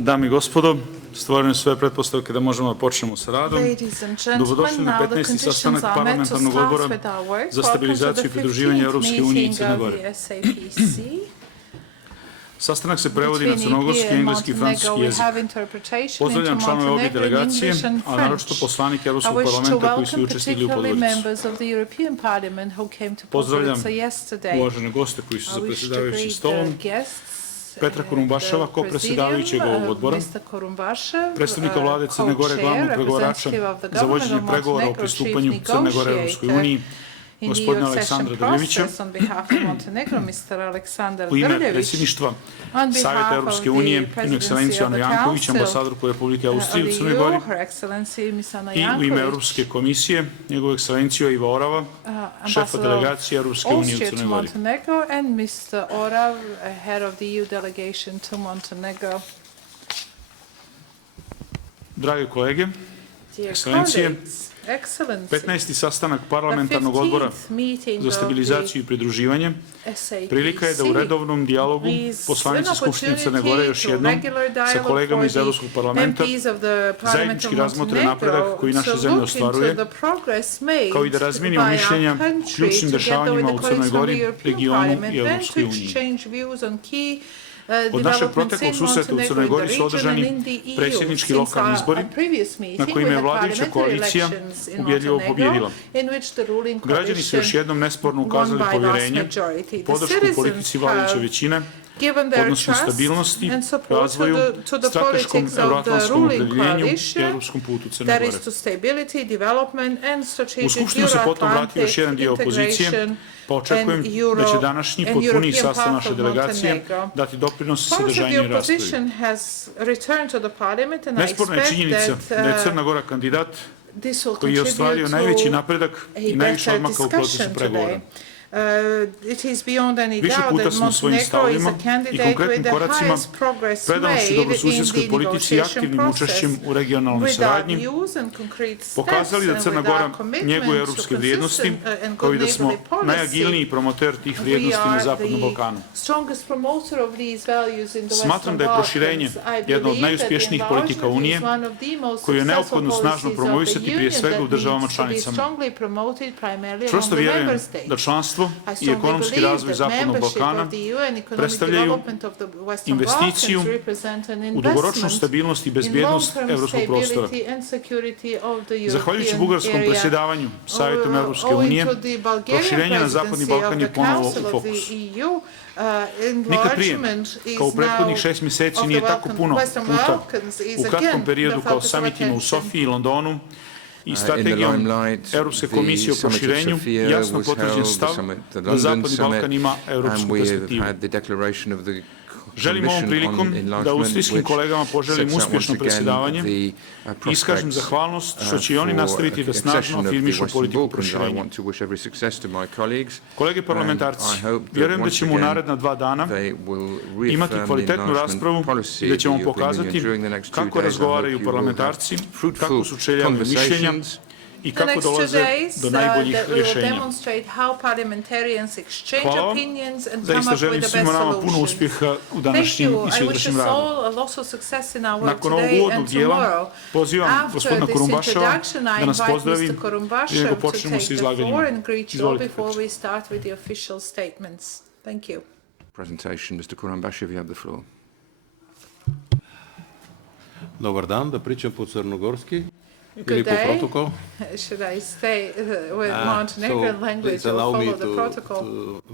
Dame i gospodo, stvorene su sve pretpostavke da možemo da počnemo sa radom. Dobrodošli na 15. sastanak Parlamentarnog odbora za stabilizaciju i pridruživanje Europske unije i Crne Gore. Sastanak se prevodi na crnogorski, engleski i francuski jezik. Pozdravljam članove obje delegacije, a naročito poslanike Evropskog parlamenta koji su učestvovali u Podgorici. Pozdravljam uvažene goste koji su za predsjedavajućim stolom, Petra Kurumbaševa, ko-predsjedavajućeg ovog odbora, predstavnika vlade Crne Gore, glavnog pregovarača za vođenje pregovora o pristupanju Crne Gore Evropskoj uniji, gospodina Aleksandra Drljevića, u ime predsjedništva Savjeta Evropske unije, njenu ekscelenciju Anu Janković, ambasadorku Republike Austrije u Crnoj Gori, i u ime Evropske komisije, njegovu ekscelenciju Iva Orava, šefa delegacije Evropske unije u Crnoj Gori. Drage kolege, ekscelencije, 15. sastanak Parlamentarnog odbora za stabilizaciju i pridruživanje prilika je da u redovnom dijalogu poslanici Skupštine Crne Gore još jednom sa kolegama iz Evropskog parlamenta zajednički razmotre napredak koji naša zemlja ostvaruje, kao i da razmenimo mišljenja ključnim dešavanjima u Crnoj Gori, regionu i Evropskoj uniji. Od našeg proteklog susreta u Crnoj Gori su održani predsjednički lokalni izbori na kojima je vladajuća koalicija ubjedljivo pobjedila. Građani su još jednom nesporno ukazali povjerenje, podršku politici vladajuće većine, odnosno stabilnosti, razvoju, strateškom euroatlantskom opredeljenju i evropskom putu Crne Gore. U Skupštinu se potom vratio još jedan dio opozicije, pa očekujem da će današnji potpuniji sastav naše delegacije dati doprinos sadržanju i raspravi. Nesporna je činjenica da je Crna Gora kandidat koji je ostvario najveći napredak i najviše odmaka u procesu pregovora. Više puta smo svojim stavovima i konkretnim koracima, predanošću dobrosusjedskoj politici i aktivnim učešćem u regionalnoj saradnji, pokazali da Crna Gora njeguje evropske vrijednosti, kao i da smo najagilniji promoter tih vrijednosti na Zapadnom Balkanu. Smatram da je proširenje jedna od najuspješnijih politika Unije, koju je neophodno snažno promovisati prije svega u državama članicama. Čvrsto vjerujem da članstvo i ekonomski razvoj Zapadnog Balkana predstavljaju investiciju u dugoročnu stabilnost i bezbjednost evropskog prostora. Zahvaljujući bugarskom predsjedavanju Savjetom Evropske unije, proširenje na Zapadni Balkan je ponovo u fokusu. Nikad prije, kao u prethodnih 6 mjeseci, nije tako puno puta u kratkom periodu kao samitima u Sofiji i Londonu i strategijom Evropske komisije o proširenju jasno potvrđen stav da Zapadni Balkan ima evropsku perspektivu. Želim ovom prilikom da austrijskim kolegama poželim uspješno predsjedavanje i iskažem zahvalnost što će i oni nastaviti da snažno afirmišu politiku proširenja. Kolege parlamentarci, vjerujem da ćemo u naredna 2 dana imati kvalitetnu raspravu i da ćemo pokazati kako razgovaraju parlamentarci, kako sučeljavaju mišljenja i kako dolaze do najboljih rješenja. Hvala vam. Zaista želim svima nama puno uspjeha u današnjim i sutrašnjim radu. Nakon ovog uvodnog dijela pozivam gospodina Kurumbaševa da nas pozdravi i nego počnemo sa izlaganjima. Izvolite. Dobar dan, da pričam po crnogorski. Ili po protokol? Should I stay with Montenegrin language or follow the protocol?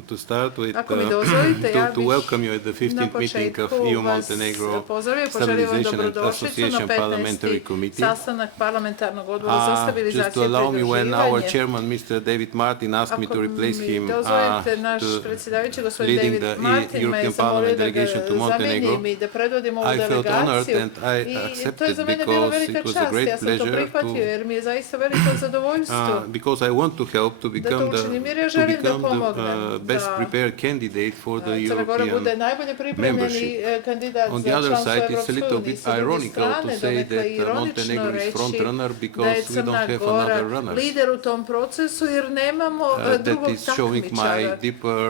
To start with, Ako mi dozvolite, ja to welcome you at the 15th meeting of EU Montenegro Stabilization and Association Parliamentary Committee. Sastanak parlamentarnog odbora za stabilizaciju i just to allow me when our pridruživanje. chairman, Mr. David Martin, asked me to replace him Dozvolite, naš predsjedavajući gospodin leading David the Martin me European zamolio Parliament da delegation to ga Montenegro. zamenim i da predvodim ovu I felt honored delegaciju. and I I to je accepted za mene bila because velika it was a čast. great Ja sam to pleasure prihvatio, jer mi je zaista veliko zadovoljstvo because I want to help to da to become učinim, jer ja želim da pomognem the best prepared candidate for the Crna Gora bude European najbolje pripremljeni kandidat On the za other članstvo side, it's a little Evropskoj uniji. bit Sa druge ironical to strane, say donekle that ironično Montenegro is front reći runner da je because we don't Crna have Gora another runner. lider u tom procesu jer nemamo drugog That is showing my takmičara. deeper,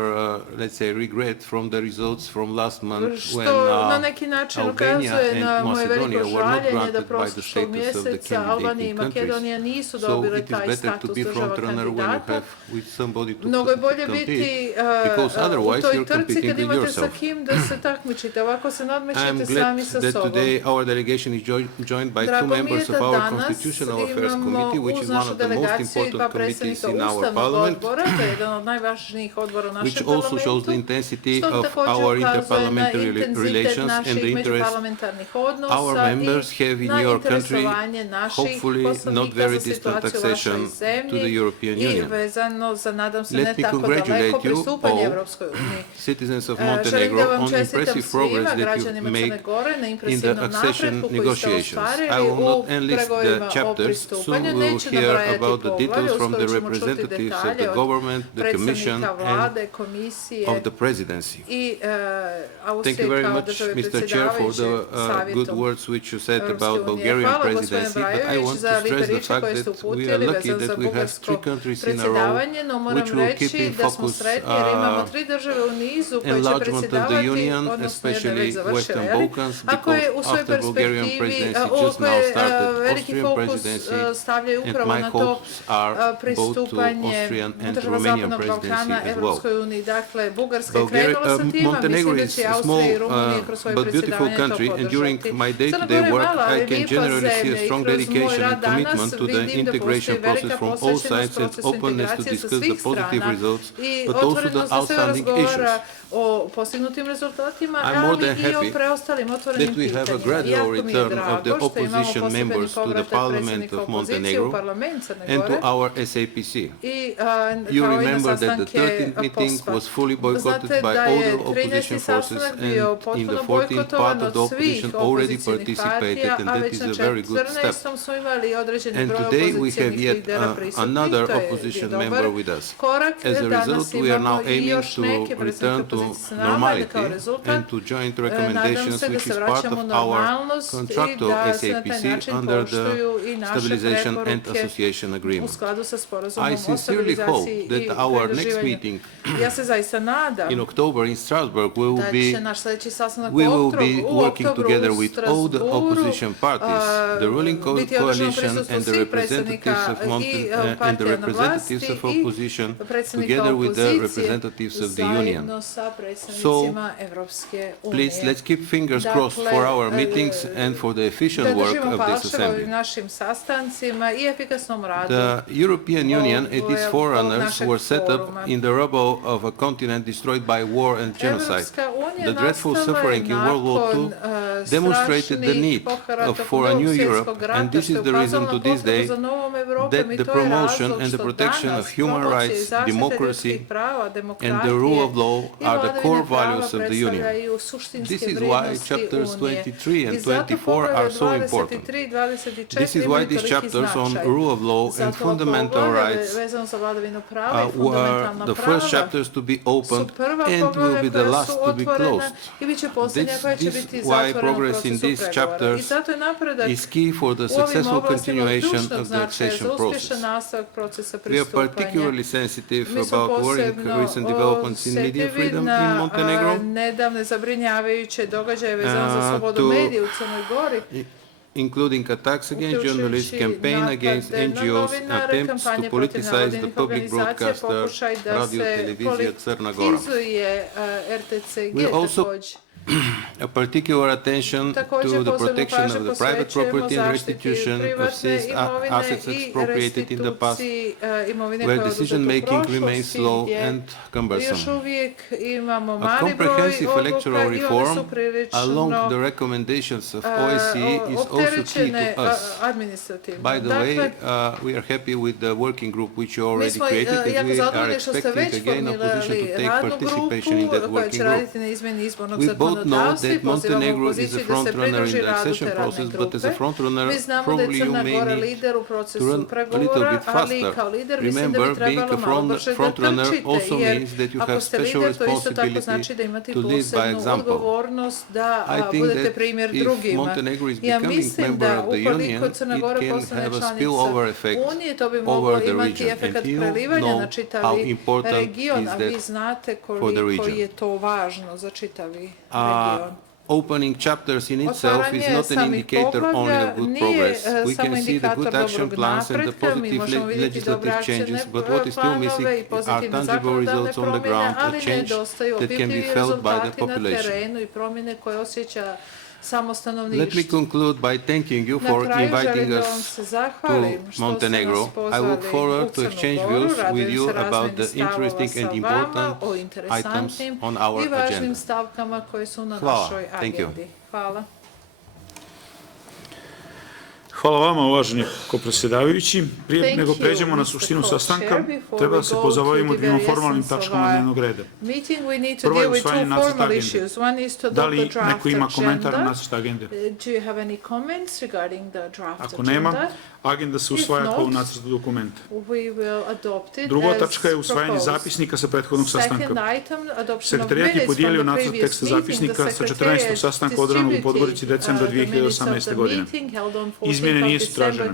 let's say, regret from the results from last month Što when na neki način Albania ukazuje and na moje Macedonia veliko were not žaljenje da granted by the prošlog status of the mjeseca Albanija i candidating countries. Makedonija nisu So dobile it is taj better to status be država front runner when you kandidata. have with somebody to Mnogo je bolje compete, biti because u otherwise toj you're trci competing kad with imate sa yourself. kim da se takmičite. Ovako se I'm nadmećete glad sami sa that sobom. today our delegation is joined by two Drago mi je members of da our danas Constitutional Affairs imamo Committee, which uz is one našu of the most delegaciju i dva important committees predstavnika in our Ustavnog parliament, odbora, to je jedan od najvažnijih odbora u našem which also shows the parlamentu, intensity što of također our ukazuje na interparliamentary intenzitet relations and naših the interest međuparlamentarnih odnosa our members have in i na your country, interesovanje naših hopefully not poslanika very za distant situaciju u vašoj accession to the zemlji European i Union. vezano za, nadam se, Let ne me tako congratulate daleko you pristupanje all, Evropskoj uniji. citizens of Želim da Montenegro, vam on the čestitam impressive progress svima, that građanima you've Crne made Gore, na in the impresivnom accession napretku koji ste negotiations. ostvarili I will u not enlist the pregovorima o chapters, soon pristupanju. we will Neću hear nabrajati about the poglavlje, details from the uskoro ćemo čuti representatives of detalje the od government, the Commission, predsjednika and vlade, komisije of the presidency. i Thank you Austrije very kao much, države Mr. Chair, for the predsjedavajućeg good savjetom words which you said Europske about unije. Bulgarian Hvala, gospodine presidency, but I Brajović, want za to stress lipe the riječi fact koje ste that we are uputili lucky vezano that za we have bugarsko three countries in a row predsjedavanje, no moram which will keep reći in da smo focus sretni jer imamo tri države u nizu koje će enlargement of the predsjedavati, Union, odnosno jedna je već especially završila, Western je li? Balkans, Ako je u because svojoj after Bulgarian perspektivi, presidency just now koje started veliki Austrian fokus presidency, stavljaju and upravo my na to hopes are both to pristupanje Austrian and država Romanian Zapadnog presidency Balkana as well. Evropskoj uniji. Dakle, Bugarska je krenula sa tim, a Montenegro mislim da is će a small Austrija i Rumunija kroz svoje but beautiful predsjedavanje to country, and during podržati. my Crna day-to-day Gora je work, mala, ali I can lijepa generally see a zemlja i strong kroz moj dedication rad and danas commitment to the vidim da integration postoji process velika from all posvećenost sides and procesu openness to integracije sa discuss the svih positive strana results, i but also the otvorenost da se outstanding issues. razgovara o postignutim rezultatima, I'm more ali than i o happy preostalim otvorenim that we have a pitanjima. gradual Jako mi je return of drago the što imamo opposition postepeni members to the povratak Parliament predsjednika of opozicije Montenegro u parlament Crne and to Gore. our SAPC. I You kao i na remember that the sastanke 13th meeting POSP-a. was fully boycotted Znate by da all je the 13. opposition forces, sastanak bio and in the potpuno 14th bojkotovan part of the od svih opposition already opozicijnih participated, partija, and a that već is na a very good step. 14. smo imali određeni And broj today we have opozicijnih yet lidera prisutnih, another to je opposition dobar member with us. korak. As a Danas result, we are imamo now i aiming još to neke return predstavnike to opozicije s nama, da kao normality rezultat and to joint nadam recommendations se da which se is part vraćamo of u our normalnost i contractual da se na taj SAPC način under the poštuju i naše Stabilization and preporuke Association u Agreement. skladu sa sporazumom I o sincerely stabilizaciji hope i that our next pridruživanju. meeting Ja se zaista nadam in October in Strasbourg will da će be naš sljedeći sastanak u working oktobru together u with all the Strasburu opposition parties, the ruling biti održano coalition prisustvo and the svih representatives predsjednika of i and the partija na representatives vlasti of i opposition predsjednika together with the opozicije representatives of the Union. zajedno sa predstavnicima Evropske unije. Please, let's keep fingers crossed for our meetings and for the efficient Da work držimo of this palčeve assembly. u našim sastancima i efikasnom radu. The European Union and its ovog forerunners našeg were set up foruma. in the rubble of a continent destroyed by war and genocide. Evropska unija The dreadful nastala je suffering in World War II nakon demonstrated the need for a new Europe, and this is the reason to this day that the promotion and the protection of human rights, democracy, and the rule of law are the core values of the Union. This is why chapters 23 and 24 are so important. This is why these chapters on rule of law and fundamental rights were the first chapters to be opened and will be the last to be closed. This is why progress in these chapters is key for the successful continuation of the accession process. We are particularly sensitive about worrying recent developments in media freedom in Montenegro, nedavne zabrinjavajuće događaje vezano za slobodu medija u Crnoj Gori, including attacks against journalists, campaign against NGOs, attempts to politicize the public broadcaster Radio Televizija Crna Gora. We also a particular attention to the protection of the private property and restitution of seized assets expropriated in the past, where decision-making remains slow and cumbersome. A comprehensive electoral reform along the recommendations of OSCE is also key to us. By the way, we are happy with the working group which you already created, and we are expecting again opposition to take participation in that working group. With both know that Montenegro is a front runner in the accession process, but as a front runner, probably you may need to run a little bit faster. Remember, being a front runner also means that you have special responsibility to lead by example. I think that if Montenegro is becoming member of the Union, it can have a spillover effect over the region, and you know how important is that for the region. Opening chapters in itself is not an indicator only of good progress. We can see the good action plans and the positive legislative changes, but what is still missing are tangible results on the ground, a change that can be felt by the population. Let me conclude by thanking you for inviting us to Montenegro. I look forward to exchange views with you about the interesting and important items on our agenda. Hvala. Thank you. Hvala vama, uvaženi kopredsjedavajući. Prije nego pređemo na suštinu sastanka, treba da se pozabavimo dvima formalnim tačkama dnevnog reda. Prvo je usvajanje nacrta agende. Da li neko ima komentar na nacrt agende? Ako nema, agenda se usvaja kao nacrt dokumenta. Druga tačka je usvajanje zapisnika sa prethodnog sastanka. Sekretarijat je podijelio nacrt teksta zapisnika sa 14. sastanka održanog u Podgorici decembra 2018. godine. Izmjene nisu tražene.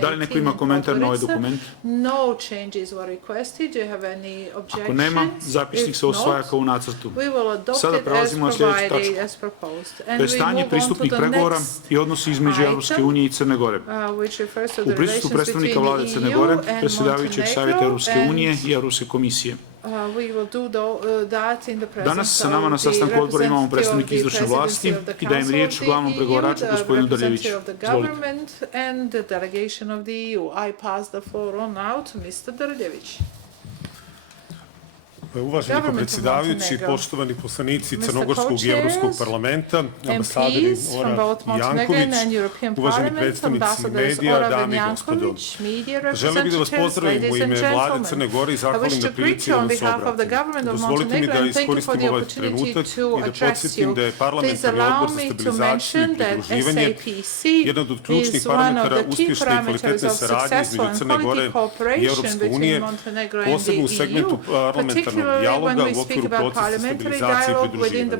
Da li neko ima komentar na ovaj dokument? Ako nema, zapisnik se usvaja kao u nacrtu. Sada prelazimo na sljedeću tačku. To je stanje pristupnih pregovora i odnosi između Evropske unije i Crne Gore. U prisustvu predstavnika vlade Crne Gore, predsjedavajućeg Savjeta Evropske unije i Evropske komisije. Danas sa nama na sastanku odbora imamo predstavnike izvršne vlasti i dajem riječ glavnom pregovaraču gospodinu Drljeviću. Izvolite. Uvaženi predsjedavajući, poštovani poslanici Crnogorskog i Evropskog parlamenta, ambasadori Ora i Janković, uvaženi predstavnici medija, dame i gospodo. Želim bih da vas pozdravim u ime vlade Crne Gore i zahvalim na prilici da vam se obratim. Dozvolite mi da iskoristim ovaj trenutak i da podsjetim da je Parlamentarni odbor za stabilizaciju i pridruživanje jedan od ključnih parametara uspješne i kvalitetne saradnje između Crne Gore i Evropske unije, posebno u segmentu parlamentarnog dijaloga u okviru procesa stabilizacije i pridruživanja.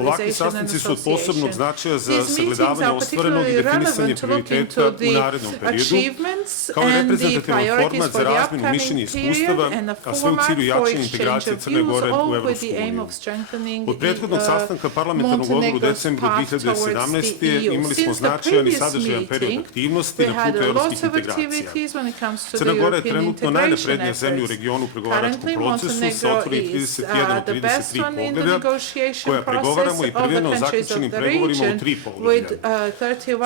Ovakvi sastanci su od posebnog značaja za sagledavanje ostvarenog i definisanje prioriteta u narednom periodu, kao i reprezentativan format za razmjenu mišljenja i iskustava, a sve u cilju jačanja integracije Crne Gore u Evropsku uniju. Od prethodnog sastanka parlamentarnog odbora u decembru 2017. imali smo značajan i sadržajan period aktivnosti na putu evropskih integracija. Crna Gora je trenutno najnaprednija zemlja u regionu u pregovaračkom procesu sa otvorenih 31 od 33 poglavlja, koja pregovaramo i prveno zaključenim pregovorima u 3 poglavlja.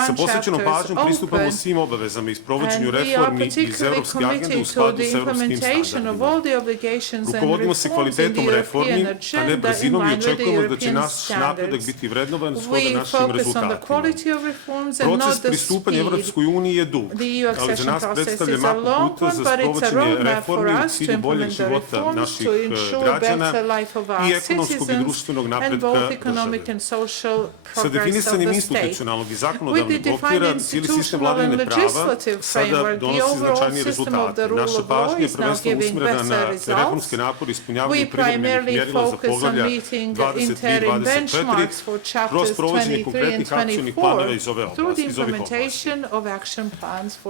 Sa posvećenom pažnjom pristupamo svim obavezama i sprovođenju reformi iz Evropske agende u skladu sa evropskim standardima. Rukovodimo se kvalitetom reformi, a ne brzinom i očekujemo da će naš napredak biti vrednovan shodno našim rezultatima. Proces pristupanja Evropskoj uniji je dug, ali za nas predstavlja mapu puta za sprovođenje reformi u cilju boljeg života naših građana i ekonomskog i društvenog napretka države. Sa definisanjem institucionalnog i zakonodavnog okvira cijeli sistem vladavine prava sada donosi značajnije rezultate. Naša pažnja je prvenstveno usmjerena na reformske napore ispunjavanja privremenih mjerila za poglavlja 23 i 24 kroz provođenje konkretnih akcionih planova iz ovih oblasti.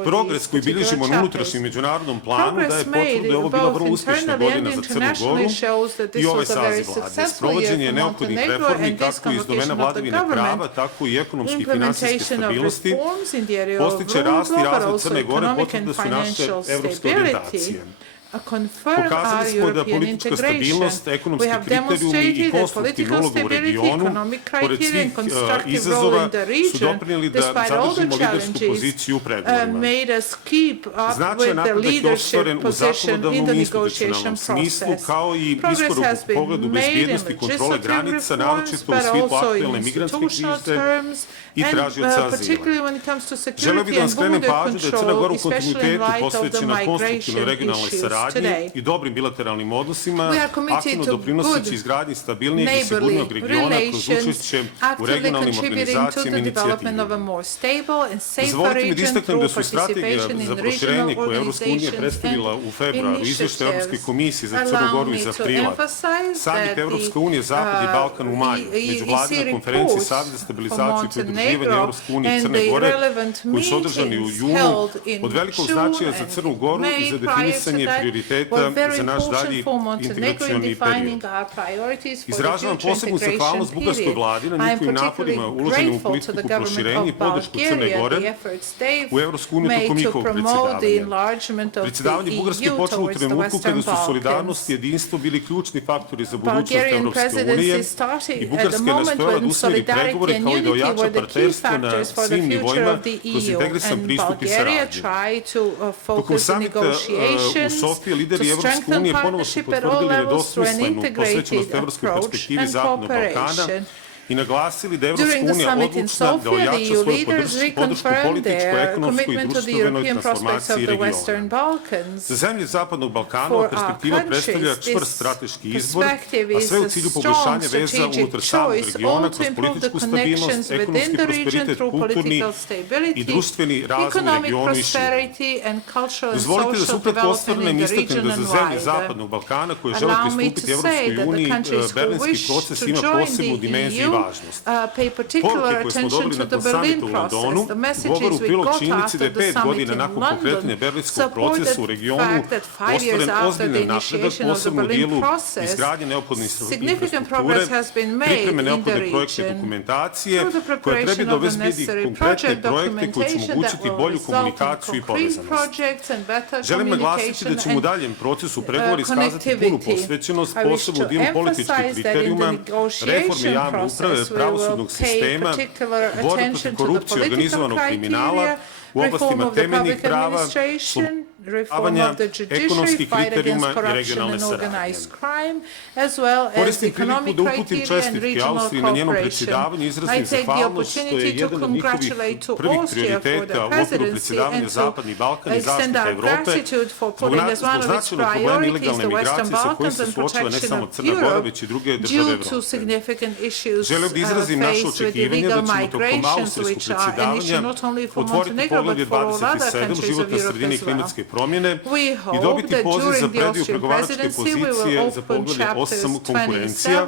Progres koji bilježimo na unutrašnjem međunarodnom planu daje potvrdu da je ovo bila vrlo uspješna godina za Crnu Goru i ovaj saziv vlade. Sprovođenje neophodnih reformi kako iz domena vladavine prava, tako i ekonomske i finansijske stabilnosti postiče rast i razvoj Crne Gore, potvrde su naše evropske orijentacije. Pokazali smo da politička stabilnost, ekonomski kriterijumi i konstruktivna uloga u regionu, pored svih izazova, su doprinijeli da zadržimo lidersku poziciju u pregovorima. Značajan napredak je ostvaren u zakonodavnom i institucionalnom smislu, kao i iskorak u pogledu bezbjednosti i kontrole granica, naročito u svjetlu aktuelne migrantske krize i tražioca azila. Želeo bih da vam skrenem pažnju da je Crna Gora u kontinuitetu posvećena konstruktivnoj regionalnoj saradnji saradnji i dobrim bilateralnim odnosima, aktivno doprinoseći izgradnji stabilnijeg i sigurnijeg regiona kroz učešće u regionalnim organizacijama i inicijativima. Dozvolite mi da istaknem da su strategija za proširenje koje Evropska unija predstavila u februaru, izveštaj Evropske komisije za Crnu Goru iz aprila, samit Evropska unija Zapadni Balkan u maju, međuvladina konferencija Saveza za stabilizaciju i pridruživanje Evropske unije i Crne Gore, koji su održani u junu, od velikog značaja za Crnu Goru i za definisanje prioriteta za naš dalji integracioni period. Izražavam posebnu zahvalnost bugarskoj vladi na njihovim naporima uloženim u politiku proširenja i podršku Crne Gore u Evropsku uniju tokom njihovog predsjedavanja. Predsjedavanje Bugarske je počelo u trenutku kada su solidarnost i jedinstvo bili ključni faktori za budućnost Evropske unije i Bugarska je nastojala da usmeri pregovore kao i da ojača partnerstvo na svim nivoima kroz integrisan pristup i saradnju. Tokom samita u Sofiji lideri Evropske unije ponovo su potvrdili nedvosmislenu posvećenost evropskoj perspektivi Zapadnog Balkana i naglasili da je Evropska unija odlučna da ojača svoju podršku političkoj, ekonomskoj i društvenoj transformaciji regiona. Za zemlje Zapadnog Balkana ova perspektiva predstavlja čvrst strateški izbor, a sve u cilju poboljšanja veza unutar samog regiona kroz političku stabilnost, ekonomski prosperitet, kulturni i društveni razvoj regionu i šire. Dozvolite da se ukratko osvrnem i istaknem da za zemlje Zapadnog Balkana koje žele pristupiti Evropskoj uniji, berlinski proces ima posebnu dimenziju i važnost. Poruke koje smo dobili nakon samita u Londonu govore u prilog činjenici da je 5 godina nakon pokretanja berlinskog procesa u regionu ostvaren ozbiljan napredak, posebno u dijelu izgradnje neophodne infrastrukture, pripreme neophodne projektne dokumentacije koja treba da obezbedi konkretne projekte koji će omogućiti bolju komunikaciju i povezanost. Želim naglasiti da ćemo u daljem procesu pregovora iskazati punu posvećenost, posebno u dijelu političkih kriterijuma, reforme javne uprave, pravosudnog sistema, borbe protiv korupcije i organizovanog kriminala u oblastima temeljnih prava, slobodavanja, ekonomskih kriterijuma i regionalne saradnje. Koristim priliku da uputim čestitke Austriji na njenom predsjedavanju i izrazim zahvalnost što je jedan od njihovih prvih prioriteta u okviru predsjedavanja Zapadni Balkan i zaštita Evrope zbog značajnog problema ilegalne migracije sa kojim se suočava ne samo Crna Gora, već i druge države Evrope. Želim da izrazim naše očekivanje da ćemo tokom austrijskog predsjedavanja otvoriti poglavlje 27 životna sredina i klimatske promjene i dobiti poziv za predaju pregovaračke pozicije za poglavlje 8 konkurencija,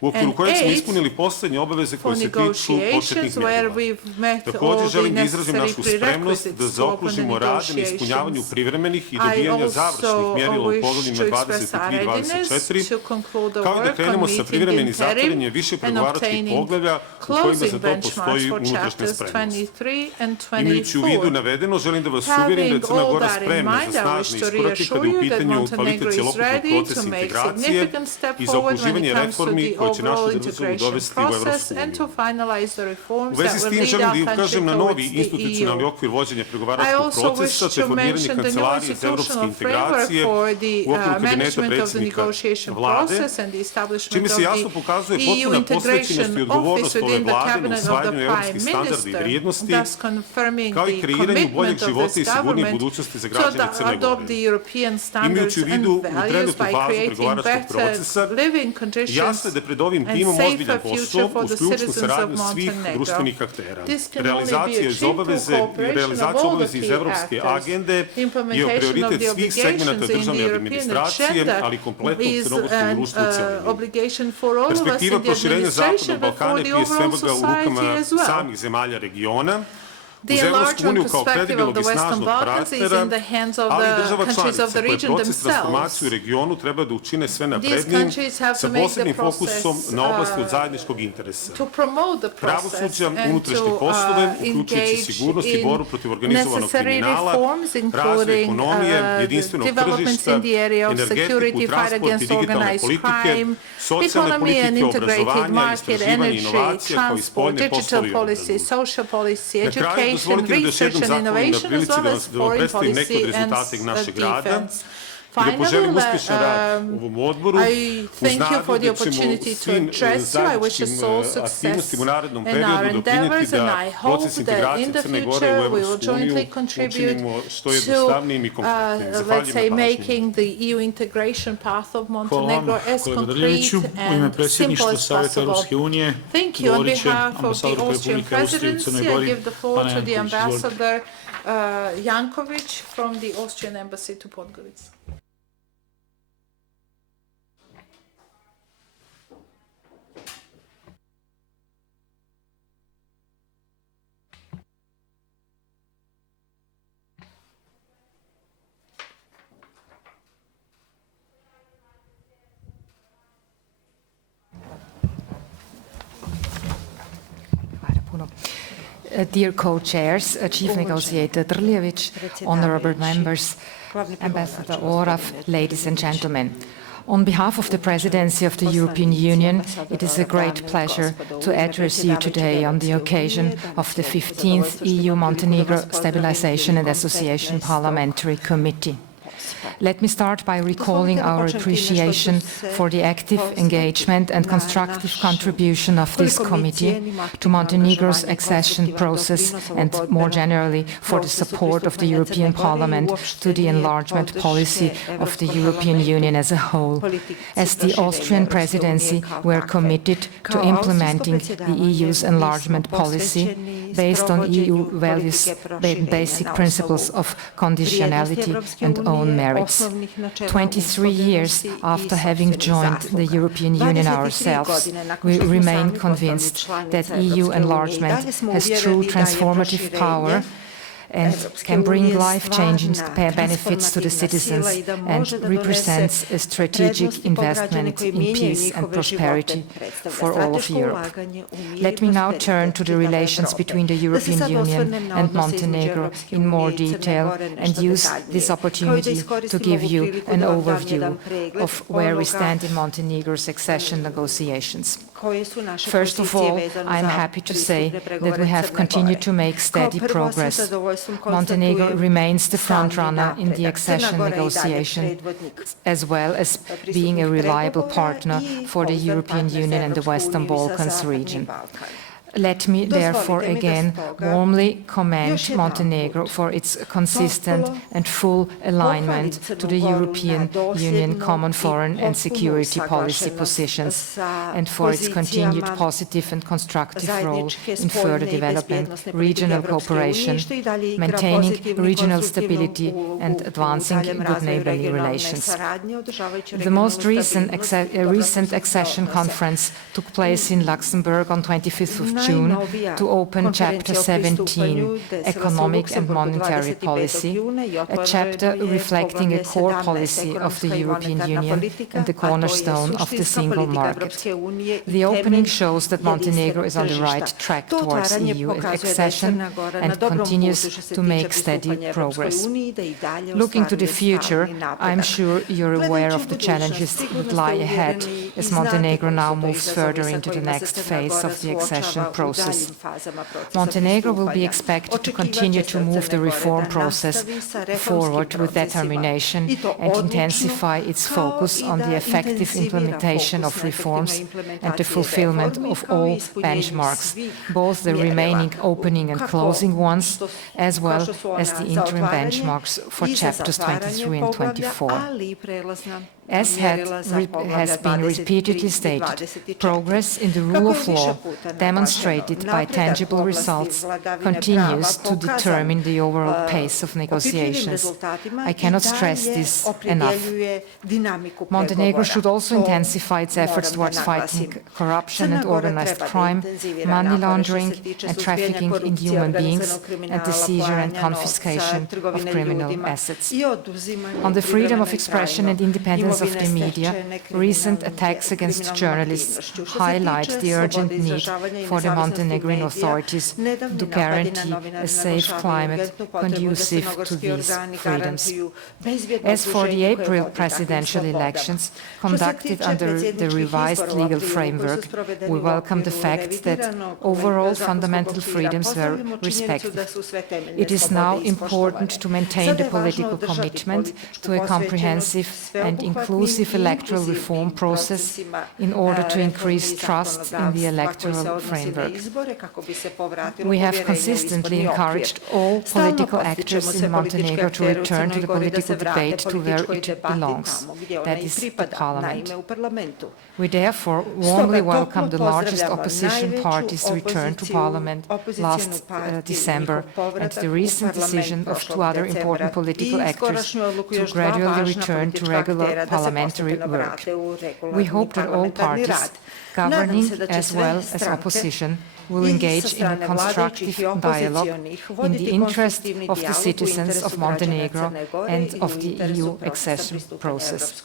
u okviru kojeg smo ispunili poslednje obaveze koje se tiču početnih merila. Također želim da izrazim našu spremnost da zaokružimo rad na ispunjavanju privremenih i dobijanja završnih mjerila u poglavljima 23 i 24, kao i da krenemo sa privremenim zatvaranjem više pregovaračkih poglavlja u kojima za to postoji unutrašnja spremnost. Imajući u vidu navedeno, želim da vas uvjerim da je Crna Gora spremna za snažne iskorake kada je u pitanju kvalitet celokupnog procesa integracije i za okruživanje reformi koje će našu državu dovesti u Evropsku uniju. U vezi s tim želim da ukažem na novi institucionalni okvir vođenja pregovaračkog procesa te formiranje kancelarije za evropske integracije u okviru kabineta predsjednika vlade, čime se jasno pokazuje potpuna posvećenost i odgovornost ove vlade na usvajanju evropskih standarda i vrijednosti, kao i kreiranju boljeg života i sigurnije budućnosti za građane Crne Gore. Imajući u vidu u trenutnu fazu pregovaračkog procesa, jasno je da pred ovim timom ozbiljan posao uz ključnu saradnju svih društvenih aktera. Realizacija obaveze iz evropske agende je prioritet svih segmenata državne administracije, ali i kompletnog crnogorskog društva u celini. Perspektiva proširenja Zapadnog Balkana je prije svega u rukama samih zemalja regiona, uz Evropsku uniju kao kredibilnog i snažnog partnera, ali i država članica koje proces transformacije u regionu treba da učine sve naprednijim sa posebnim fokusom na oblasti od zajedničkog interesa. Pravosuđa, unutrašnje poslove, uključujući sigurnost i borbu protiv organizovanog kriminala, razvoj ekonomije, jedinstvenog tržišta, energetiku, transport i digitalne politike, socijalne politike, obrazovanja, istraživanja i inovacija, kao i spoljne poslove i odbranu. Dozvolite mi da još jednom zahvalim na prilici da vam predstavim neke od rezultata našeg rada. i da poželim uspješan rad ovom odboru uz nadu da ćemo svim zajedničkim aktivnostima u narednom periodu doprinijeti da proces integracije Crne Gore u Evropsku uniju učinimo što jednostavnijim i konkretnim. Zahvaljujem na pažnji. Hvala vam, kolega Drljeviću. U ime predsjedništva Savjeta Europske unije govorit će ambasador Republike Austrije u Crnoj Gori, Ana Janković. Janković from the Austrian Embassy to Podgorica. Dear co-chairs, Chief Negotiator Drljević, honorable members, Ambassador Oraf, ladies and gentlemen. On behalf of the Presidency of the European Union, it is a great pleasure to address you today on the occasion of the 15th EU-Montenegro Stabilization and Association Parliamentary Committee. Let me start by recalling our appreciation for the active engagement and constructive contribution of this committee to Montenegro's accession process and more generally for the support of the European Parliament to the enlargement policy of the European Union as a whole. As the Austrian presidency, we are committed to implementing the EU's enlargement policy based on EU values and basic principles of conditionality and own merits. 23 years after having joined the European Union ourselves, we remain convinced that EU enlargement has true transformative power and can bring life-changing benefits to the citizens and represents a strategic investment in peace and prosperity for all of Europe. Let me now turn to the relations between the European Union and Montenegro in more detail and use this opportunity to give you an overview of where we stand in Montenegro's accession negotiations. First of all, I am happy to say that we have continued to make steady progress. Montenegro remains the frontrunner in the accession negotiation, as well as being a reliable partner for the European Union and the Western Balkans region. Let me therefore again warmly commend Montenegro for its consistent and full alignment to the European Union common foreign and security policy positions and for its continued positive and constructive role in further developing regional cooperation, maintaining regional stability and advancing good neighbourly relations. The most recent accession conference took place in Luxembourg on 25th of June to open Chapter 17, Economic and Monetary Policy, a chapter reflecting a core policy of the European Union and the cornerstone of the single market. The opening shows that Montenegro is on the right track towards EU accession and continues to make steady progress. Looking to the future, I am sure you're aware of the challenges that lie ahead as Montenegro now moves further into the next phase of the accession process. Montenegro will be expected to continue to move the reform process forward with determination and intensify its focus on the effective implementation of reforms and the fulfillment of all benchmarks, both the remaining opening and closing ones, as well as the interim benchmarks for chapters 23 and 24. As has been repeatedly stated, progress in the rule of law, demonstrated by tangible results, continues to determine the overall pace of negotiations. I cannot stress this enough. Montenegro should also intensify its efforts towards fighting corruption and organized crime, money laundering and trafficking in human beings, and the seizure and confiscation of criminal assets. On the freedom of expression and independence voices of the media, recent attacks against journalists highlight the urgent need for the Montenegrin authorities to guarantee a safe climate conducive to these freedoms. As for the April presidential elections conducted under the revised legal framework, we welcome the fact that overall fundamental freedoms were respected. It is now important to maintain the political commitment to a comprehensive and inclusive electoral reform process in order to increase trust in the electoral framework. We have consistently encouraged all political actors in Montenegro to return to the political debate to where it belongs, that is, the parliament. We therefore warmly welcome the largest opposition party's return to parliament last December and the recent decision of two other important political actors to gradually return to regular parliamentary work. We hope that all parties, governing as well as opposition, will engage in a constructive dialogue in the interest of the citizens of Montenegro and of the EU accession process.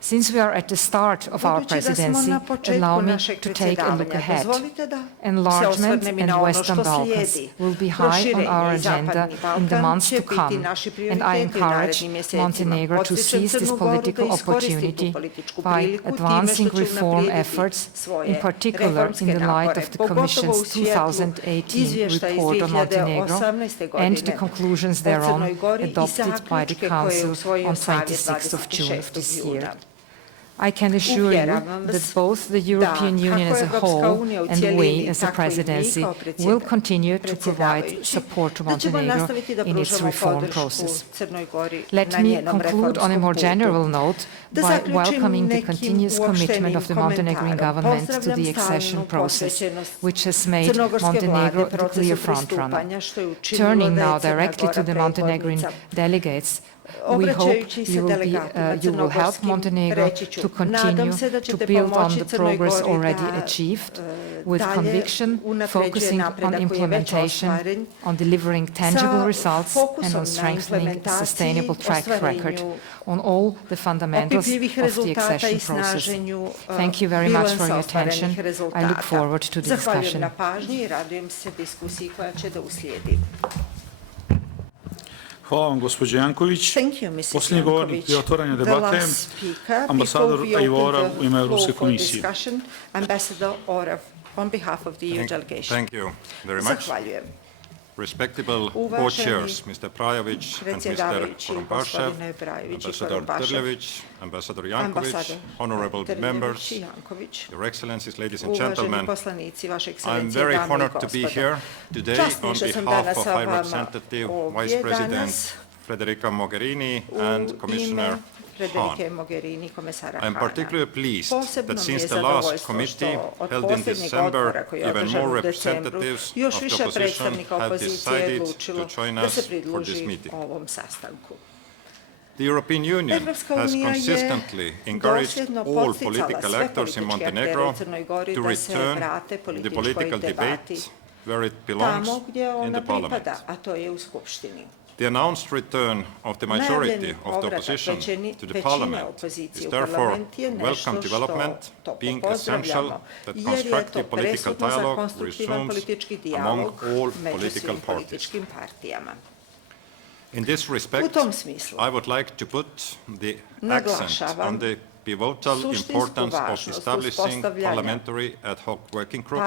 Since we are at the start of our presidency, allow me to take a look ahead. Enlargement and Western Balkans will be high on our agenda in the months to come, and I encourage Montenegro to seize this political opportunity by advancing reform efforts, in particular in the light of the Commission's 2018 report on Montenegro and the conclusions thereon adopted by the Council on 26th of June of this year. I can assure you that both the European Union as a whole and we as a presidency will continue to provide support to Montenegro in its reform process. Let me conclude on a more general note by welcoming the continuous commitment of the Montenegrin government to the accession process, which has made Montenegro the clear frontrunner. Turning now directly to the Montenegrin delegates, we hope you will help Montenegro to continue to build on the progress already achieved with conviction, focusing on implementation, on delivering tangible results, and on strengthening a sustainable track record on all the fundamentals of the accession process. Thank you very much for your attention. I look forward to the discussion. Hvala vam, gospođo Janković. Posljednji govornik prije otvaranja debate, ambasador Ivora u ime Europske komisije. Thank you very much. Respectable co-chairs, Mr. Prajovic and Mr. Porumbashev, Ambassador Drljević, Ambassador Janković, honorable members, Your Excellencies, ladies and gentlemen, I'm very honored to be here today on behalf of High Representative Vice President Federica Mogherini and Commissioner I am particularly pleased that since the last committee held in December, even more representatives of the opposition have decided to join us for this meeting. The European Union has consistently encouraged all political actors in Montenegro to return the political debate where it belongs, in the parliament. The announced return of the majority of the opposition to the parliament is therefore a welcome development, being essential that constructive political dialogue resumes among all political parties. In this respect, I would like to put the accent on the pivotal importance of establishing parliamentary ad hoc working group,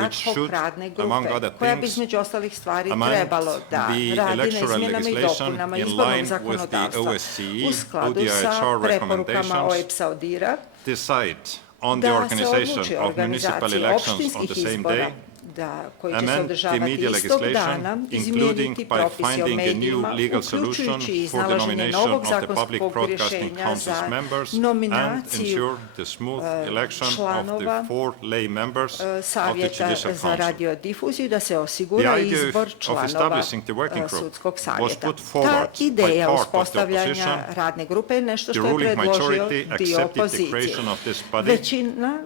which should, among other things, amend the electoral legislation in line with the OSCE ODIHR recommendations, decide on the organization of municipal elections on the same day, amend the media legislation, including by finding a new legal solution for the nomination of the Public Broadcasting Council's members, and ensure the smooth election of the 4 lay members of the Judicial Council. The idea of establishing the working group was put forward by part of the opposition. The ruling majority accepted the creation of this body,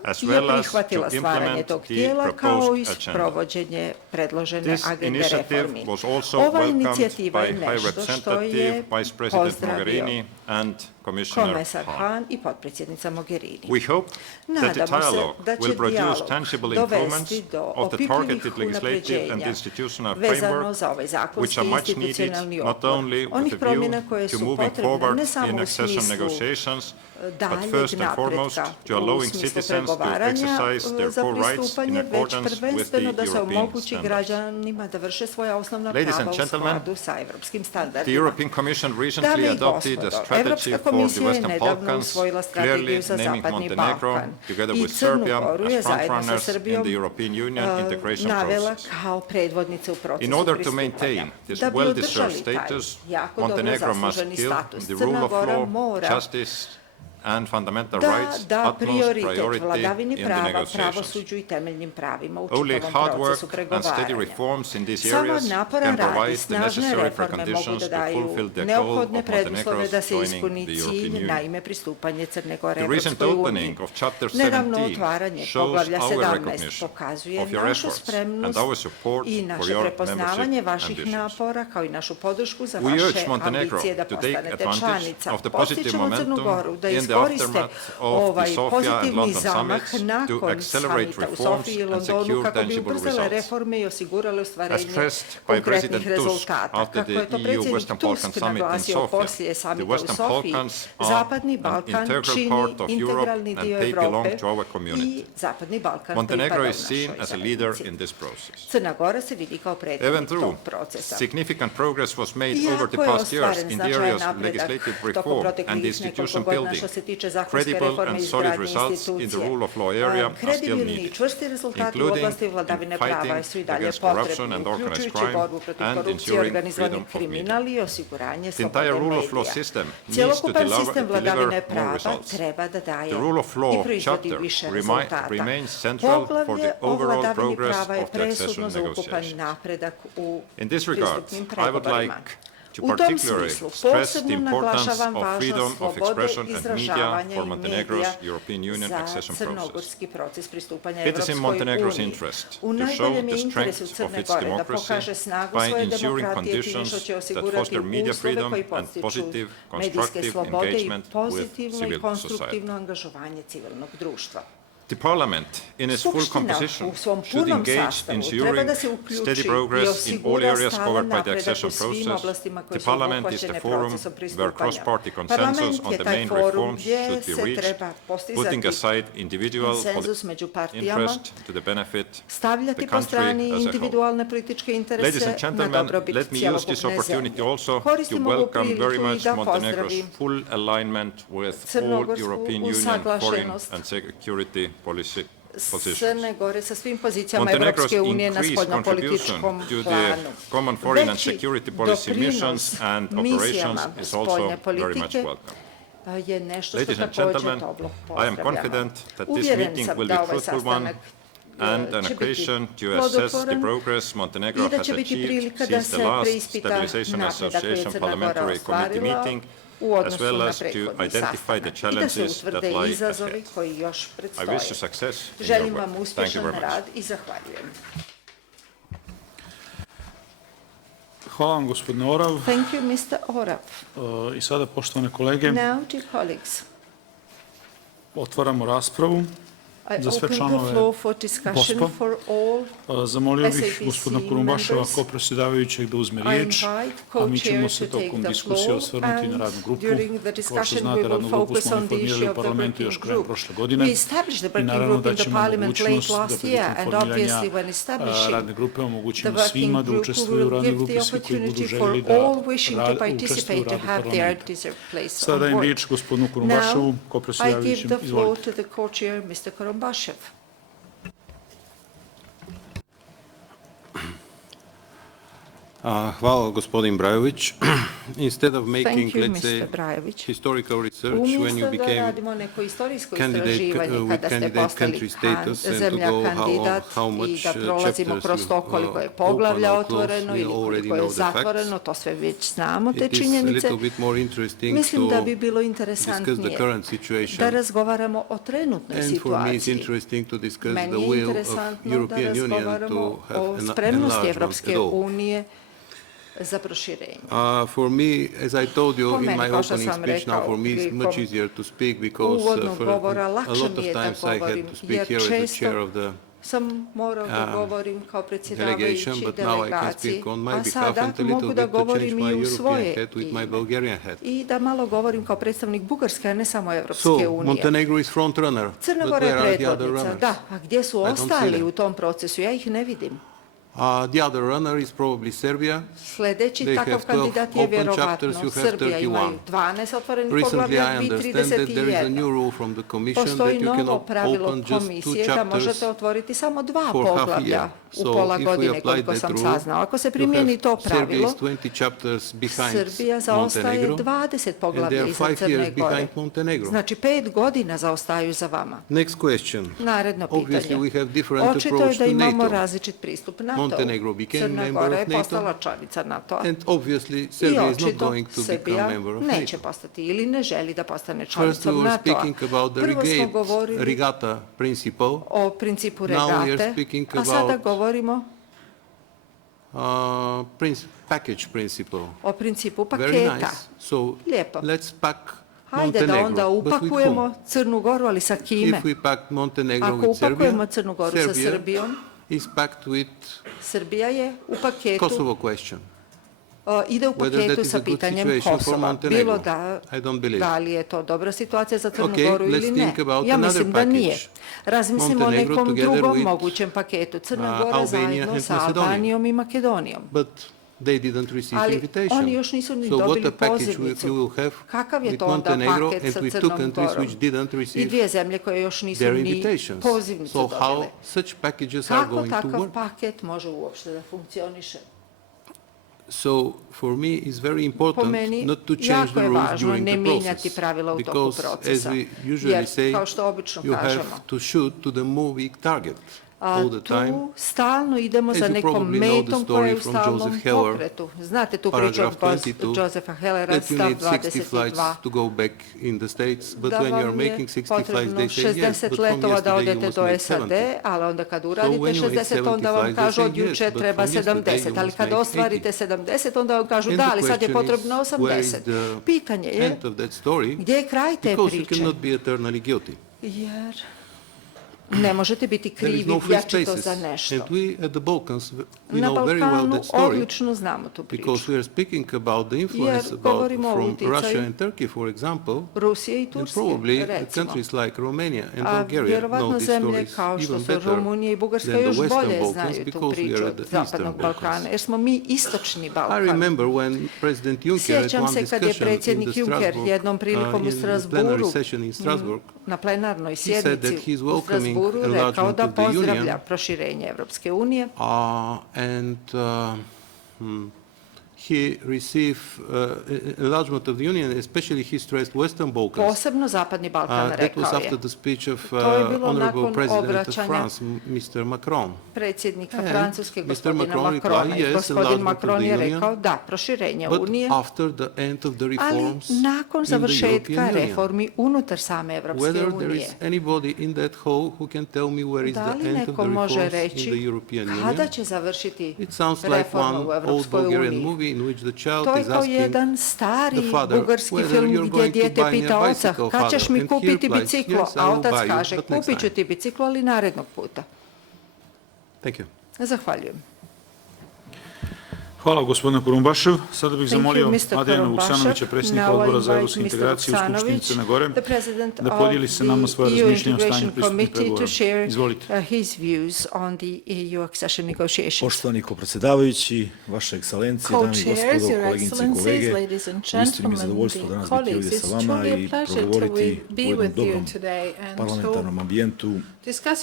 as well as to implement the proposed agenda. This initiative was also welcomed by High Representative Vice President Mogherini and Commissioner Hahn i potpredsjednica Mogherini. We hope that the dialogue will produce tangible improvements of the targeted legislative and institutional framework, which are much needed not only with a view to moving forward in accession negotiations, but first and foremost to allowing citizens to exercise their core rights in accordance with the European standards. Ladies and gentlemen, the European Commission recently adopted a strategy for the Western Balkans, clearly naming Montenegro, together with Serbia, as frontrunners in the European Union integration process. In order to maintain this well-deserved status, Montenegro must give the rule of law, justice, and fundamental rights utmost priority in the negotiations. Only hard work and steady reforms in these areas can provide the necessary preconditions to fulfill the goal of Montenegro's joining the European Union. The recent opening of Chapter 17 shows our recognition of your efforts and our support for your membership ambitions. We urge Montenegro to take advantage of the positive momentum in the aftermath of the Sofia and London summits to accelerate reforms and secure tangible results. As stressed by President Tusk after the EU-Western Balkans summit in Sofia, the Western Balkans are an integral part of Europe and they belong to our community. Montenegro is seen as a leader in this process. Even though significant progress was made over the past years in the areas of legislative reform and institution building, credible and solid results in the rule of law area are still needed, including in fighting against corruption and organized crime and ensuring freedom of media. The entire rule of law system needs to deliver more results. The rule of law chapter remains central for the overall progress of the accession negotiations. In this regard, I would like to particularly stress the importance of freedom of expression and media for Montenegro's European Union accession process. It is in Montenegro's interest to show the strength of its democracy by ensuring conditions that foster media freedom and positive, constructive engagement with civil society. The Parliament, in its full composition, should engage in ensuring steady progress in all areas covered by the accession process. The Parliament is the forum where cross-party consensus on the main reforms should be reached, putting aside individual interest to the benefit of the country as a whole. Ladies and gentlemen, let me use this opportunity also to welcome very much Montenegro's full alignment with all European Union foreign and security policy positions. Montenegro's increased contribution to the common foreign and security policy missions and operations is also very much welcome. Ladies and gentlemen, I am confident that this meeting will be a fruitful one and an occasion to assess the progress Montenegro has achieved since the last Stabilization Association Parliamentary Committee meeting, as well as to identify the challenges that lie ahead. I wish you success in your work. Thank you very much. Hvala vam, gospodine Orav. Thank you, Mr. Orav. I sada, poštovane kolege, Now, dear colleagues, otvaramo raspravu za sve članove POSP-a. Zamolio bih gospodina Kurumbaševa kao predsjedavajućeg da uzme riječ, a mi ćemo se tokom diskusije osvrnuti na radnu grupu. Kao što znate, radnu grupu smo informirali u parlamentu još krajem prošle godine i naravno da ćemo mogućnost da prilikom formiranja radne grupe omogućimo svima da učestvuju u radnoj grupi, svi koji budu željeli da učestvuju u radu parlamenta. Sada dajem riječ gospodinu Kurumbaševu kao predsjedavajućem. Izvolite. Bashev. Hvala, gospodin Brajović. Instead of making, let's say, historical research when you became candidate country status and to go how much chapters you open or close, we already know the facts. It is a little bit more interesting to discuss the current situation. And for me it's interesting to discuss the will of European Union to have an enlargement at all. za proširenje. For me, as I told you in my opening speech, now for me it's much easier to speak because for a lot of times I had to speak here as the chair of the sam morao da govorim kao predsjedavajući delegaciji, a sada mogu da govorim i u svoje ime i da malo govorim kao predstavnik Bugarske, a ne samo Evropske unije. Montenegro is front runner. Crna Gora je predvodnica, da, a gdje su ostali u tom procesu? Ja ih ne vidim. The other runner is probably Serbia. Sljedeći takav kandidat je vjerovatno Srbija, imaju 12 otvorenih poglavlja i 31. Postoji novo pravilo komisije da možete otvoriti samo 2 poglavlja u pola godine, koliko sam saznao. Ako se primijeni to pravilo, Srbija zaostaje 20 poglavlja iza Crne Gore. Znači 5 godina zaostaju za vama. Naredno pitanje. Očito je da imamo različit pristup NATO. Crna Gora je postala članica NATO-a. I očito Srbija neće postati ili ne želi da postane članicom NATO-a. Prvo smo govorili o principu regate, a sada govorimo o principu paketa. Lijepo. Hajde da onda upakujemo Crnu Goru, ali sa kime? Ako upakujemo Crnu Goru sa Srbijom, Srbija je u paketu, ide u paketu sa pitanjem Kosova. Bilo da li je to dobra situacija za Crnu Goru ili ne. Ja mislim da nije. Razmislimo o nekom drugom mogućem paketu. Crna Gora zajedno sa Albanijom i Makedonijom. Ali oni još nisu ni dobili pozivnicu. Kakav je to onda paket sa Crnom Gorom? I 2 zemlje koje još nisu ni pozivnicu dobile. Kako takav paket može uopšte da funkcioniše? Po meni jako je važno ne mijenjati pravila u toku procesa, jer kao što obično kažemo, tu stalno idemo za nekom metom koja je u stalnom pokretu. Znate tu priču od Josepha Hellera, stav 22. Da vam je potrebno 60 letova da odete do SAD, ali onda kad uradite 60, onda vam kažu od juče treba 70, ali kad ostvarite 70, onda vam kažu da, ali sad je potrebno 80. Pitanje je, gdje je kraj te priče? Jer ne možete biti krivi vječito za nešto. Na Balkanu odlično znamo tu priču. Jer govorimo o utjecaju Rusije i Turske, recimo. A vjerovatno zemlje kao što su Rumunija i Bugarska još bolje znaju tu priču od Zapadnog Balkana, jer smo mi istočni Balkan. Sjećam se kad je predsjednik Juncker jednom prilikom u Strasburu na plenarnoj sjednici u Strasburu rekao da pozdravlja proširenje Evropske unije. He received enlargement of the Union, especially he stressed Western Balkans. Posebno Zapadni Balkan, rekao je. That was after the speech of honorable president of France, Mr. Macron. Predsjednika Francuske, gospodina Macrona. I gospodin Macron je rekao da, proširenje Unije, ali nakon završetka reformi unutar same Evropske unije. Da li neko može reći kada će završiti reforma u Evropskoj uniji? To je kao jedan stari bugarski film gdje dijete pita oca, kad ćeš mi kupiti biciklo, a otac kaže, kupit ću ti biciklo, ali narednog puta. Zahvaljujem. Hvala gospodine Kurumbašev. Sada bih zamolio Adriana Vuksanovića, predsjednika Odbora za evropske integracije u Skupštini Crne Gore, da podijeli se nama svoje razmišljenje o stanju pristupnih pregovora. Izvolite. Poštovani ko-predsjedavajući, vaše ekscelencije, dame i gospodo, koleginice i kolege, uistinu mi je zadovoljstvo danas biti ovdje sa vama i progovoriti u jednom dobrom parlamentarnom ambijentu o stanju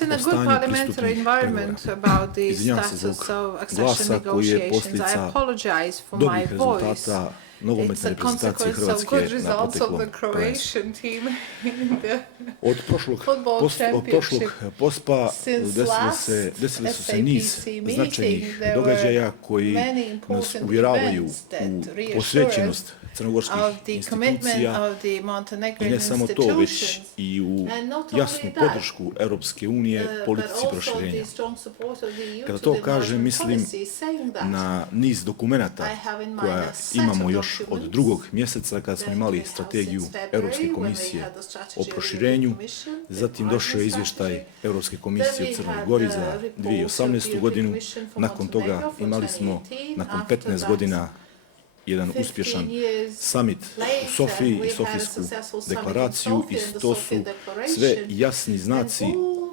pristupnih pregovora. Izvinjavam se zbog glasa koji je posljedica dobrih rezultata nogometne reprezentacije Hrvatske na proteklom prvenstvu. Od prošlog POSP-a desili su se niz značajnih događaja koji nas uvjeravaju u posvećenost crnogorskih institucija i ne samo to, već i u jasnu podršku Europske unije politici proširenja. Kada to kažem, mislim na niz dokumenata koja imamo još od 2. mjeseca kada smo imali strategiju Europske komisije o proširenju, zatim došao je izvještaj Europske komisije u Crnoj Gori za 2018. godinu, nakon toga imali smo nakon 15 godina jedan uspješan summit u Sofiji i Sofijsku deklaraciju i to su sve jasni znaci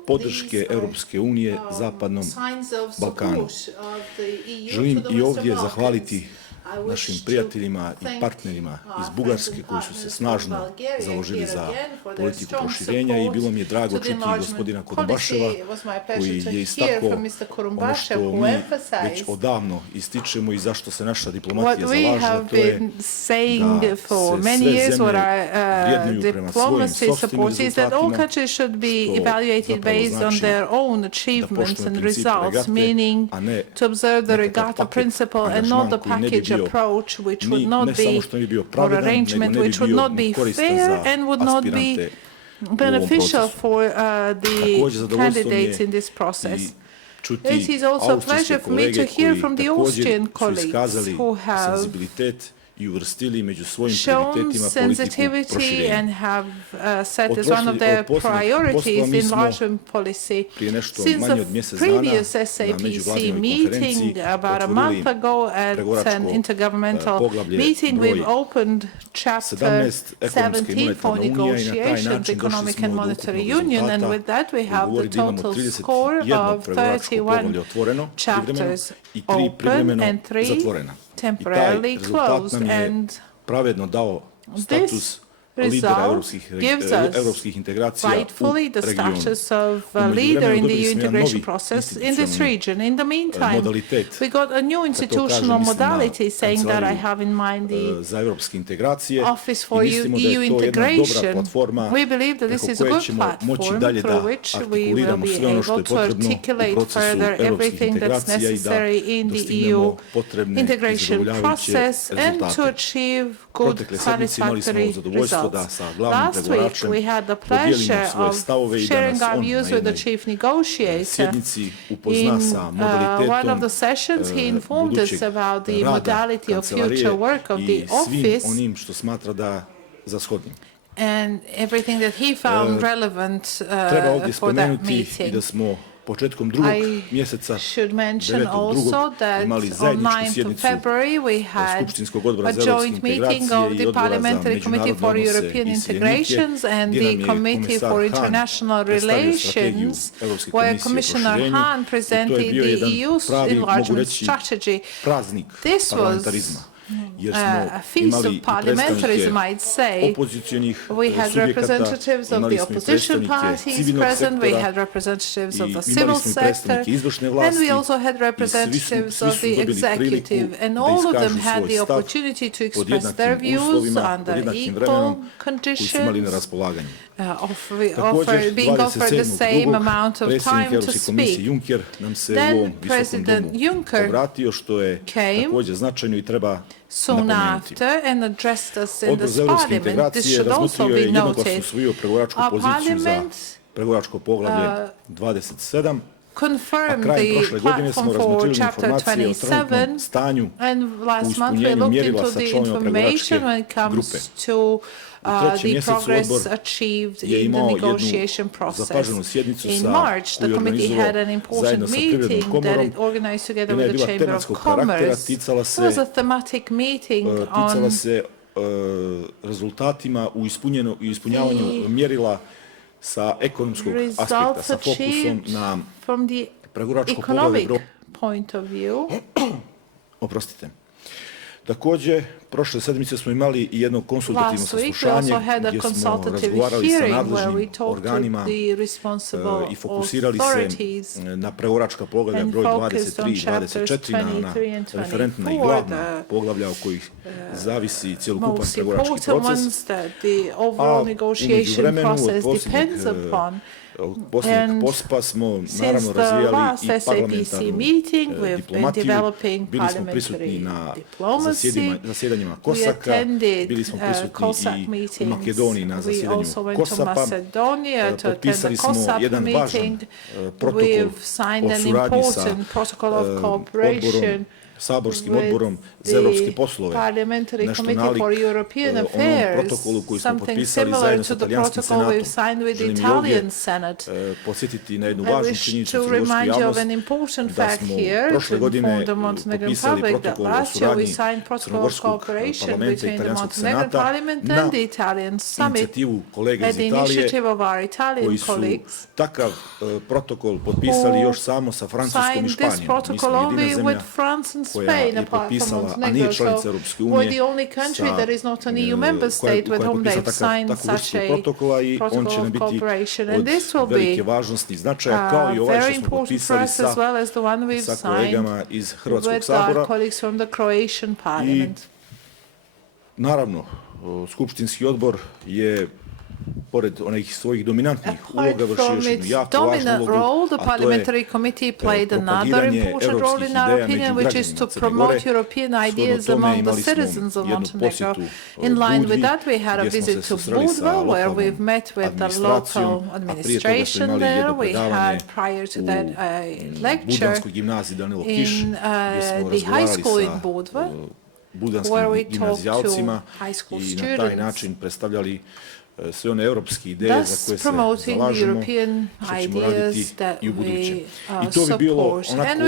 podrške Europske unije Zapadnom Balkanu. Želim i ovdje zahvaliti našim prijateljima i partnerima iz Bugarske koji su se snažno založili za politiku proširenja i bilo mi je drago čuti gospodina Kodobaševa koji je istakao ono što mi već odavno ističemo i zašto se naša diplomatija zalaže, a to je da se sve zemlje vrijednuju prema svojim sopstvenim rezultatima, to zapravo znači da poštujemo princip regate, a ne nekakav paket angažman koji ne bi bio ne samo što ne bi bio pravedan, nego ne bi bio koristan za aspirante beneficial for the candidates in this process. It is also a pleasure for me to hear from the Austrian colleagues who have i uvrstili među svojim shown prioritetima politiku proširenja. and have set as one of their priorities enlargement policy. Since the previous SAPC meeting about a month ago at an intergovernmental meeting, we've opened chapter 17 for negotiations, economic and monetary union, and with that we have the total score of 31 chapters open and 3 temporarily closed, and pravedno dao status lidera evropskih integracija rightfully the status of a leader in the integration process in this region. In the meantime, we got a new institutional modality, saying that I have in mind the Office for EU Integration. We believe that this is a good platform through which we will be able to articulate further everything that's necessary in the EU integration process and to achieve good, satisfactory results. Last week, we had the pleasure of sharing our views with the chief negotiator. In one of the sessions, he informed us about the modality of future work of the office and everything that he found relevant for that meeting. Početkom 2. mjeseca 9.2. imali zajedničku sjednicu Skupštinskog odbora za evropske integracije i odbora za međunarodne odnose i iseljenike, gdje nam je komesar Hahn predstavio strategiju Europske komisije o proširenju i to je bio jedan pravi, mogu reći, praznik parlamentarizma. Jer smo imali parliamentarism, I'd say. Opozicionih we had representatives of the opposition parties present, we had representatives of the civil sector, and we also had representatives of the executive, and all of them had the opportunity to express their views under equal conditions, being offered the same amount of time to speak. Then President Juncker came soon after and addressed us in this parliament. This should also be noted. Our parliament confirmed the platform for Chapter 27, and last month we looked into the information when it comes to the progress achieved in the negotiation process. In March, the committee had an important meeting that it organized together with the Chamber of Commerce. It was a thematic meeting on rezultatima u ispunjavanju mjerila sa ekonomskog aspekta, sa fokusom na pregovaračko poglavlje Oprostite. Također, prošle sedmice smo imali i jedno konsultativno saslušanje gdje smo razgovarali sa nadležnim organima i fokusirali se na pregovaračka poglavlja broj 23 i 24, na referentna i glavna poglavlja o kojih zavisi cjelokupan pregovarački proces. A u međuvremenu od posljednjeg posljednjeg POSP-a smo naravno razvijali i parlamentarnu diplomatiju, bili smo prisutni na zasjedanjima Kosaka, bili smo prisutni i u Makedoniji na zasjedanju Kosapa, potpisali smo jedan važan protokol o suradnji sa saborskim odborom za evropske poslove, nešto nalik onom protokolu koji smo potpisali zajedno sa Italijanskim senatom. Želim i ovdje podsjetiti na jednu važnu činjenicu civilnošću javnost, da smo prošle godine potpisali protokol o suradnji Crnogorskog parlamenta i Italijanskog senata na inicijativu kolega iz Italije, koji su takav protokol potpisali još samo sa Francuskom i Španijom. Mi smo jedina zemlja koja je potpisala, a nije članica Europske unije, koja je potpisala takvu vrstu protokola i on će nam biti od velike važnosti i značaja, kao i ovaj što smo potpisali sa kolegama iz Hrvatskog sabora. I naravno, Skupštinski odbor je pored onih svojih dominantnih uloga vrši još jednu jako važnu ulogu, a to je propagiranje evropskih ideja među građanima Crne Gore. Shodno tome imali smo jednu posjetu Budvi, gdje smo se susreli sa lokalnom administracijom, a prije toga smo imali jedno predavanje u Budanskoj gimnaziji Danilo Kiš, gdje smo razgovarali sa budanskim gimnazijalcima i na taj način predstavljali sve one europske ideje za koje se zalažemo, što ćemo raditi i u budućem. I to bi bilo onako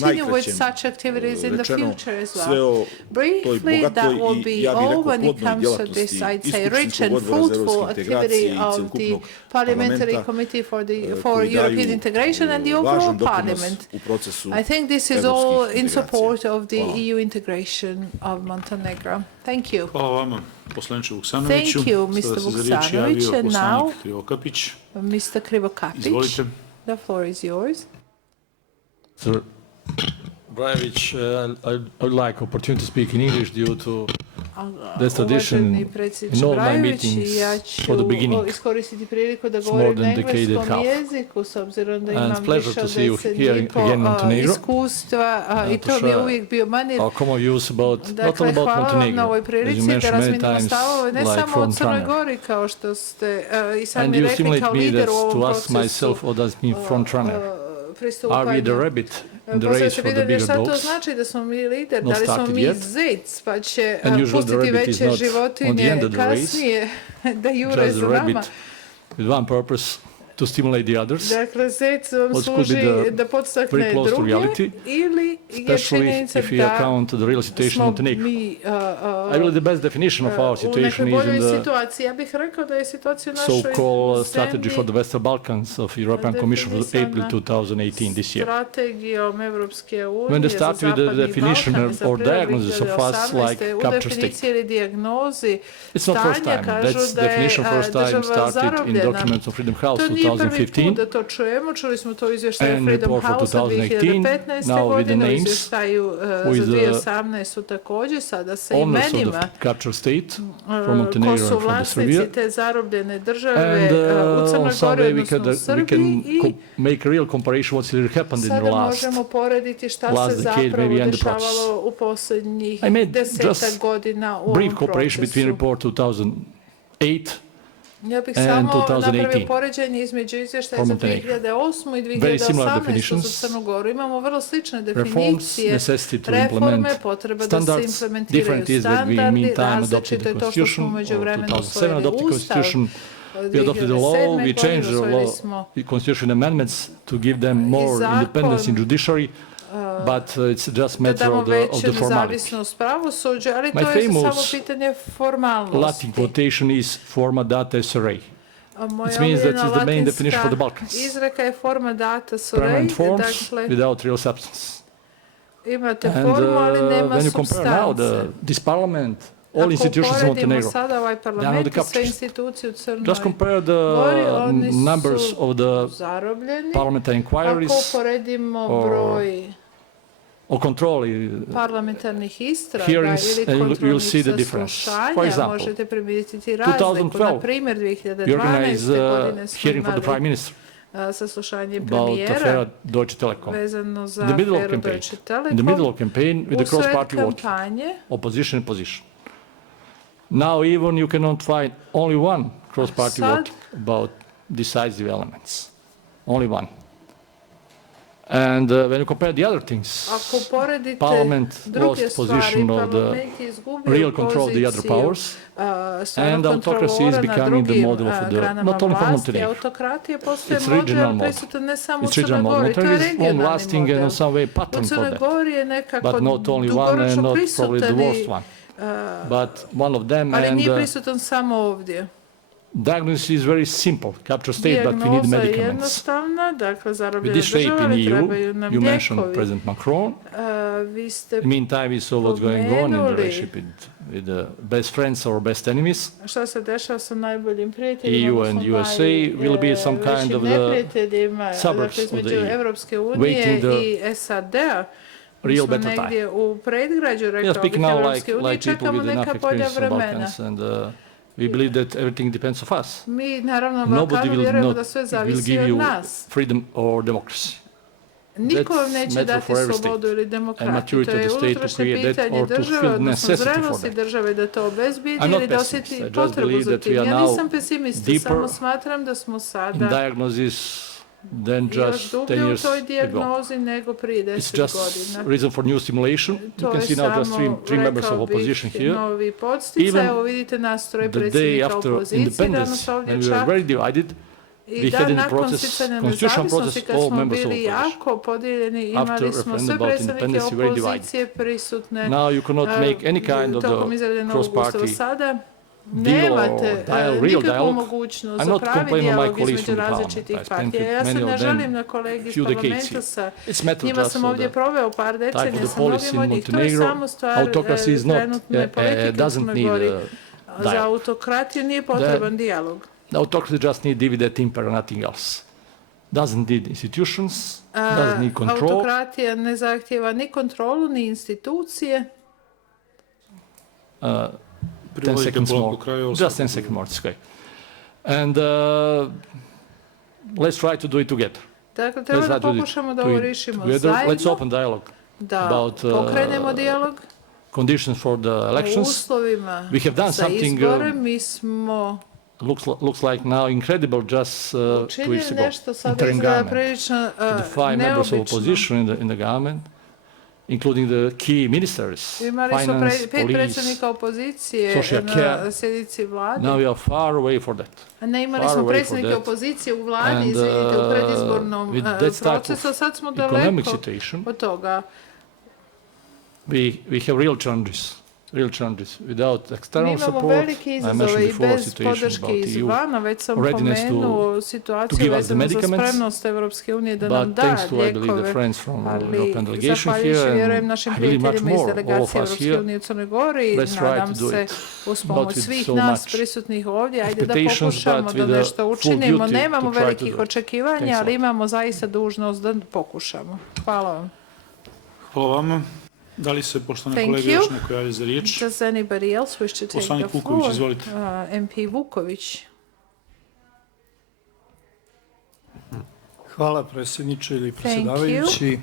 najkraćem rečeno sve o toj bogatoj i, ja bih rekao, plodnoj djelatnosti i Skupštinskog odbora za evropske integracije i celokupnog parlamenta, koji daju važan doprinos u procesu evropskih integracija. Hvala vama, poslaniče Vuksanoviću. Sada se za riječ javio poslanik Krivokapić. Izvolite. The floor is yours. Sir Brajević, I would like opportunity to speak in English due to this tradition in all my meetings for the beginning. It's more than a decade and a half. And it's a pleasure to see you here again in Montenegro. And to share our common views about, not only about Montenegro, as you mentioned many times, like from Crne. And you stimulate me to ask myself what does it mean from Crne. Are we the rabbit in the race for the bigger dogs? Not started yet. And usually the rabbit is not on the end of the race, just the rabbit with one purpose, to stimulate the others. What could be the very close to reality, especially if we account the real situation in Montenegro. I believe the best definition of our situation is in the so-called strategy for the Western Balkans of European Commission for April 2018 this year. When they start with the definition or diagnosis of us like capture state. It's not first time. That's the definition first time started in documents of Freedom House 2015 and report for 2018, now with the names, who is the owners of the capture state from Montenegro and from the Serbia. And on some way we can make a real comparison what's really happened in the last decade, maybe end the process. I made just brief comparison between report 2008 and 2018 for Montenegro. Very similar definitions. Reforms, necessity to implement standards. Different is that we meantime adopted the constitution, or 2007 adopted the constitution. We adopted the law, we changed the law, the constitution amendments to give them more independence in judiciary. But it's just a matter of the formality. My famous Latin quotation is forma data sera. It means that it's the main definition for the Balkans. Permanent forms without real substance. And when you compare now this parliament, all institutions in Montenegro, they are not the captures. Just compare the numbers of the parliamentary inquiries or control hearings, and you'll see the difference. For example, 2012, we organized a hearing for the Prime Minister. saslušanje about premijera affair Deutsche Telekom. vezano za In the middle of aferu campaign, Deutsche Telekom. in the middle of campaign with the cross-party vote, kampanje, opposition and position. Now even you cannot find only one cross-party vote about decisive elements. Only one. And when you compare the other things, Parliament lost position of the real control of the other powers, and autocracy is becoming the model of the, not only for Montenegro, it's regional model. It's regional model. Montenegro is long-lasting and in some way pattern for that, but not only one and not probably the worst one, but one of them. Ali nije prisutan samo ovdje. Diagnosis is very simple. Capture state, but we need medicaments. With this shape in EU, you mentioned President Macron. In the meantime, we saw what's going on in the relationship with the best friends or best enemies. EU and USA will be some kind of the suburbs of the EU, waiting the real better time. We are speaking now like people with enough experience in the Balkans, and we believe that everything depends on us. Nobody will give you freedom or democracy. Niko vam neće dati slobodu ili demokratiju. To je unutrašnje pitanje države, odnosno zrelosti države da to obezbijedi ili da osjeti potrebu za tim. Ja nisam pesimista, samo smatram da smo sada još dublje u toj dijagnozi nego prije 10 godina. It's just reason for new stimulation. You can see now just three members of opposition here. Novi podsticaj, evo vidite nastroj predsjednika opozicije danas ovdje čak. I dan nakon sticanja nezavisnosti, kad smo bili jako podijeljeni, imali smo sve predstavnike opozicije prisutne tokom izrade novog ustava. Sada nemate nikakvu mogućnost za pravi dijalog između različitih partija. Ja se ne želim na kolegi iz parlamenta, sa njima sam ovdje proveo par decenija sa mnogim od njih. To je samo stvar trenutne politike u Crnoj Gori. Za autokratiju nije potreban dijalog. The autocracy just need dividend imper, nothing else. Doesn't need institutions, doesn't need control. Autokratija ne zahtjeva ni kontrolu, ni institucije. 10 seconds more. Just 10 seconds more, it's okay. And let's try to do it together. Dakle, treba da pokušamo da ovo rešimo zajedno. Let's open dialogue about pokrenemo dijalog. Conditions for the elections. O uslovima za izbore mi smo looks like now incredible just 2 weeks ago in Terengame. The 5 members of opposition in the government, including the key ministers, finance, police, social care. Now we are far away for that. Imali smo predsjednike opozicije u vladi, izvidite, u predizbornom procesu, sad smo daleko od toga. We have real challenges. Without external support, I mentioned before situation about EU readiness to give us the medicaments, but thanks to, I believe, the friends from the European delegation here, and I believe much more, all of us here, let's try to do it, not with so much expectations, but with a full duty to try to do it. Očekivanja, ali imamo zaista dužnost da pokušamo. Hvala vam. Hvala vama. Da li se, poštovani kolege, još neko javlja za riječ? Does anybody else wish to take Poslanik the Vuković, floor? izvolite. MP Vuković. Hvala predsjedniče ili predsjedavajući.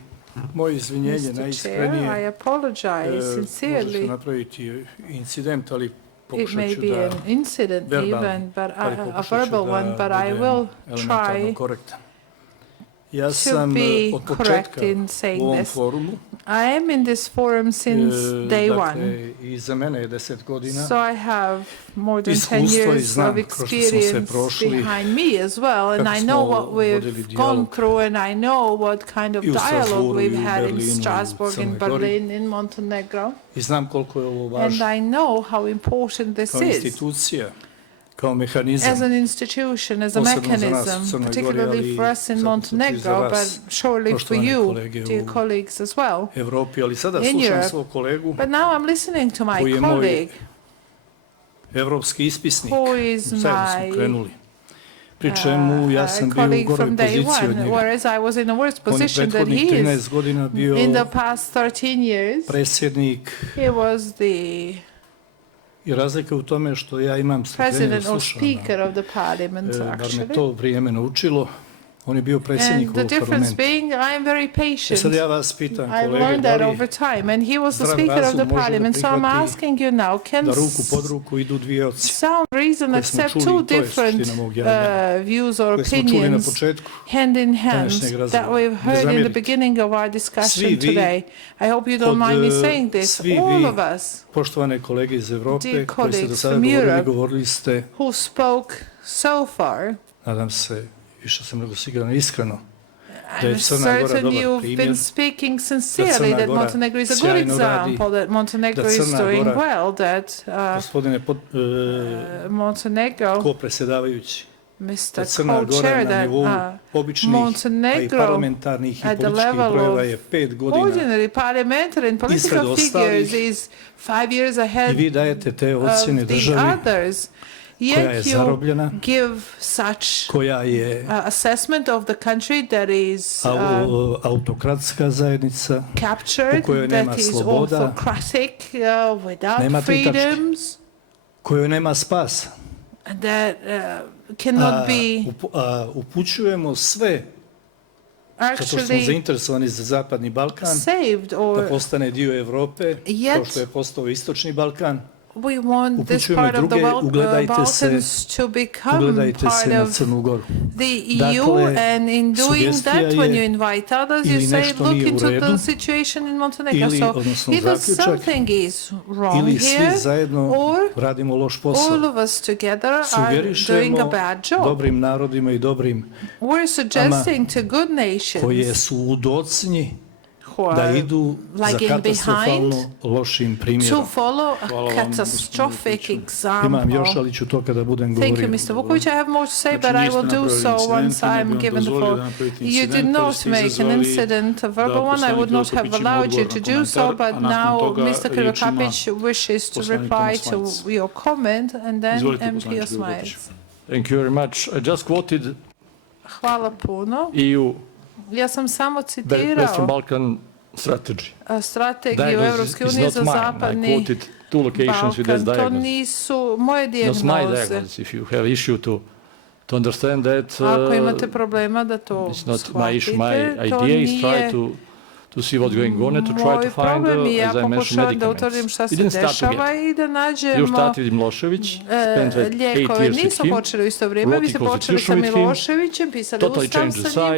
Moje izvinjenje najiskrenije. I apologize sincerely. Možda ću napraviti incident, ali It may be an incident even, but a verbal one, but I will try to be correct in saying this. I am in this forum since day one. So I have more than 10 years of experience behind me as well, and I know what we've gone through, and I know what kind of dialogue we've had in Strasbourg, in Berlin, in Montenegro. And I know how important this is. As an institution, as a mechanism, particularly for us in Montenegro, but surely for you, dear colleagues, as well, in Europe. But now I'm listening to my colleague, who is my colleague from day one, whereas I was in a worse position than he is. In the past 13 years, he was the I razlika u tome što ja imam strpljenje da slušam, bar me to vrijeme naučilo, On je bio predsjednik ovog parlamenta. And the difference being, I am very patient. Sad ja vas pitam, I've kolege, learned that over time. And he was the speaker of the parliament, so I'm asking you now, can da ruku pod ruku idu dvije opcije sound reason accept two different views or opinions hand in hand that we've heard in the beginning of our discussion today? I hope you don't mind me saying this. All of us, poštovane kolege iz Evrope, dear koji ste do colleagues sada from Europe, govorili ste, who spoke so far, nadam se, više sam nego siguran, iskreno, I'm certain you've been speaking sincerely that Montenegro is a good example, that Montenegro is doing well, that Montenegro, ko-predsjedavajući, Mr. Co-Chair, that Montenegro at the level of ordinary parliamentary and political figures is 5 years ahead of the others. Yet you give such assessment of the country that is captured, that is autocratic, without freedoms, that cannot be saved or da postane dio Evrope, kao što je postao Istočni Balkan. We want this part of the Balkans to become part of the EU, and in doing that, when you invite others, you say, look into the situation in Montenegro. So either something is wrong here, or all of us together are doing a bad job. We're suggesting to good nations da idu za katastrofalno lošim primjerom. To follow a catastrophic example. Imam još, ali ću to kada budem govorio. Thank you, Mr. Vukovic. I have more to say, but I will do so once I'm given the floor. You did not make an incident, a verbal one. I would not have allowed you to do so, but now Mr. Krivokapić wishes to reply to your comment, and then MP Osmajić. Thank you very much. I just quoted Hvala puno. EU. Ja sam samo citirao strategiju Europske unije za zapadni Balkan. To nisu moje dijagnoze. Ako imate problema da to shvatite, to nije moj problem i ja pokušavam da utvrdim šta se dešava i da nađemo lijekove. Nisu počeli u isto vrijeme, vi ste počeli sa Miloševićem, pisali ustav sa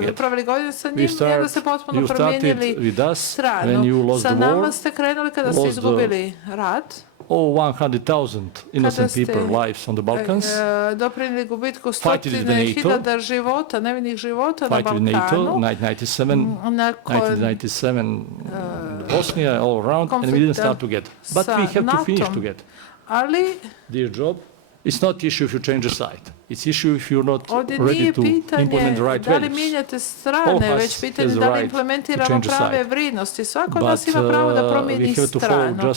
njim, proveli godine sa njim i onda ste potpuno promijenili stranu. Sa nama ste krenuli kada ste izgubili rat. 100,000 innocent people lives on the Balkans. Doprinili gubitku 100.000 života, nevinih života na Balkanu. NATO, 1997, Bosnia, all around, and we didn't start together. But we have to finish together. Dear job, it's not issue if you change the side. It's issue if you're not ready to implement the right values. Da li mijenjate strane, već pitanje da li implementiramo prave vrijednosti. Svako od nas ima pravo da promijeni stranu.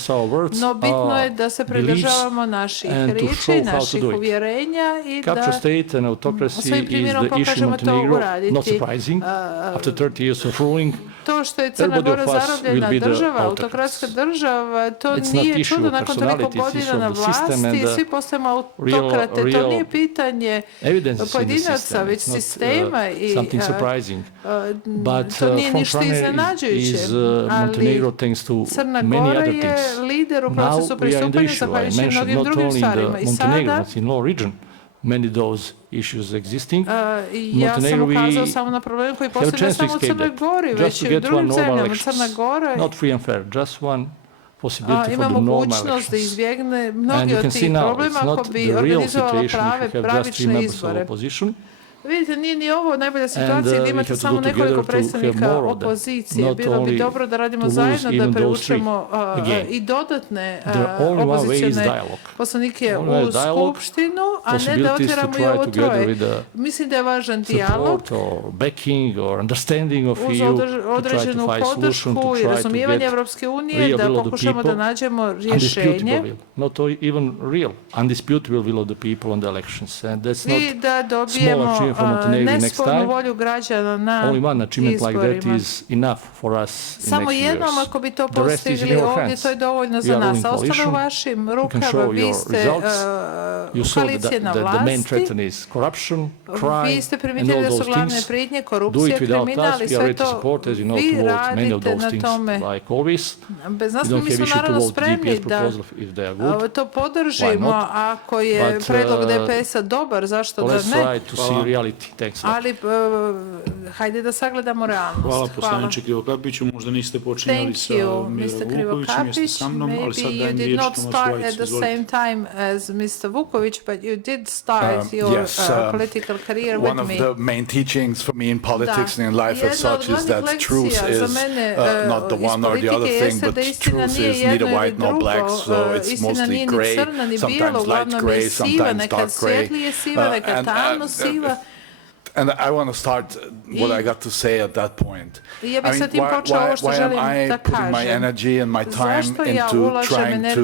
No bitno je da se pridržavamo naših riječi, naših uvjerenja i da svojim primjerom pokažemo to uraditi. Not surprising, after 30 years of ruling, to što je Crna Gora zarobljena država, autokratska država, to nije čudo nakon toliko godina na vlasti, svi postajemo autokrate, to nije pitanje pojedinaca, već sistema i to nije ništa iznenađujuće, ali Crna Gora je lider u procesu pristupanja zahvaljujući mnogim drugim stvarima. I sada ja sam ukazao samo na problem koji postoji ne samo u Crnoj Gori, već i u drugim zemljama. Crna Gora ima mogućnost da izbjegne mnogi od tih problema ako bi organizovala prave, pravične izbore. Vidite, nije ni ovo najbolja situacija da imate samo nekoliko predstavnika opozicije. Bilo bi dobro da radimo zajedno, da preučemo i dodatne opozicione poslanike u Skupštinu, a ne da otjeramo i ovo troje. Mislim da je važan dijalog uz određenu podršku i razumijevanje Evropske unije, da pokušamo da nađemo rješenje i da dobijemo campaign for Montenegro next time, volju građana na only one achievement like that izborima. is enough for us in Samo next jednom years. ako bi to The rest is in postigli your ovdje, hands. to je dovoljno We za are nas. ruling A ostalo u coalition. vašim You can rukama, show vi your ste results. You saw koalicije na that the main vlasti. threat is corruption, Vi crime, ste and primijetili all da su those glavne things. prijetnje, Do korupcija, it without kriminal us. i We are sve ready to to support, as you know, vi towards many of radite those na things, tome. like always. Bez nas We don't mi have smo issue to naravno vote spremni GPS da proposal if they are good. to Why podržimo. not? Ako je But, predlog DPS-a dobar, zašto So da let's ne? try to see reality. Thanks a lot. Ali hajde da sagledamo realnost. Hvala poslaniče Krivokapiću, možda niste počinjali Thank sa you, Mira Mr. Vukovićem, jeste sa mnom, ali sad Maybe you dajem did riječ not Tomasu start Vajcu, at the izvolite. same time as Mr. Vukovic, but you did start your political career with me. One of the main teachings for me in politics and in life as such is that truth is not the one or the other thing, but truth is neither white nor black, so it's mostly gray, sometimes light gray, sometimes dark gray. And I want to start what I got to say at that point. I mean, why am I putting my energy and my time into trying to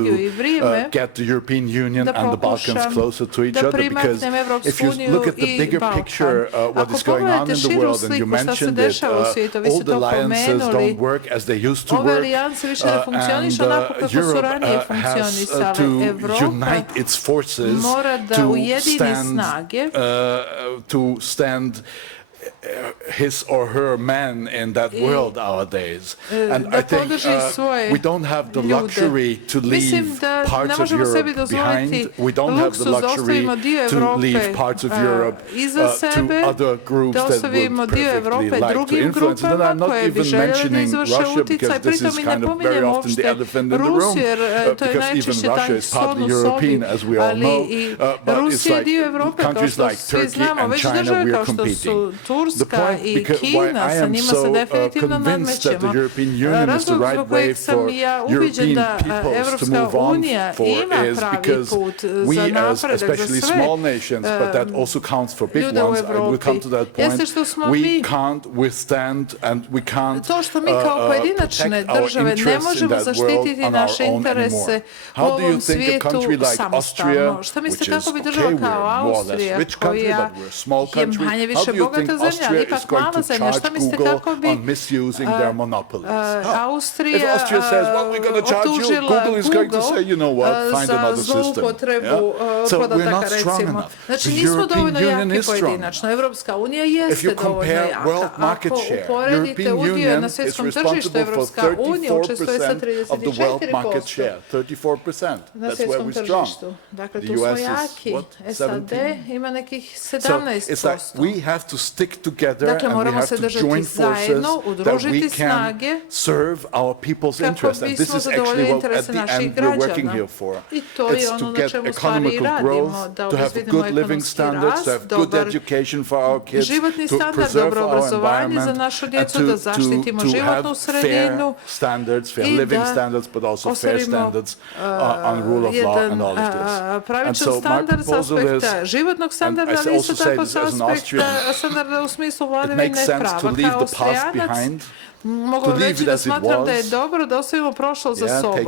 get the European Union and the Balkans closer to each other? Because if you look at the bigger picture, what is going on in the world, and you mentioned it, all the alliances don't work as they used to work, and Europe has to unite its forces to stand his or her man in that world nowadays. And I think we don't have the luxury to leave parts of Europe behind. We don't have the luxury to leave parts of Europe to other groups that would perfectly like to influence. And I'm not even mentioning Russia, because this is kind of very often the elephant in the room, because even Russia is partly European, as we all know. But it's like countries like Turkey and China, we are competing. The point why I am so convinced that the European Union is the right way for European peoples to move on for is because we, as especially small nations, but that also counts for big ones, I will come to that point, we can't withstand and we can't protect our interests in that world on our own anymore. How do you think a country like Austria, which is, okay, we're more or less rich country, but we're a small country, how do you think Austria is going to charge Google on misusing their monopolies? If Austria says, well, we're going to charge you, Google is going to say, you know what, find another system. Yeah? So we're not strong enough. The European Union is strong enough. If you compare world market share, European Union is responsible for 34% of the world market share. 34%. That's where we're strong. The US is, what, 17%? So it's like we have to stick together and we have to join forces that we can serve our people's interests. And this is actually what at the end we're working here for. It's to get economical growth, to have good living standards, to have good education for our kids, to preserve our environment, and to have fair standards, fair living standards, but also fair standards on rule of law and all of this. And so my proposal is, and I also say this as an Austrian, it makes sense to leave the past behind, mogu reći da smatram da je dobro da ostavimo prošlost za sobom.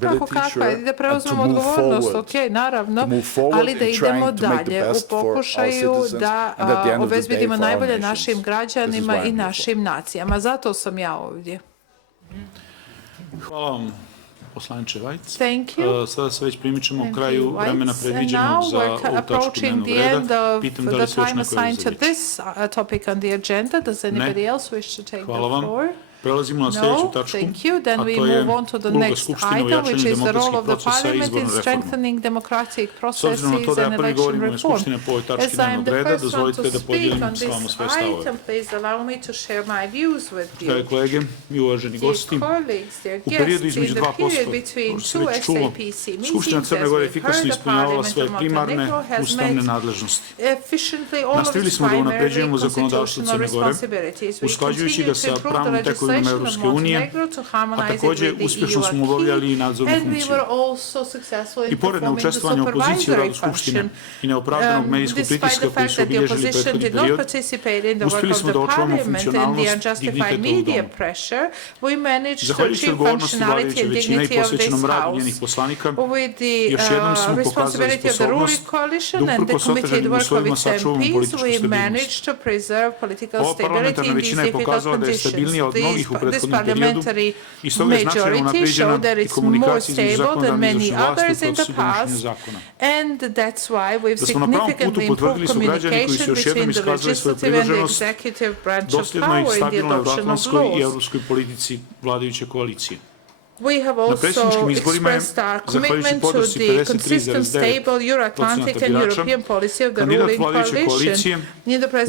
Kako kakva je, da preuzmemo odgovornost, ok, naravno, ali da idemo dalje u pokušaju da obezbedimo najbolje našim građanima i našim nacijama. Zato sam ja ovdje. Hvala vam, poslaniče Vajc. Sada se već primičemo kraju vremena predviđenog za ovu tačku dnevnog reda. Pitam da li se još neko želi za riječ. Ne. Hvala vam. Prelazimo na sljedeću tačku, a to je uloga Skupštine u jačanju demokratskih procesa i izbornu reformu. S obzirom na to da ja prvi govorim u ime Skupštine po ovoj tački dnevnog reda, dozvolite da podijelim s vama svoje stavove. Dragi kolege i uvaženi gosti, u periodu između dva POSP-a, što se već čulo, Skupština Crne Gore efikasno ispunjavala svoje primarne ustavne nadležnosti. Nastavili smo da unapređujemo zakonodavstvo Crne Gore, usklađujući ga sa pravnom tekovinom zakonom Evropske unije, a također uspješno smo obavljali i nadzornu funkciju. I pored neučestvovanja opozicije u radu Skupštine i neopravdanog medijskog pritiska koji su obilježili prethodni period, uspjeli smo da očuvamo funkcionalnost, dignitet ovog doma. Zahvaljujući odgovornosti vladajuće većine i posvećenom radu njenih poslanika, još jednom smo pokazali sposobnost da uprkos otežanim uslovima sačuvamo političku stabilnost. Ova parlamentarna većina je pokazala da je stabilnija od mnogih u prethodnom periodu i stoga je značajno unapređena i komunikacija između zakonodavne i izvršne vlasti u procesu donošenja zakona. Da smo na pravom putu potvrdili su građani koji su još jednom iskazali svoju privrženost dosljednoj i stabilnoj evroatlantskoj i evropskoj politici vladajuće koalicije. Na predsjedničkim izborima je, zahvaljujući podršci 53,9% birača, kandidat vladajuće koalicije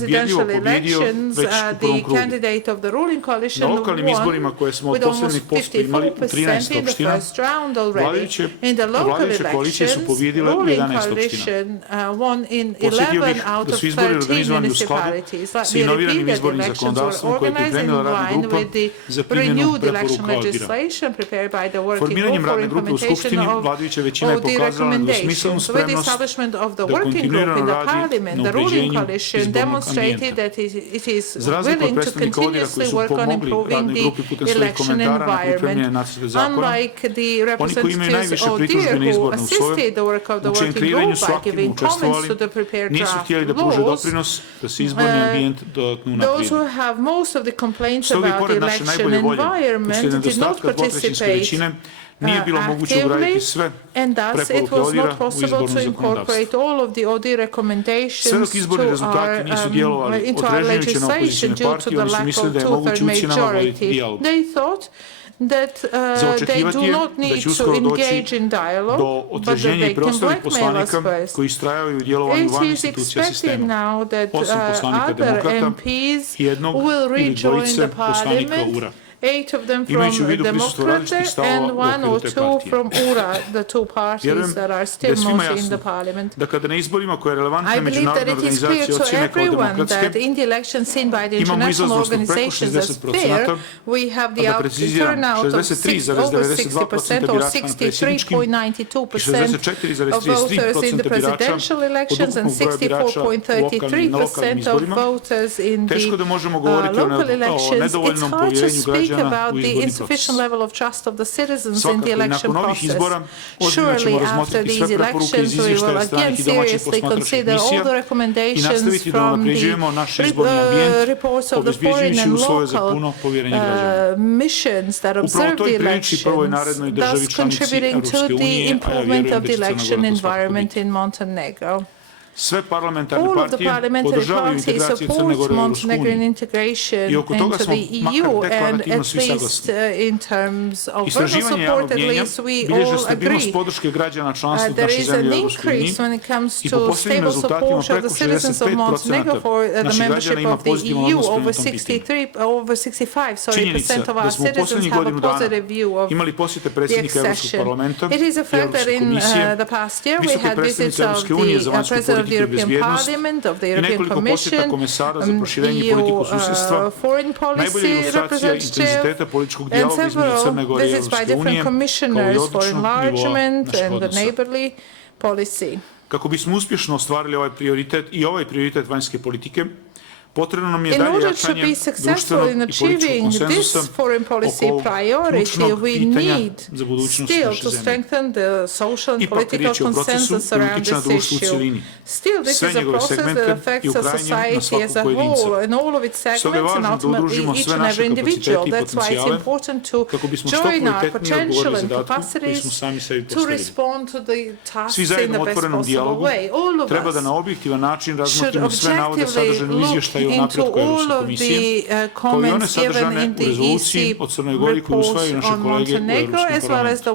ubjedljivo pobjedio već u prvom krugu. Na lokalnim izborima koje smo od posljednjeg postupa imali u 13 opština, vladajuće koalicije su pobjedile u 11 opština. Podsjetio bih da su izbori organizovani u skladu sa inoviranim izbornim zakonodavstvom koje je pripremila radna grupa za primjenu preporuka odbira. Formiranjem radne grupe u Skupštini vladajuća većina je pokazala nedvosmislenu spremnost da kontinuirano radi na unapređenju izbornog ambijenta. Za razliku od predstavnika odbora koji su pomogli radnoj grupi putem svojih komentara na pripremljene nacrte zakona, oni koji imaju najviše pritužbi na izborne uslove, u čijem kreiranju su aktivno učestvovali, nisu htjeli da pruže doprinos da se izborni ambijent dodatno unaprijedi. Stoga i pored naše najbolje volje, uslijed nedostatka dvotrećinske većine, nije bilo moguće ugraditi sve preporuke odbora u izborno zakonodavstvo. Sve dok izborni rezultati nisu djelovali određujuće na opozicijne partije, oni su mislili da je moguće ući nama voditi dijalog. Za očekivati je da će uskoro doći do otrežnjenja i preostalih poslanika koji istrajavaju u djelovanju van institucija sistema, 8 poslanika demokrata i jednog ili dvojice poslanika URA. Imajući u vidu prisustvo različitih stavova u okviru te partije. Vjerujem da je svima jasno da kada na izborima koje relevantne međunarodne organizacije ocjene kao demokratske, imamo izlaznost od preko 60%, a da preciziram 63,92% birača na predsjedničkim i 64,33% birača od ukupnog broja birača na lokalnim izborima, teško da možemo govoriti o nedovoljnom povjerenju građana about the insufficient level of trust of the citizens in the election process. Surely after these elections we will again seriously consider all the recommendations from the reports of the foreign and local missions that observe the elections, thus contributing to the improvement of the election environment in Montenegro. Sve parlamentarne partije podržavaju integraciju Crne Gore u Evropsku uniju i oko toga smo makar deklarativno svi saglasni. Istraživanje javnog mnjenja bilježe stabilnost podrške građana članstva naše zemlje u Evropskoj uniji i po posljednjim rezultatima preko 65% naših građana ima pozitivan odnos prema tom pitanju. Činjenica da smo u posljednjih godinu dana imali posjete predsjednika Evropskog parlamenta i Evropske komisije, visoke predstavnice Evropske unije za vanjsku politiku i bezbjednost i nekoliko posjeta komesara za proširenje i politiku susjedstva, najbolja ilustracija intenziteta političkog dijaloga između Crne Gore i Evropske unije, kao i odličnog nivoa našeg odnosa. Kako bismo uspješno ostvarili ovaj prioritet vanjske politike, potrebno nam je dalje jačanje društvenog i političkog konsenzusa oko ovog ključnog pitanja za budućnost naše zemlje. Ipak riječ je o procesu koji utiče na društvo u cijelini, sve njegove segmente i u krajnjem na svakog pojedinca. Stoga je važno da udružimo sve naše kapacitete i potencijale kako bismo što kvalitetnije odgovorili zadatku koji smo sami sebi postavili. Svi zajedno u otvorenom dijalogu treba da na objektivan način razmotrimo sve navode sadržane u izvještaju o napretku Evropske komisije, kao i one sadržane u rezoluciji od Crnoj Gori koju usvajaju naše kolege u Evropskom parlamentu.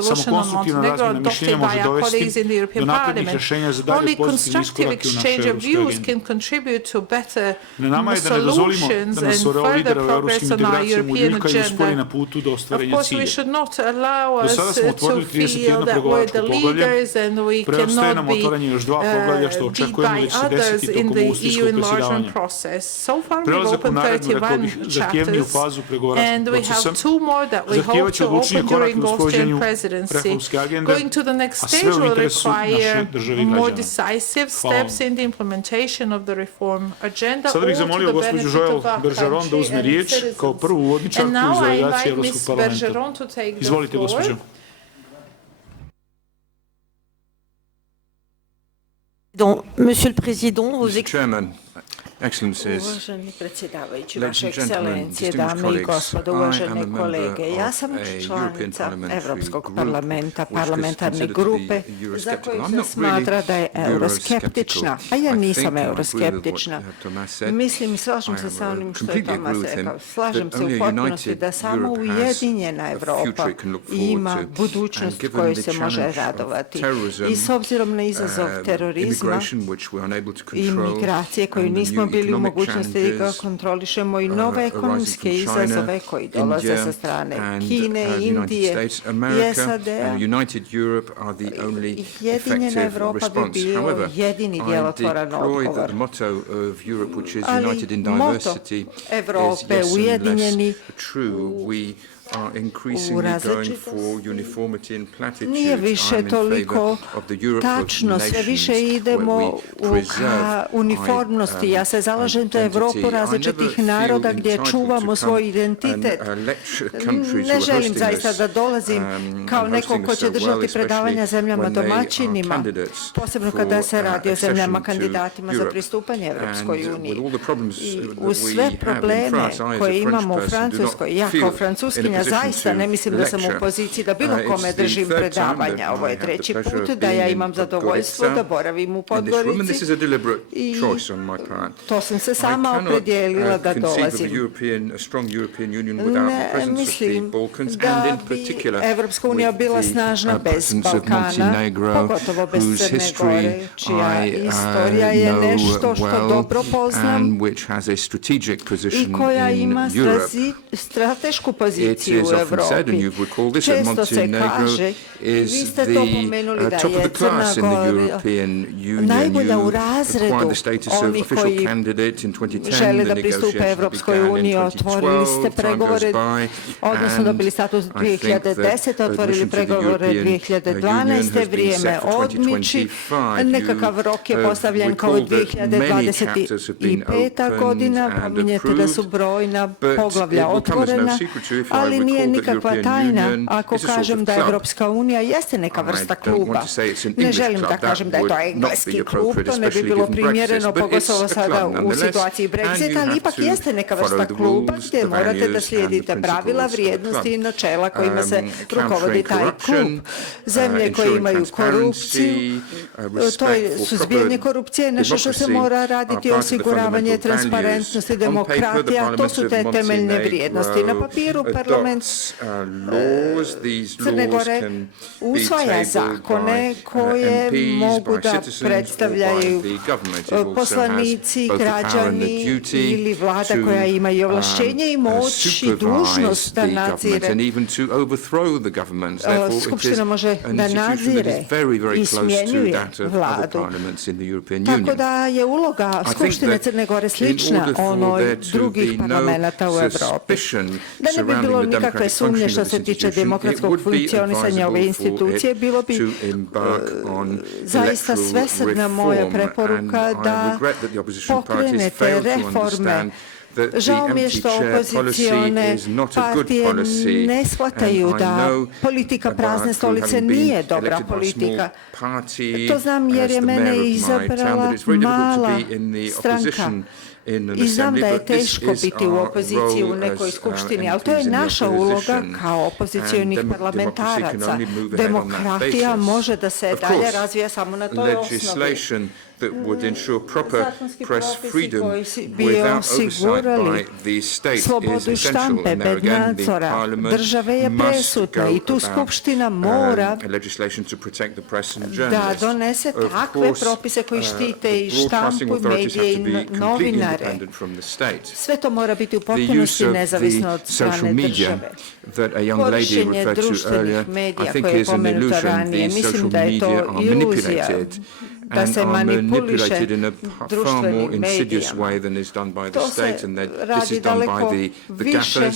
Samo konstruktivna razmjena mišljenja može dovesti do naprednih rješenja za dalje pozitivne iskorake u našoj evropskoj agendi. Na nama je da ne dozvolimo da nas ore lidera u evropskim integracijama uljuljka i uspori na putu do ostvarenja cilja. Do sada smo otvorili 31 pregovaračko poglavlje, preostaje nam otvaranje još 2 poglavlja što očekujemo da će se desiti tokom augustinskog EU enlargement process. So far we've opened 31 chapters, and we have 2 more that we hope to open during Austrian presidency. Going to the next stage will require more decisive steps in the implementation of the reform agenda, all to the benefit of our country and its citizens. And now I invite Ms. Bergeron to take the floor. Monsieur le Président, Mr. Chairman, Excellencies, Uvaženi predsjedavajući, ladies vaše and gentlemen, ekscelencije, distinguished dame i colleagues, gospodo, I am a uvažene member kolege. Ja of sam a European članica Parliamentary Europskog group parlamenta, which is parlamentarne considered to be grupe za Eurosceptical. koju I'm se not smatra da je really euroskeptična, a ja I nisam think I agree with euroskeptična. what Thomas said. Mislim, slažem se sa onim što je Tomas rekao. Slažem se u potpunosti da samo ujedinjena Evropa ima budućnost koju se može radovati. I s obzirom na izazov terorizma i migracije koju nismo bili u mogućnosti da kontrolišemo i nove ekonomske izazove koji dolaze sa strane Kine, Indije i SAD-a, jedinjena Evropa bi bio jedini djelotvoran odgovor. Ali moto Evrope ujedinjeni u različitosti nije više toliko tačno, sve više idemo ka uniformnosti. Ja se zalažem za Evropu različitih naroda gdje čuvamo svoj identitet. Ne želim zaista da dolazim kao neko ko će držati predavanja zemljama domaćinima, posebno kada se radi o zemljama kandidatima za pristupanje Evropskoj uniji. I uz sve probleme koje imamo u Francuskoj, ja kao Francuskinja zaista ne mislim da sam u poziciji da bilo kome držim predavanja. Ovo je 3. put da ja imam zadovoljstvo da boravim u Podgorici i to sam se sama opredijelila da dolazim. Ne mislim da bi Evropska unija bila snažna bez Balkana, pogotovo bez Crne Gore, čija istorija je nešto što dobro poznam i koja ima stratešku poziciju u Evropi. Često se kaže, vi ste to pomenuli da je Crna Gora najbolja u razredu onih koji žele da pristupe Evropskoj uniji. Otvorili ste pregovore, odnosno dobili status 2010. Otvorili pregovore 2012. Vrijeme odmiči. Nekakav rok je postavljen kao 2025. godina. Pominjete da su brojna poglavlja otvorena, ali nije nikakva tajna ako kažem da Evropska unija jeste neka vrsta kluba. Ne želim da kažem da je to engleski klub, to ne bi bilo primjereno, pogotovo sada u situaciji Brexita, ali ipak jeste neka vrsta kluba gdje morate da slijedite pravila, vrijednosti i načela kojima se rukovodi taj klub. Zemlje koje imaju korupciju, to je suzbijanje korupcije, nešto što se mora raditi, osiguravanje transparentnosti, demokratija, to su te temeljne vrijednosti. Na papiru parlament Crne Gore usvaja zakone koje mogu da predstavljaju poslanici, građani ili vlada koja ima i ovlašćenje i moć i dužnost da nadzire. Skupština može da nadzire i smjenjuje vladu. Tako da je uloga Skupštine Crne Gore slična onoj drugih parlamenta u Evropi. Da ne bi bilo nikakve sumnje što se tiče demokratskog funkcionisanja ove institucije, bilo bi zaista svesrdna moja preporuka da pokrenete reforme. Žao mi je što opozicione partije ne shvataju da politika prazne stolice nije dobra politika. To znam jer je mene izabrala mala stranka. I znam da je teško biti u opoziciji u nekoj skupštini, ali to je naša uloga kao opozicionih parlamentaraca. Demokratija može da se dalje razvija samo na toj osnovi. Zakonski propisi koji bi osigurali slobodu štampe bez nadzora države je presudna i tu Skupština mora da donese takve propise koji štite i štampu, medije i novinare. Sve to mora biti u potpunosti nezavisno od strane države. Korišćenje društvenih medija koje je pomenuto ranije, mislim da je to iluzija. da se manipuliše društvenim medijama. To se radi daleko više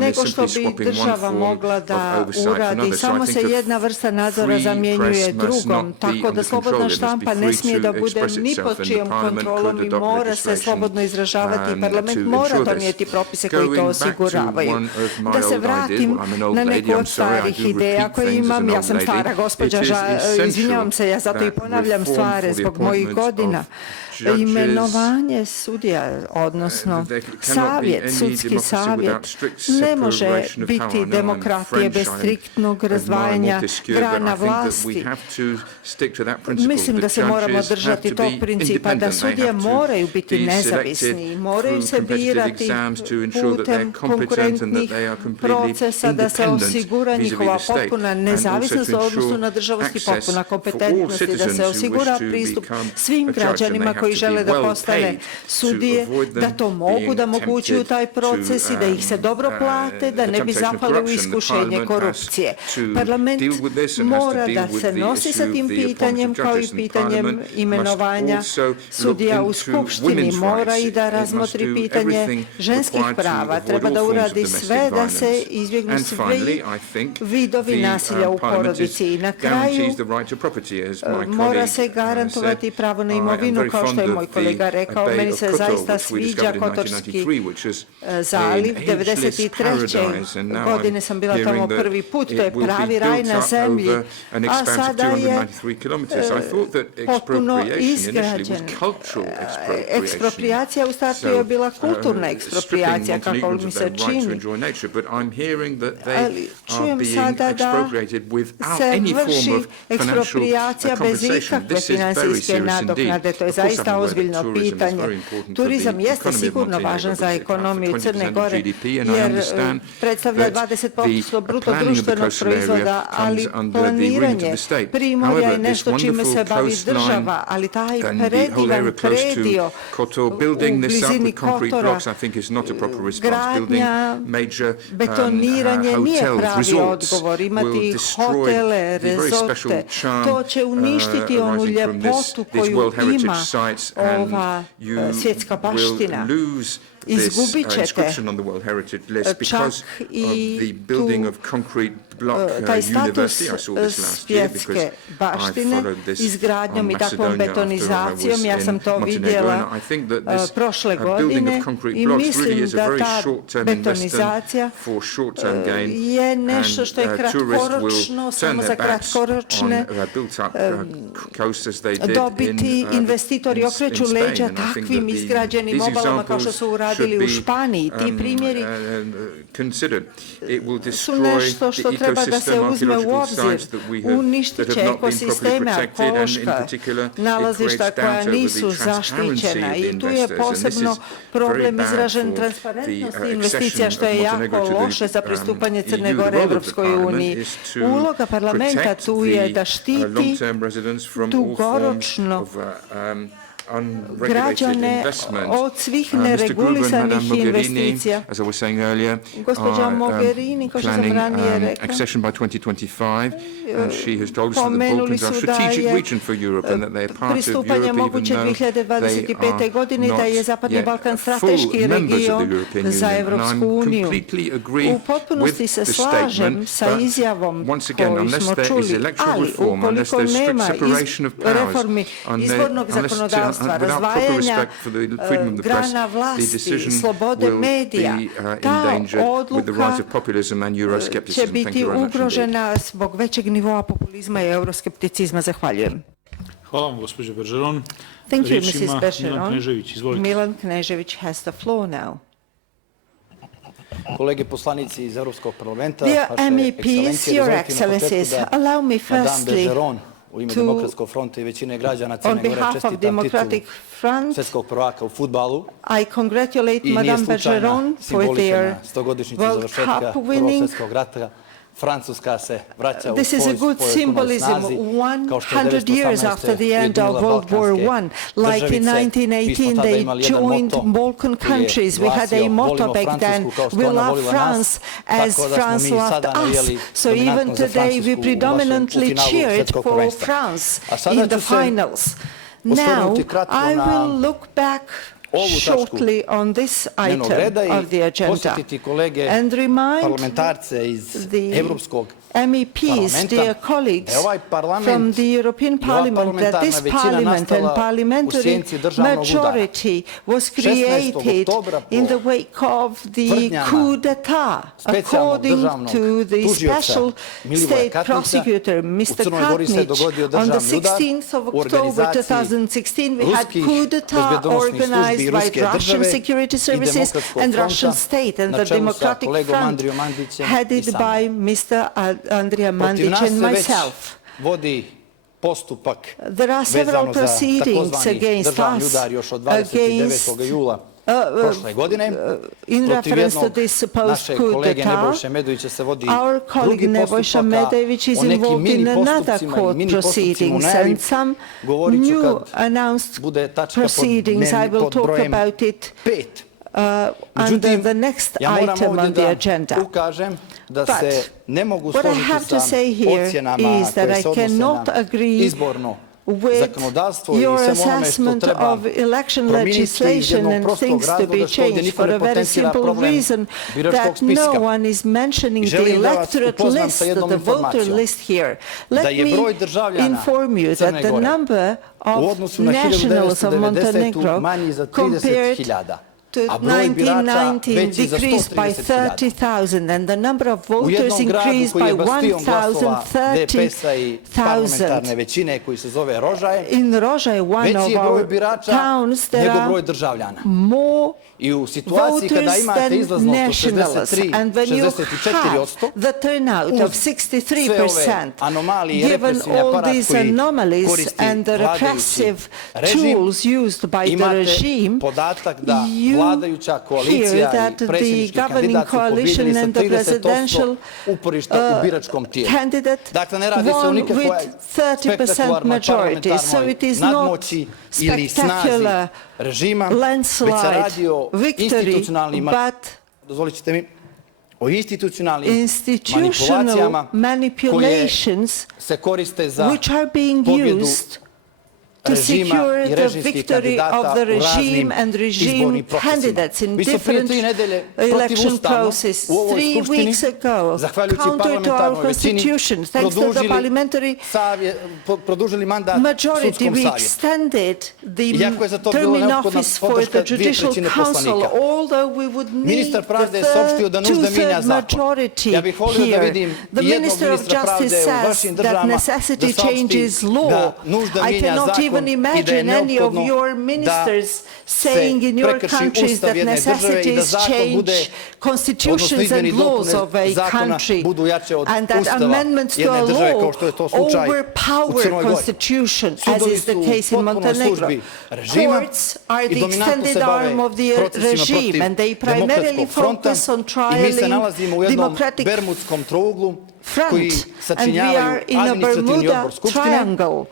nego što bi država mogla da uradi. Samo se jedna vrsta nadzora zamjenjuje drugom, tako da slobodna štampa ne smije da bude ni pod čijom kontrolom i mora se slobodno izražavati. Parlament mora donijeti propise koji to osiguravaju. Da se vratim na neku od starih ideja koje imam. Ja sam stara gospođa, izvinjavam se, ja zato i ponavljam stvari zbog mojih godina. Imenovanje sudija, odnosno sudski savjet, ne može biti demokratije bez striktnog razdvajanja grana vlasti. Mislim da se moramo držati tog principa, da sudije moraju biti nezavisni, moraju se birati putem konkurentnih procesa, da se osigura njihova potpuna nezavisnost u odnosu na državost i potpuna kompetentnost i da se osigura pristup svim građanima koji žele da postane sudije, da to mogu, da mogućuju taj proces i da ih se dobro plate, da ne bi zapali u iskušenje korupcije. Parlament mora da se nosi sa tim pitanjem kao i pitanjem imenovanja sudija u Skupštini. Mora i da razmotri pitanje ženskih prava. Treba da uradi sve da se izbjegnu svi vidovi nasilja u porodici. I na kraju mora se garantovati pravo na imovinu, kao što je moj kolega rekao. Meni se zaista sviđa Kotorski zaliv. 1993. godine sam bila tamo prvi put. To je pravi raj na zemlji. A sada je potpuno izgrađen. Ekspropriacija u startu je bila kulturna ekspropriacija, kako mi se čini. Ali čujem sada da se vrši ekspropriacija bez ikakve finansijske nadoknade. To je zaista ozbiljno pitanje. Turizam jeste sigurno važan za ekonomiju Crne Gore, jer predstavlja 20% bruto društvenog proizvoda, ali planiranje primorja je nešto čime se bavi država, ali taj predivan predio u blizini Kotora, gradnja, betoniranje nije pravi odgovor. Imati hotele, rezote, to će uništiti onu ljepotu koju ima ova svjetska baština. Izgubit ćete čak i taj status svjetske baštine izgradnjom i takvom betonizacijom. Ja sam to vidjela prošle godine i mislim da ta betonizacija je nešto što je kratkoročno, samo za kratkoročne dobiti. Investitori okreću leđa takvim izgrađenim obalama kao što su uradili u Španiji. Ti primjeri su nešto što treba da se uzme u obzir. Uništit će ekosisteme, ekološka nalazišta koja nisu zaštićena i tu je posebno problem izražen transparentnosti investicija, što je jako loše za pristupanje Crne Gore Evropskoj uniji. Uloga parlamenta tu je da štiti dugoročno građane od svih neregulisanih investicija. Gospođa Mogherini, kao što sam ranije rekla, pomenuli su da je pristupanje moguće 2025. godine, da je Zapadni Balkan strateški region za Evropsku uniju. U potpunosti se slažem sa izjavom koju smo čuli, ali ukoliko nema reformi izbornog zakonodavstva, razdvajanja grana vlasti, slobode medija, ta odluka će biti ugrožena zbog većeg nivoa populizma i euroskepticizma. Zahvaljujem. Hvala vam, gospođo Bergeron. Thank you, Mrs. Bergeron. Milan Knežević has the floor now. Kolege poslanici iz Evropskog parlamenta, Dear MEPs, Your Excellencies, allow me firstly u ime Demokratskog fronta i većine građana Crne Gore čestitam titulu svjetskog prvaka u fudbalu. I congratulate Madame Bergeron for their World Cup winning. svjetskog rata Francuska se vraća u This is a good symbolism 100 years after the end of World War I. Like in 1918, they joined Balkan countries. We had a motto back then, we love France as France loved us. So even today we predominantly cheered for France in the finals. Now I will look back shortly on this item of the agenda and remind the MEPs, dear colleagues from the European Parliament, that this Parliament and parliamentary majority was created in the wake of the coup d'etat, according to the special state prosecutor, Mr. Katnic. On the 16th of October 2016, we had coup d'etat organized by Russian security services and Russian state, and the Democratic Front, headed by Mr. Andrija Mandić and myself. There are several proceedings against us, in reference to this supposed coup d'etat. Our colleague Nebojša Medević is involved in another court proceedings and some new announced proceedings. I will talk about it under the next item on the agenda. But what I have to say here is that I cannot agree with your assessment of election legislation and things to be changed for a very simple reason that no one is mentioning the electorate list, the voter list here. Let me inform you that the number of nationals of Montenegro compared to 1919 decreased by 30,000 and the number of voters increased by 1,030,000. In Rožaj, one of our towns, there are more voters than nationals. And when you have the turnout of 63%, given all these anomalies and the repressive tools used by the regime, you hear that the governing coalition and the presidential candidate won with 30% majority. So it is not spectacular landslide victory, but institutional manipulations which are being used to secure the victory of the regime and regime candidates in different election processes. 3 weeks ago, counter to our constitution, thanks to the parliamentary majority, we extended the term in office for the Judicial Council, although we would need the two-third majority here. The Minister of Justice says that necessity changes law. I cannot even imagine any of your ministers saying in your countries that necessities change constitutions and laws of a country and that amendments to a law overpower constitution, as is the case in Montenegro. Courts are the extended arm of the regime and they primarily focus on trialing democratic front, and we are in a Bermuda Triangle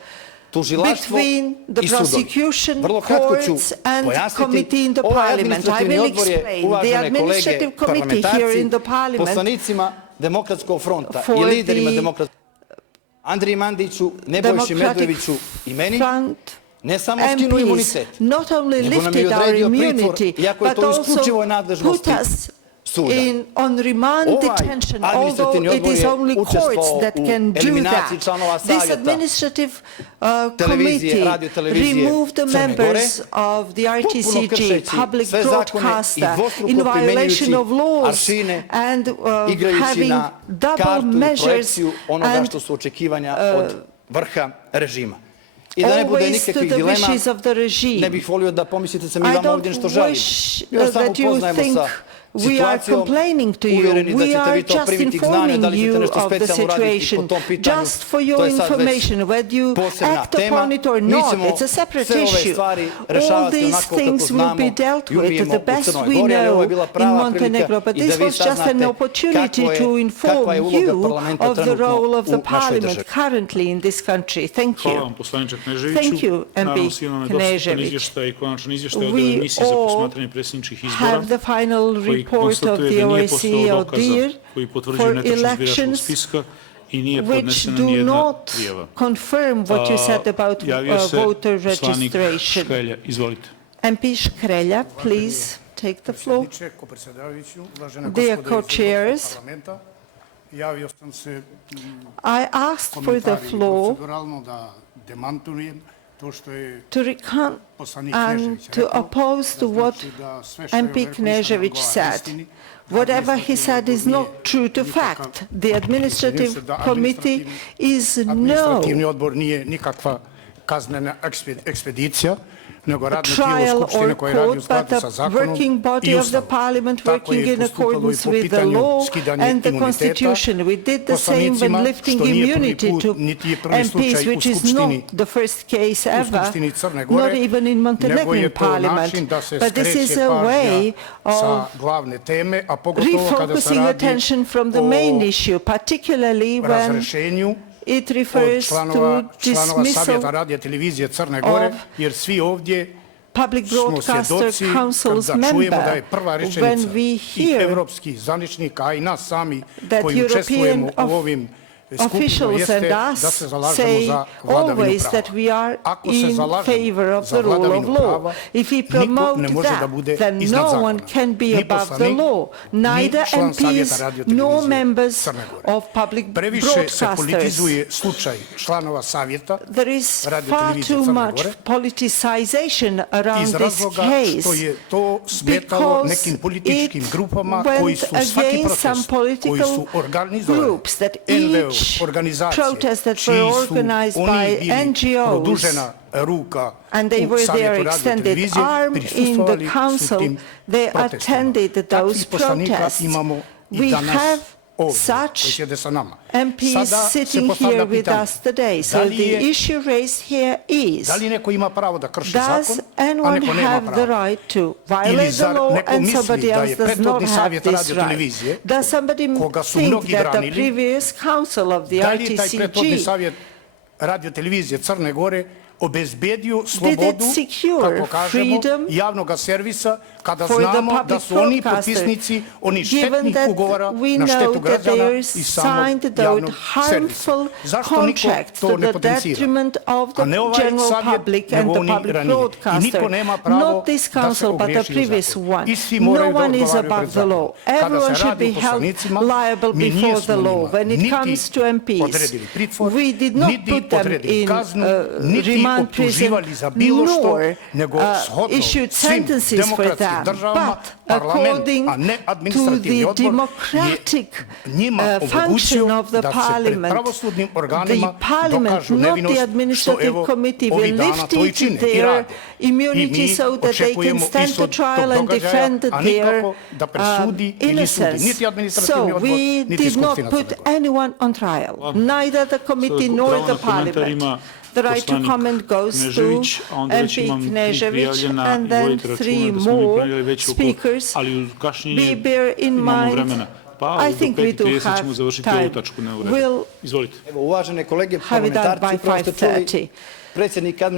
between the prosecution, courts and committee in the parliament. I will explain. The administrative committee here in the parliament for the Democratic Front MPs not only lifted our immunity but also put us on remand detention, although it is only courts that can do that. This administrative committee removed the members of the RTCG, public broadcaster, in violation of laws and having double measures and always to the wishes of the regime. I don't wish that you think We are complaining to you. We are just informing you of the situation. Just for your information, whether you act upon it or not, it's a separate issue. All these things will be dealt with the best we know in Montenegro. But this was just an opportunity to inform you of the role of the Parliament currently in this country. Thank you. Thank you, MP Knežević. We all have the final report of the OSCE ODIHR for elections, which do not confirm what you said about voter registration. MP Škrelja, please take the floor. Dear co-chairs, I asked for the floor to recount and to oppose to what MP Knežević said. Whatever he said is not true to fact. The Administrative Committee is no a trial or court, but a working body of the Parliament working in accordance with the law and the Constitution. We did the same when lifting immunity to MPs, which is not the first case ever, not even in Montenegrin Parliament. But this is a way of refocusing attention from the main issue, particularly when it refers to dismissal of Public Broadcaster Council's member. When we hear that European officials and us say always that we are in favor of the rule of law. If we promote that, then no one can be above the law, neither MPs nor members of public broadcasters. There is far too much politicization around this case because it went against some political groups that each protests that were organized by NGOs, and they were their extended arm in the council. They attended those protests. We have such MPs sitting here with us today. So the issue raised here is, does anyone have the right to violate the law and somebody else does not have this right? Does somebody think that the previous council of the RTCG obezbedio slobodu, kako kažemo, javnog servisa, kada znamo da su oni potpisnici onih štetnih ugovora na štetu građana i samog javnog servisa. Zašto niko to ne potencira? A ne ovaj savjet, nego oni ranije. I niko nema pravo da se ogriješi u zakon. I svi moraju da odgovaraju pred zakonom. Kada se radi o poslanicima, mi nismo njima niti odredili pritvor, niti odredili kaznu, niti optuživali za bilo što, nego shodno svim demokratskim državama, parlament, a ne administrativni odbor, je njima omogućio da se pred pravosudnim organima dokažu nevinost, što evo ovih dana to i čine i rade. I mi očekujemo ishod tog događaja, a nikako da presudi ili sudi niti administrativni odbor, niti Skupština Crne Gore. The right to comment goes to MP Knežević and then three more speakers. Bear in mind, I think we do have time. We'll have it done by 5:30.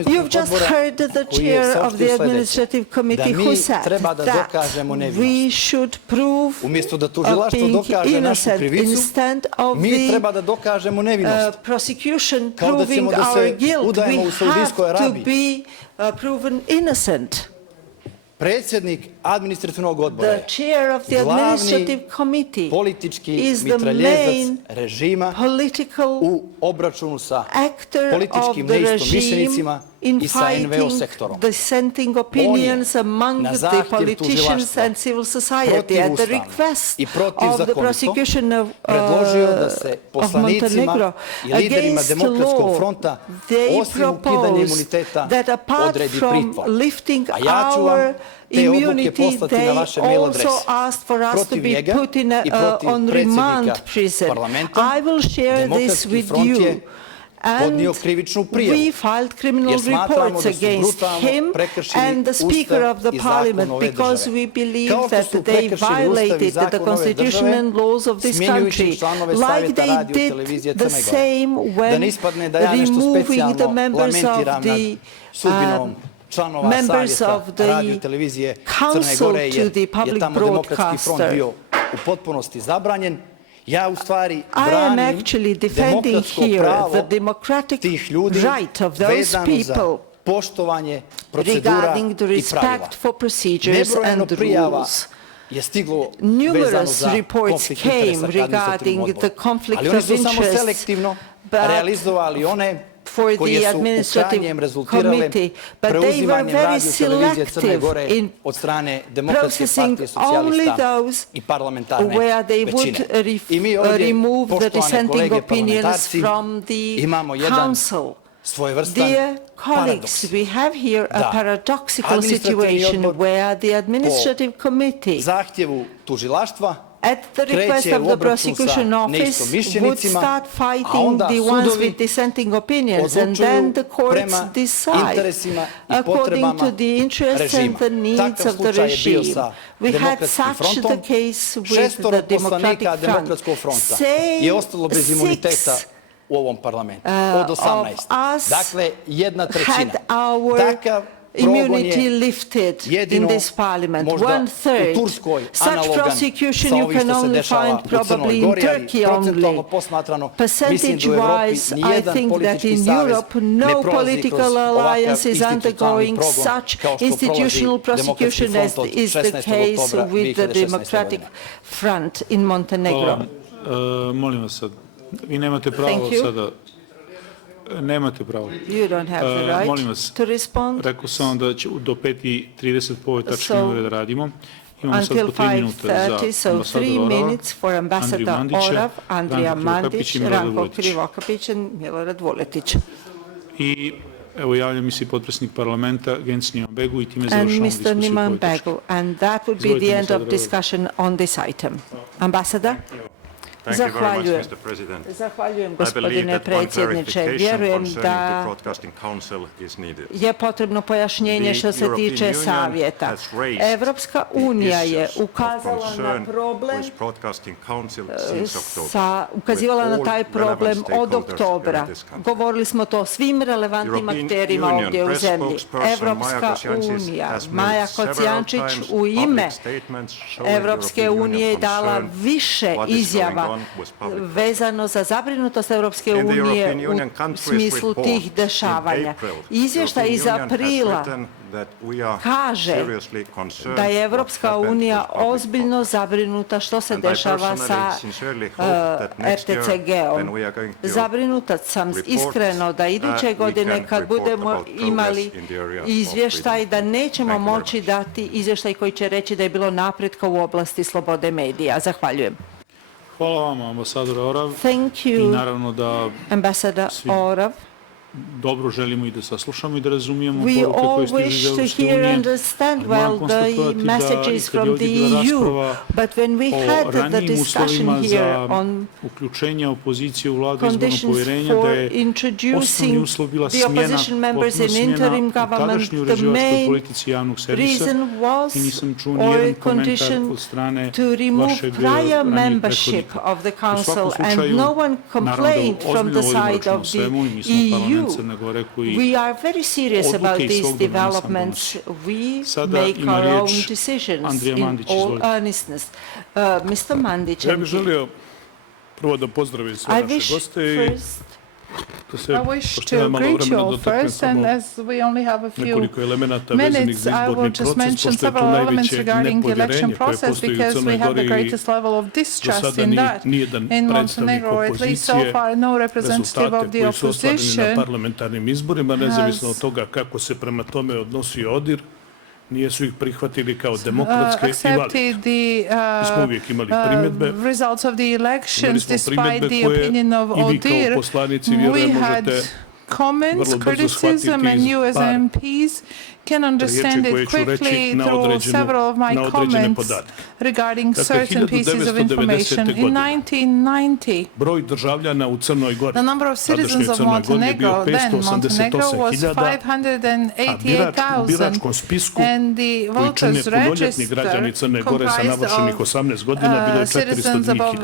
You've just heard the chair of the Administrative Committee who said that we should prove of being innocent instead of the prosecution proving our guilt. We have to be proven innocent. Predsjednik administrativnog odbora The chair of the administrative committee is the main political actor of the regime in fighting dissenting opinions among the politicians and civil society. At the request of the prosecution of Montenegro against the law, they propose that apart from lifting our immunity, they also asked for us to be put on remand prison. I will share this with you. And we filed criminal reports against him and the Speaker of the Parliament because we believe that they violated the constitution and laws of this country, like they did the same when removing the members of the council to the public broadcaster. I am actually defending here the democratic right of those people regarding the respect for procedures and rules. Numerous reports came regarding the conflict of interest, but for the administrative committee, but they were very selective in processing only those where they would remove the dissenting opinions from the council. Dear colleagues, we have here a paradoxical situation where the administrative committee, at the request of the prosecution office, would start fighting the ones with dissenting opinions, and then the courts decide according to the interests and the needs of the regime. We had such the case with the Democratic Front. Say 6 of us had our immunity lifted in this parliament, 1/3. Such prosecution you can only find probably in Turkey only. Percentage-wise, I think that in Europe, no political alliance is undergoing such institutional prosecution as is the case with the Democratic Front in Montenegro. Molim vas sad, vi nemate pravo sada. Nemate pravo. You don't have the right to respond. Rekao sam da će do 5:30 po ovoj tački da radimo. Imamo sad po 3 minuta za ambasadora Orava, Andrija Mandić, Ranko Krivokapić i Milorad Vuletić. I evo javlja mi se potpredsjednik parlamenta, Gens Nimanbegu, i time završavamo diskusiju po ovoj tački. And that would be the end of discussion on this item. Ambassador? Zahvaljujem, gospodine predsjedniče. Vjerujem da je potrebno pojašnjenje što se tiče savjeta. Evropska unija je ukazivala na taj problem od oktobra. Govorili smo to svim relevantnim akterima ovdje u zemlji. Evropska unija, Maja Kocijančić u ime Evropske unije je dala više izjava vezano za zabrinutost Evropske unije u smislu tih dešavanja. Izvještaj iz aprila kaže da je Evropska unija ozbiljno zabrinuta što se dešava sa RTCG-om. Zabrinuta sam iskreno da iduće godine kad budemo imali izvještaj da nećemo moći dati izvještaj koji će reći da je bilo napretka u oblasti slobode medija. Zahvaljujem. Hvala vama, ambasador Orav. I naravno da svi dobro želimo i da saslušamo i da razumijemo poruke koje stižu iz Evropske unije. Moram konstatovati da kad je ovdje bila rasprava o ranijim uslovima za uključenje opozicije u vladu izbornog povjerenja, da je osnovni uslov bila smjena, potpuno smjena u tadašnjoj uređivačkoj politici javnog servisa i nisam čuo nijedan komentar od strane vašeg ranijeg prethodnika. U svakom slučaju, naravno da ozbiljno vodimo računa o svemu i mi smo parlament Crne Gore koji odluke iz svog domena sam donosi. Sada ima riječ Andrija Mandić, izvolite. Ja bih želio prvo da pozdravim sve naše goste i I wish to greet you all first, and as we only have a few minutes, I will just mention several elements regarding the election process because we have the greatest level of distrust in that. In Montenegro, at least so far, no representative of the opposition. Parlamentarnim izborima, nezavisno od toga kako se prema tome odnosio ODIR, nisu ih prihvatili kao demokratske i validne. Mi smo uvijek imali primjedbe. Results of the elections, despite the opinion of i vi kao poslanici vjerujem možete comments, criticism, and you as MPs can understand it quickly through several of my comments regarding certain pieces of information. In 1990, the number of citizens of Montenegro, then Montenegro, was 588,000, and the voters register comprised of citizens above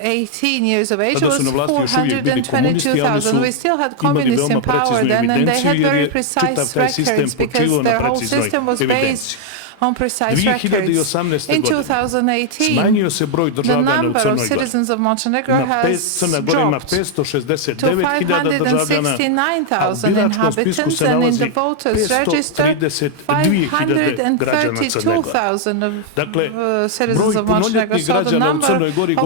18 years of age was 422,000. We still had communists in power then, and they had very precise records because their whole system was based on precise records. In 2018, the number of citizens of Montenegro has dropped to 569,000 inhabitants, and in the voters register, 532,000 of citizens of Montenegro. So the number of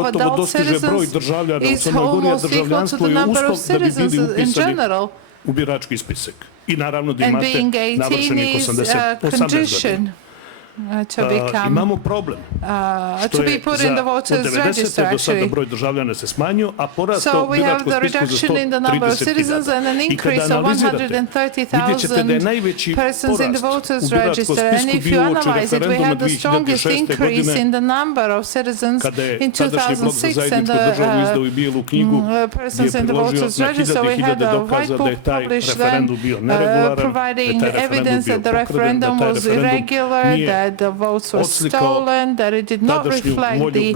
adult citizens is almost equal to the number of citizens in general. And being 18 is a condition to become, to be put in the voters register, actually. So we have the reduction in the number of citizens and an increase of 130,000 persons in the voters register. And if you analyze it, we have the strongest increase in the number of citizens in 2006 and the persons in the voters register. We had a white book published then providing evidence that the referendum was irregular, that the votes were stolen, that it did not reflect the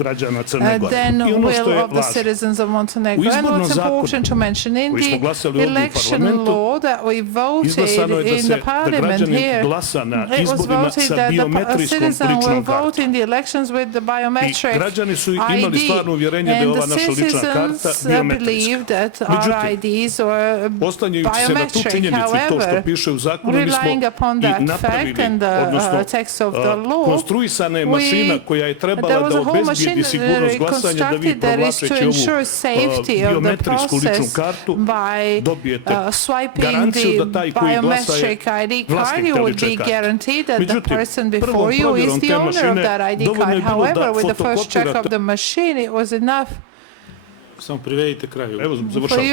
then will of the citizens of Montenegro. And what's important to mention, in the election law that we voted in the parliament here, it was voted that the citizen will vote in the elections with the biometric ID, and the citizens believed that our IDs were biometric. However, relying upon that fact and the text of the law, there was a whole machinery constructed that is to ensure safety of the process by swiping the biometric ID card. You would be guaranteed that the person before you is the owner of that ID card. However, with the first check of the machine, it was enough Samo privedite kraju. Evo, završavam.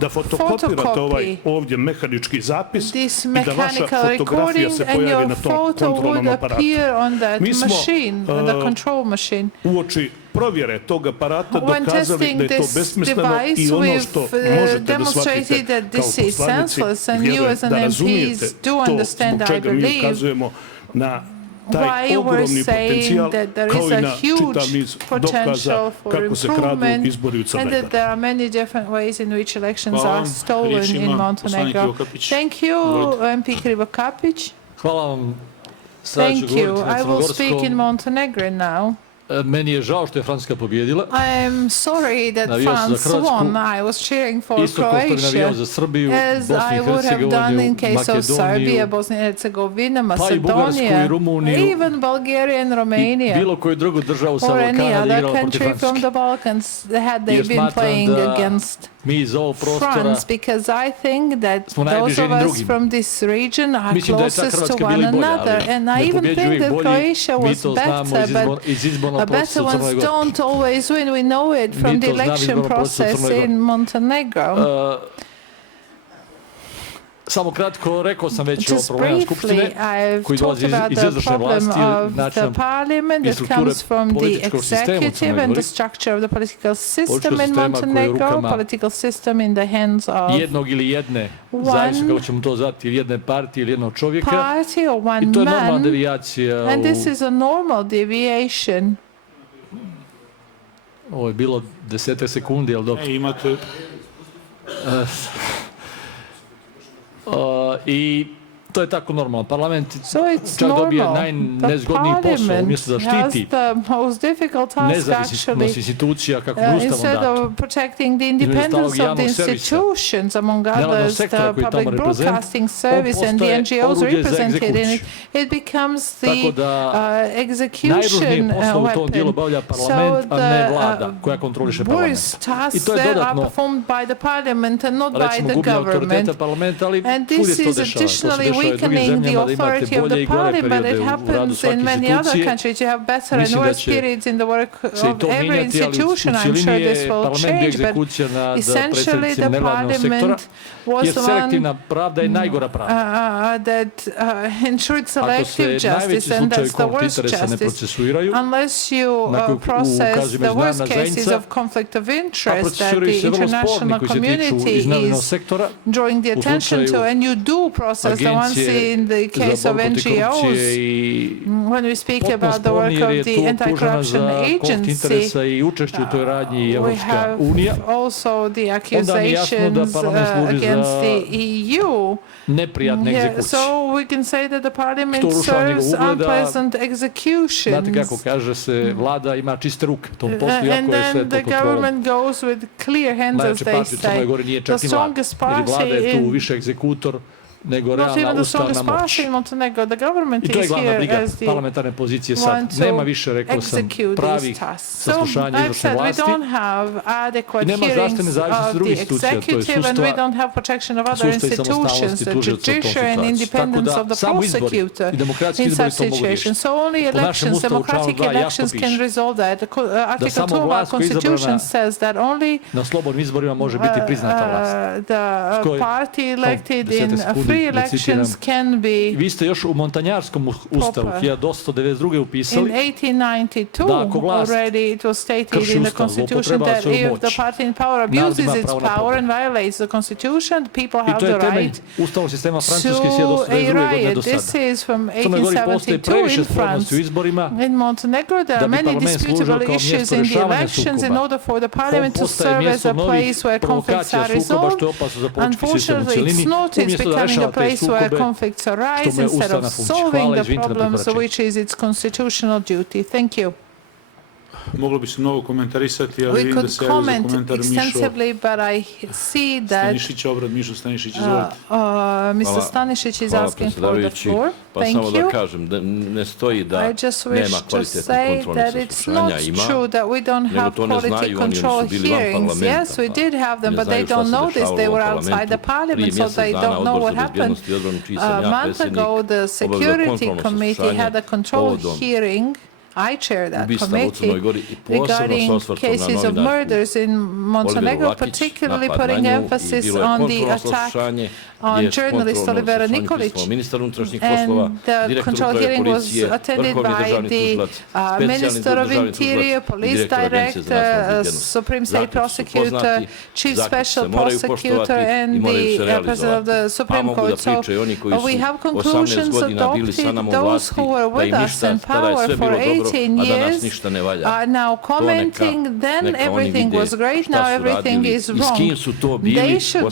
Da fotokopirate ovaj ovdje mehanički zapis i da vaša fotografija se pojavi na tom kontrolnom aparatu. Mi smo uoči provjere tog aparata dokazali da je to besmisleno i ono što možete da shvatite kao poslanici, vjerujem da razumijete to zbog čega mi ukazujemo na taj ogromni potencijal kao i na čitav niz dokaza kako se kradu izbori u Crnoj Gori. Hvala vam. Thank you. I will speak in Montenegrin now. Meni je žao što je Francuska pobijedila. I am sorry that France won. I was cheering for Croatia, as I would have done in case of Serbia, Bosnia and Herzegovina, Macedonia, even Bulgaria and Romania, or any other country from the Balkans, had they been playing against France, because I think that those of us from this region are closest to one another, and I even think that Croatia was better, but better ones don't always win. We know it from the election process in Montenegro. Samo kratko, rekao sam već o problemu Skupštine, koji dolazi iz izvršne vlasti, načinom i strukture političkog sistema u Crnoj Gori, političkog sistema koji je u rukama jednog ili jedne, zavisno kako ćemo to zvati, ili jedne partije ili jednog čovjeka, i to je normalna devijacija. Ovo je bilo 10 sekundi, ali dobro. Imate... I to je tako normalno. Parlament čak dobije najnezgodniji posao umjesto da štiti nezavisnost institucija kako Ustavom dato. Između ostalog javnog servisa, narodnog sektora koji tamo reprezentuje, on postaje oruđe za egzekuciju. Tako da najružnije posao u tom dijelu obavlja parlament, a ne vlada koja kontroliše parlament. I to je dodatno, recimo, gubljenje autoriteta parlamenta, ali uvijek se to dešava. weakening the authority of the party, but it happens in many other countries. You have better and worse periods in the work of every institution. I'm sure this will change, but essentially the parliament was the one that ensured selective justice, and that's the worst justice. Unless you process the worst cases of conflict of interest that the international community is drawing the attention to, and you do process the ones in the case of NGOs. When we speak about the work of the anti-corruption agency, we have also the accusations against the EU. Yeah, so we can say that the parliament serves unpleasant executions. And then the government goes with clear hands, as they say. The strongest party not even the strongest party in Montenegro, the government is here as the one to execute these tasks. So I've said we don't have adequate hearings of the executive, and we don't have protection of other institutions, the judiciary and independence of the prosecutor in such situations. So only elections, democratic elections can resolve that. Article 2 of our Constitution says that only the party elected in free elections can be Vi ste još u Montanjarskom ustavu 1892. upisali in 1892 already it was stated in the Constitution that if the party in power abuses its power and violates the Constitution, people have the right to a riot. This is from 1872 in France. In Montenegro, there are many disputable issues in the elections. In order for the parliament to serve as a place where conflicts are resolved, unfortunately, it's not. It's becoming a place where conflicts arise instead of solving the problems, which is its constitutional duty. Thank you. Moglo bi se mnogo komentarisati, ali vidim da se javio za komentar extensively, but I see that Stanišić, obrat Mišo Stanišić, izvolite. Mr. Stanišić is asking for the floor. Thank you. I just wish to say that it's not true that we don't have quality control hearings. Yes, we did have them, but they don't know this. They were outside the parliament, so they don't know what happened. A month ago, the Security Committee had a control hearing. I chair that committee regarding cases of murders in Montenegro, particularly putting emphasis on the attack on journalist Olivera Nikolic. And the control hearing was attended by the Minister of Interior, Police Director, Supreme State Prosecutor, Chief Special Prosecutor, and the President of the Supreme Court. So we have conclusions adopted. Those who were with us in power for 18 years are now commenting, then everything was great, now everything is wrong. They should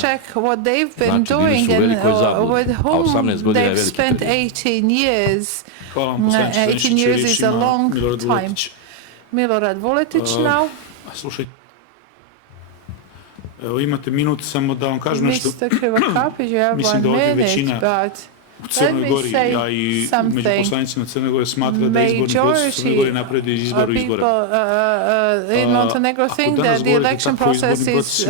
check what they've been doing and with whom they've spent 18 years. 18 years is a long time. Milorad Vuletić now. Slušajte, evo imate minut samo da vam kažem nešto. Mislim da ovdje većina u Crnoj Gori, a i među poslanicima Crne Gore smatra da izborni proces u Crnoj Gori napreduje iz izbora u izbore. In Montenegro think that the election process is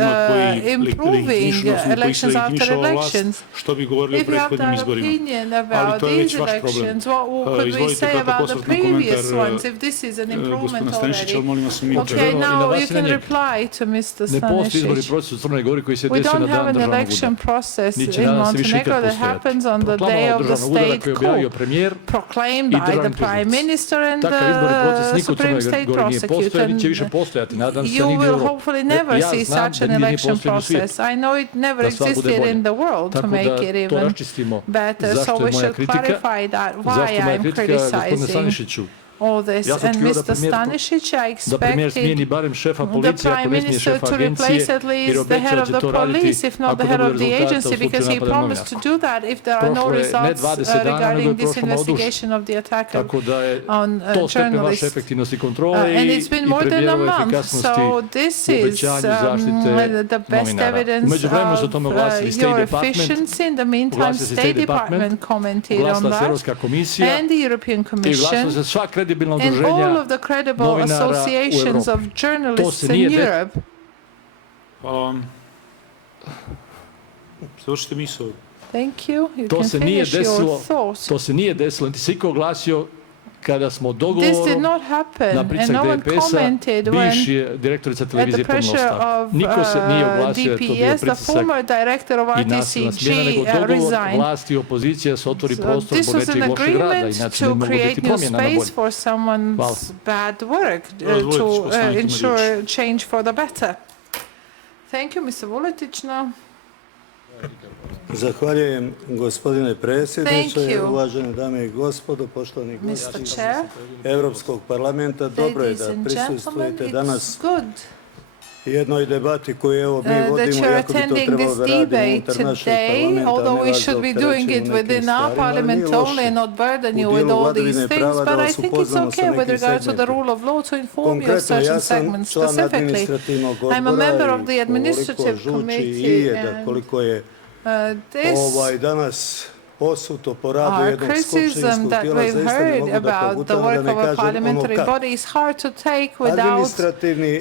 improving elections after elections. Što bi govorili o prethodnim izborima? Ali to je već vaš problem. Izvolite kratak previous ones, if this is an improvement already. Okay, now you can reply to Mr. Stanišić. Ne postoji izborni proces u Crnoj Gori koji se desi na dan državnog udara. We don't have an election process in Montenegro that happens on the day of the state coup, proclaimed by the Prime Minister and the Supreme State Prosecutor. You will hopefully never see such an election process. I know it never existed in the world to make it even better, so we should clarify that, why I'm criticizing all this. And Mr. Stanišić, I expected the Prime Minister to replace at least the head of the police, if not the head of the agency, because he promised to do that if there are no results regarding this investigation of the attack on journalists. And it's been more than a month, so this is the best evidence of your efficiency. In the meantime, State Department commented on that, and the European Commission, and all of the credible associations of journalists in Europe. Hvala vam. Završite misao. Thank you. You To can se nije finish your desilo, thought. to se nije desilo, niti se iko oglasio kada smo This did dogovorom not happen, na and pritisak no one DPS-a, commented when, bivši direktorica at the televizije pressure Petnaestog. of Niko se nije oglasio da je to bio DPS, the pritisak former director of i nasilna smjena, nego RTCG dogovor resigned. vlasti i opozicije da se otvori prostor This zbog was an nečeg lošeg rada, agreement inače ne to mogu biti create new promjena na bolje. space for someone's bad work, to ensure change for the better. Thank you, Mr. Vuletić now. Zahvaljujem gospodine predsjedniče, uvažene dame i gospodo, poštovani gosti Europskog parlamenta. Dobro je da prisustvujete danas jednoj debati koju evo mi vodimo, iako bi to trebalo da radimo unutar našeg parlamenta, although we should be doing it within our parliament only and not burden you with all these things, but I think it's okay with regard to the rule of law to inform you of certain segments specifically. I'm a member of the administrative committee and danas osuto po radu jednog skupštinskog tijela zaista ne mogu da pogutam da ne kažem ono kad. It's hard to take without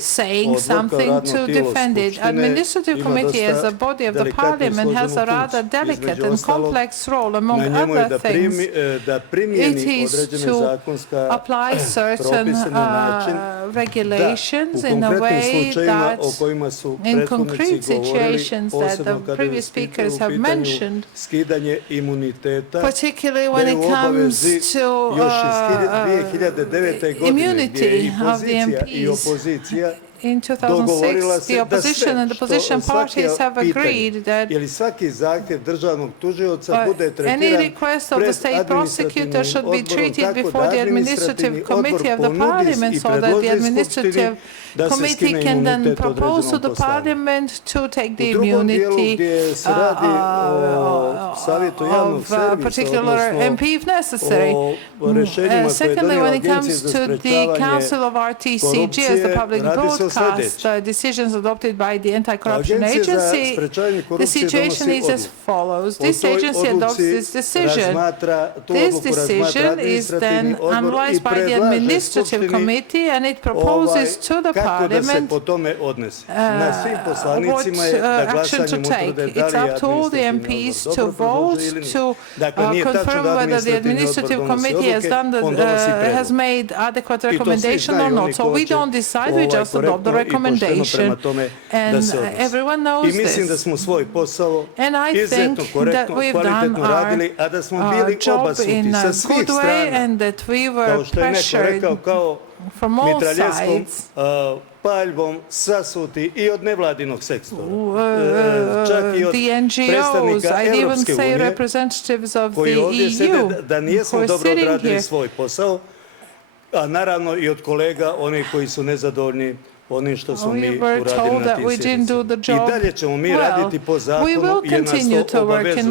saying something to defend it. Administrative committee as a body of the parliament has a rather delicate and complex role. Among other things, it is to apply certain regulations in a way that in concrete situations that the previous speakers have mentioned, particularly when it comes to immunity of the MPs. In 2006, the opposition and the opposition parties have agreed that any request of the state prosecutor should be treated before the administrative committee of the parliament, so that the administrative committee can then propose to the parliament to take the immunity of a particular MP if necessary. Secondly, when it comes to the Council of RTCG as the public broadcast, decisions adopted by the Anti-Corruption Agency, the situation is as follows. This agency adopts this decision. This decision is then analyzed by the administrative committee and it proposes to the parliament what action to take. It's up to all the MPs to vote to confirm whether the administrative committee has made adequate recommendation or not. So we don't decide, we just adopt the recommendation. And everyone knows this. And I think that we've done our job in a good way and that we were pressured from all sides. paljbom sasuti i od nevladinog sektora. The NGOs, I'd even say representatives of the EU, da nijesmo dobro odradili svoj posao, a naravno i od kolega, oni koji su nezadovoljni onim što smo mi uradili na tim sjednicama. I dalje ćemo mi raditi po zakonu jer nas to obavezuje.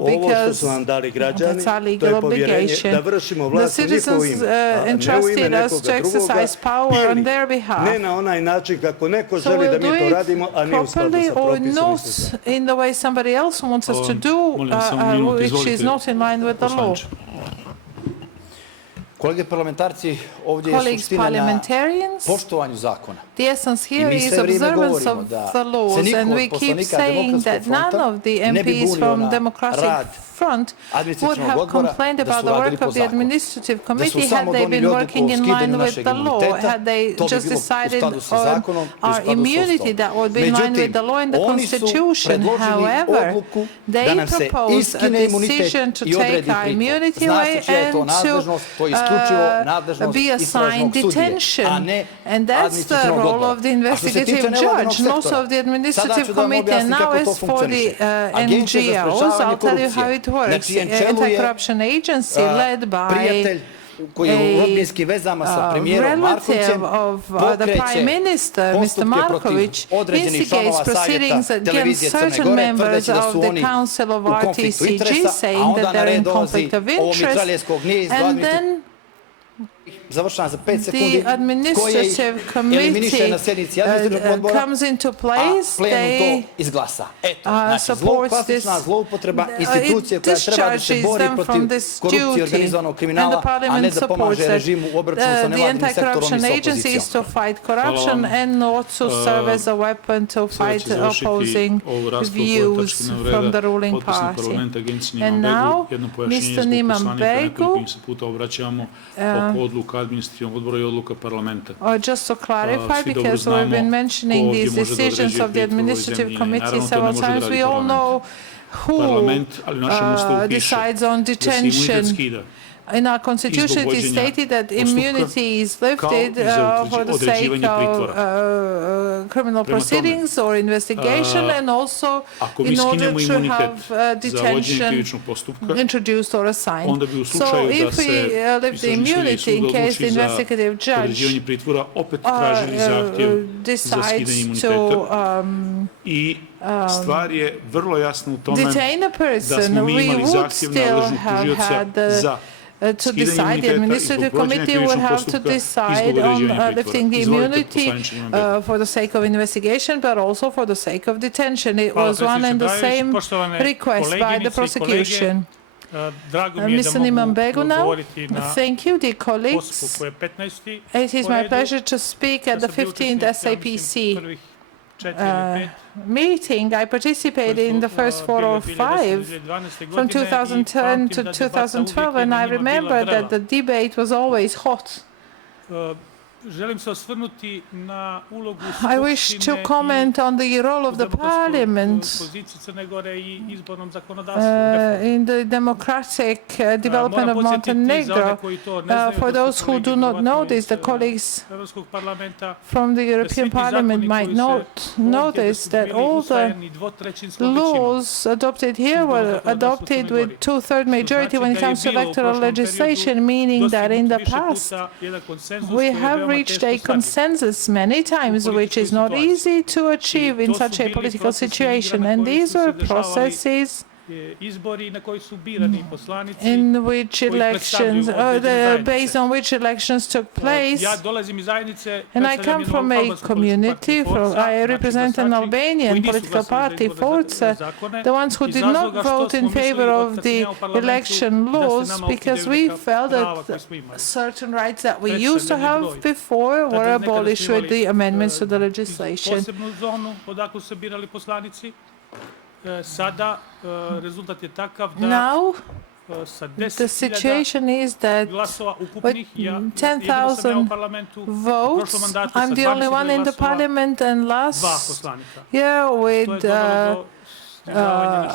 Ovo što su nam dali građani, to je povjerenje da vršimo vlast u njihovo ime, a ne u ime nekoga drugoga, ili ne na onaj način kako neko želi da mi to radimo, a nije u skladu sa propisima. In the way somebody else wants us to do, which is not in line with the law. Kolege parlamentarci, ovdje je suština na poštovanju zakona. The essence here is observance of the laws, and we keep saying that none of the MPs from Democratic Front would have complained about the work of the administrative committee had they been working in line with the law. Had they just decided on our immunity, that would be in line with the law and the Constitution. However, they proposed a decision to take our immunity away and to be assigned detention. And that's the role of the investigative judge, not of the administrative committee. And now as for the NGOs, I'll tell you how it works. Anti-Corruption Agency led by relative of the Prime Minister, Mr. Markovic, instigates proceedings against certain members of the Council of RTCG, saying that they're in conflict of interest, and then završavam za 5 sekundi, the administrative committee comes into place, they supports this, it discharges them from this duty, and the parliament supports that. The anti-corruption agency is to fight corruption and not to serve as a weapon to fight opposing views from the ruling party. And now, Mr. Niman Begu, just to clarify, because we've been mentioning these decisions of the administrative committee several times, we all know who decides on detention. In our constitution, it is stated that immunity is lifted for the sake of criminal proceedings or investigation, and also in order to have detention introduced or assigned. So if we lift the immunity in case the investigative judge decides to detain a person, we would still have had to decide, the administrative committee would have to decide on lifting the immunity for the sake of investigation, but also for the sake of detention. It was one and the same request by the prosecution. Mr. Niman Begu now. Thank you, dear colleagues. It is my pleasure to speak at the 15th SAPC meeting. I participated in the first 4 or 5 from 2010 to 2012, and I remember that the debate was always hot. I wish to comment on the role of the parliament in the democratic development of Montenegro. For those who do not know this, the colleagues from the European Parliament might not notice that all the laws adopted here were adopted with 2/3 majority when it comes to electoral legislation, meaning that in the past we have reached a consensus many times, which is not easy to achieve in such a political situation. And these were processes in which elections, based on which elections took place. And I come from a community, I represent an Albanian political party, Forza, the ones who did not vote in favor of the election laws because we felt that certain rights that we used to have before were abolished with the amendments to the legislation. Now, the situation is that with 10,000 votes, I'm the only one in the parliament, and last year with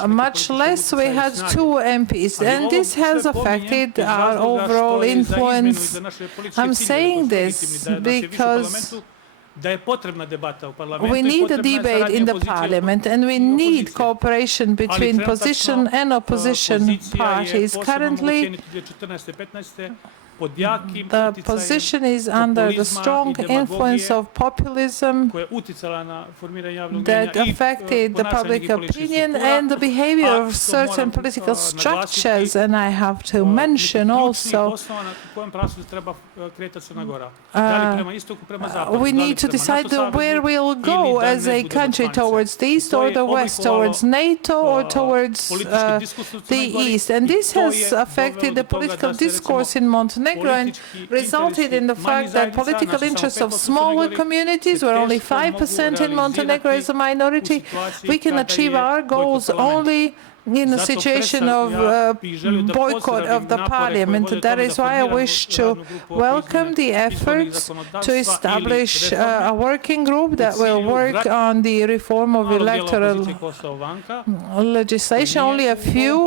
much less, we had 2 MPs, and this has affected our overall influence. I'm saying this because we need a debate in the parliament, and we need cooperation between position and opposition parties. Currently, the position is under the strong influence of populism that affected the public opinion and the behavior of certain political structures. And I have to mention also we need to decide where we'll go as a country, towards the east or the west, towards NATO or towards the east. And this has affected the political discourse in Montenegro and resulted in the fact that political interests of smaller communities, where only 5% in Montenegro is a minority, we can achieve our goals only in a situation of boycott of the parliament. That is why I wish to welcome the efforts to establish a working group that will work on the reform of electoral legislation. Only a few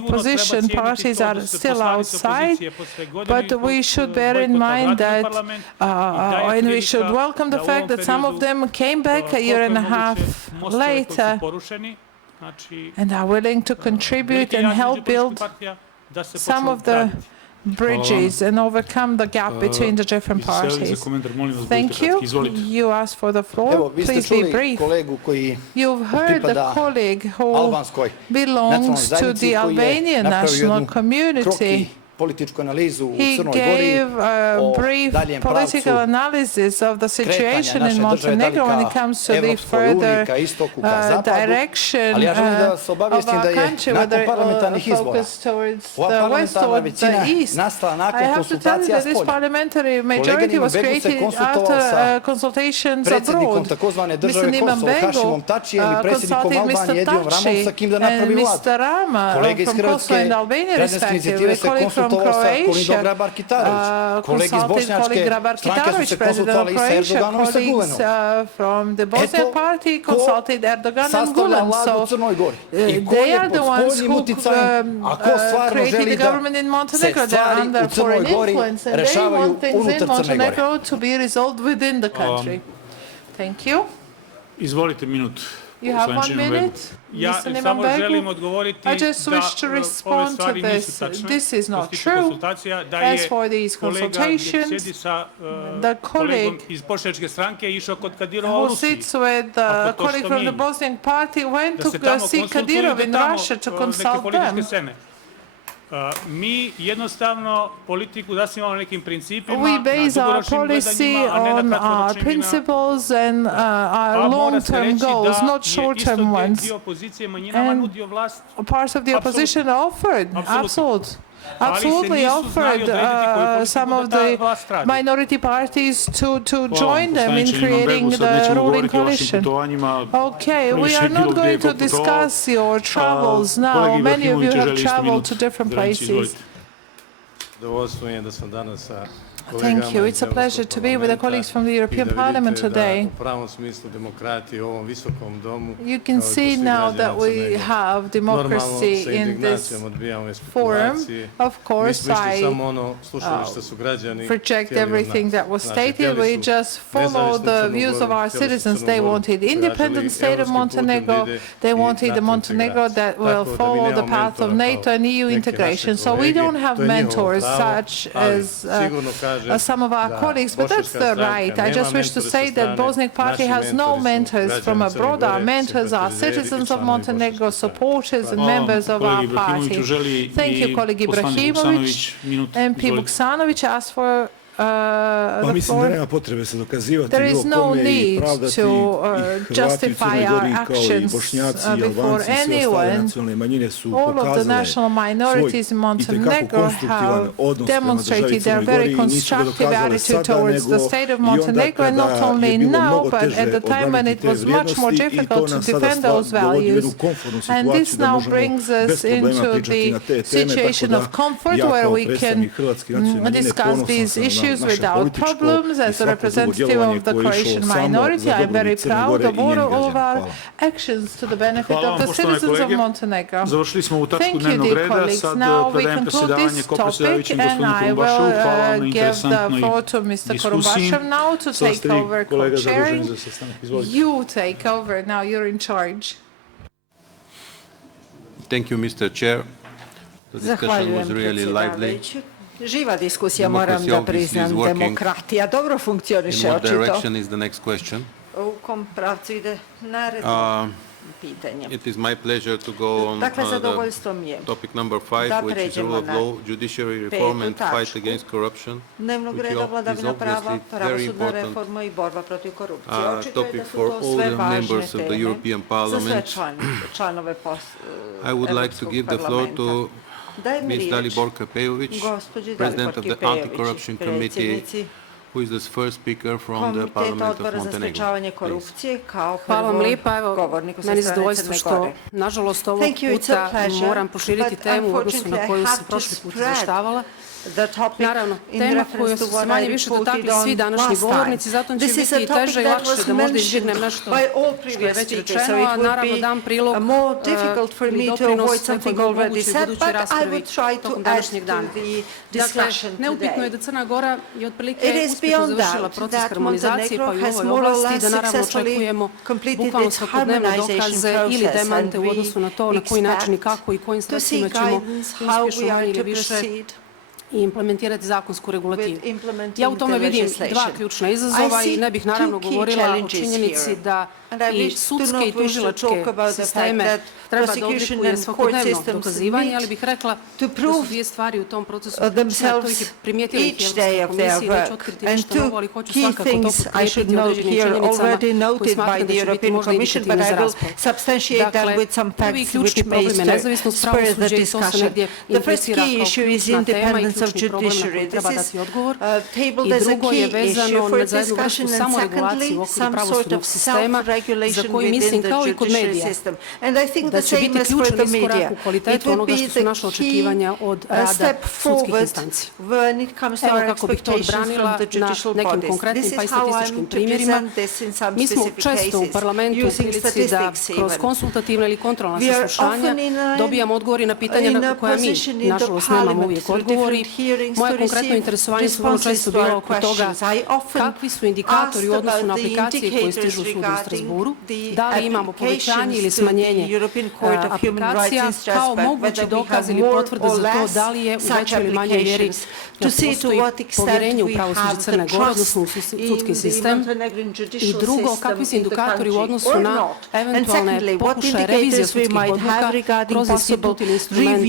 opposition parties are still outside, but we should bear in mind that, and we should welcome the fact that some of them came back a year and a half later and are willing to contribute and help build some of the bridges and overcome the gap between the different parties. Thank you. You asked for the floor. Please be brief. You've heard the colleague who belongs to the Albanian national community. političku analizu u He Crnoj Gori, gave a brief political analysis of the situation in Montenegro when it comes to the further direction of our country, whether focused towards the west or the east. I have to tell you that this parliamentary majority was created after consultations abroad. Mr. Niman Bego consulted Mr. Taci and Mr. Rama from Kosovo and Albania, respectively. Colleague from Croatia consulted colleague Grabar-Kitarović, president of Croatia. Colleagues from the Bosnian party consulted Erdogan and Gulen. So they are the ones who created the government in Montenegro. They are under foreign influence and they want things in Montenegro to be resolved within the country. Thank you. Izvolite minut. You have 1 minute. Ja samo želim odgovoriti I just wish to respond to this. This is not true. As for these consultations, the colleague who sits with the colleague from the Bosnian party went to see Kadyrov in Russia to consult them. Mi jednostavno politiku zasnivamo na nekim principima, we base our policy on our principles and our long-term goals, not short-term ones. And parts of the opposition offered, absolutely offered some of the minority parties to join them in creating the ruling coalition. Okay, we are not going to discuss your travels now. Many of you have traveled to different places. Thank you. It's a pleasure to be with the colleagues from the European Parliament today. You can see now that we have democracy in this forum. Of course, I reject everything that was stated. We just follow the views of our citizens. They wanted independent state of Montenegro. They wanted a Montenegro that will follow the path of NATO and EU integration. So we don't have mentors such as some of our colleagues, but that's the right. I just wish to say that Bosniak Party has no mentors from abroad. Our mentors are citizens of Montenegro, supporters and members of our party. Thank you, colleague Ibrahimović. MP Vuksanović asked for the floor. There is no need to justify our actions before anyone. All of the national minorities in Montenegro have demonstrated their very constructive attitude towards the state of Montenegro, and not only now, but at the time when it was much more difficult to defend those values. And this now brings us into the situation of comfort where we can discuss these issues without problems. As a representative of the Croatian minority, I am very proud of all of our actions to the benefit of the citizens of Montenegro. Thank you, dear colleagues. Now we conclude this topic, and I will give the floor to Mr. Korumbašev now to take over co-chairing. You take over now. You're in charge. Thank you, Mr. Chair. The discussion was really lively. Živa diskusija, moram da priznam, demokratija dobro funkcioniše očito. U kom pravcu ide naredno pitanje. It is my pleasure to go on topic number 5, which is rule of law, judiciary reform and fight against corruption. Dnevnog reda vladavina prava, pravosudna reforma i borba protiv korupcije. Topic for all the members of the European Parliament. I would like to give the floor to Ms. Dalibor Kapejović, President of the Anti-Corruption Committee, who is the first speaker from the Parliament of Montenegro. Hvala vam lijepa. Evo, meni je zadovoljstvo što, nažalost, ovog puta moram proširiti temu u odnosu na koju sam prošli put izvještavala. Naravno, tema koju su se manje više dotakli svi današnji govornici, zato će biti teže i lakše da možda izbjegnem nešto što je već rečeno, a naravno dam prilog ili doprinos nekoj mogućoj budućoj raspravi tokom današnjeg dana. Dakle, neupitno je da Crna Gora je otprilike uspješno završila proces harmonizacije, pa i u ovoj oblasti, i da naravno očekujemo bukvalno svakodnevne dokaze ili demante u odnosu na to na koji način i kako i kojim sredstvima ćemo uspješno manje ili više i implementirati zakonsku regulativu. Ja u tome vidim dva ključna izazova i ne bih naravno govorila o činjenici da i sudske i tužilačke sisteme treba da odlikuje svakodnevno dokazivanje, ali bih rekla da su dvije stvari u tom procesu ključne, to ih je primijetila i Evropska komisija i neću otkriti nešto novo, ali hoću svakako to potkrijepiti određenim činjenicama koji smatram da će biti možda indikativni za raspravu. Dakle, prvi ključni problem je nezavisnost pravosuđa i to se negdje implicira kao ključna tema i ključni problem na koji treba dati odgovor. I drugo je vezano za jednu vrstu samoregulaciju u okviru pravosudnog sistema, za koji mislim kao i kod medija, da će biti ključan iskorak u kvalitetu onoga što su naša očekivanja od rada sudskih instanci. Evo kako bih to odbranila na nekim konkretnim pa i statističkim primjerima. Mi smo često u parlamentu u prilici da kroz konsultativna ili kontrolna saslušanja dobijamo odgovori na pitanja na koja mi, nažalost, nemamo uvijek odgovori. Moje konkretno interesovanje su vrlo često bilo oko toga kakvi su indikatori u odnosu na aplikacije koje stižu u sudu u Strasburu, da li imamo povećanje ili smanjenje aplikacija kao mogući dokaz ili potvrda za to da li je u većoj ili manjoj mjeri postoji povjerenje u pravosuđe Crne Gore, odnosno u sudski sistem. I drugo, kakvi su indikatori u odnosu na eventualne pokušaje revizije sudskih odluka kroz institut ili instrument,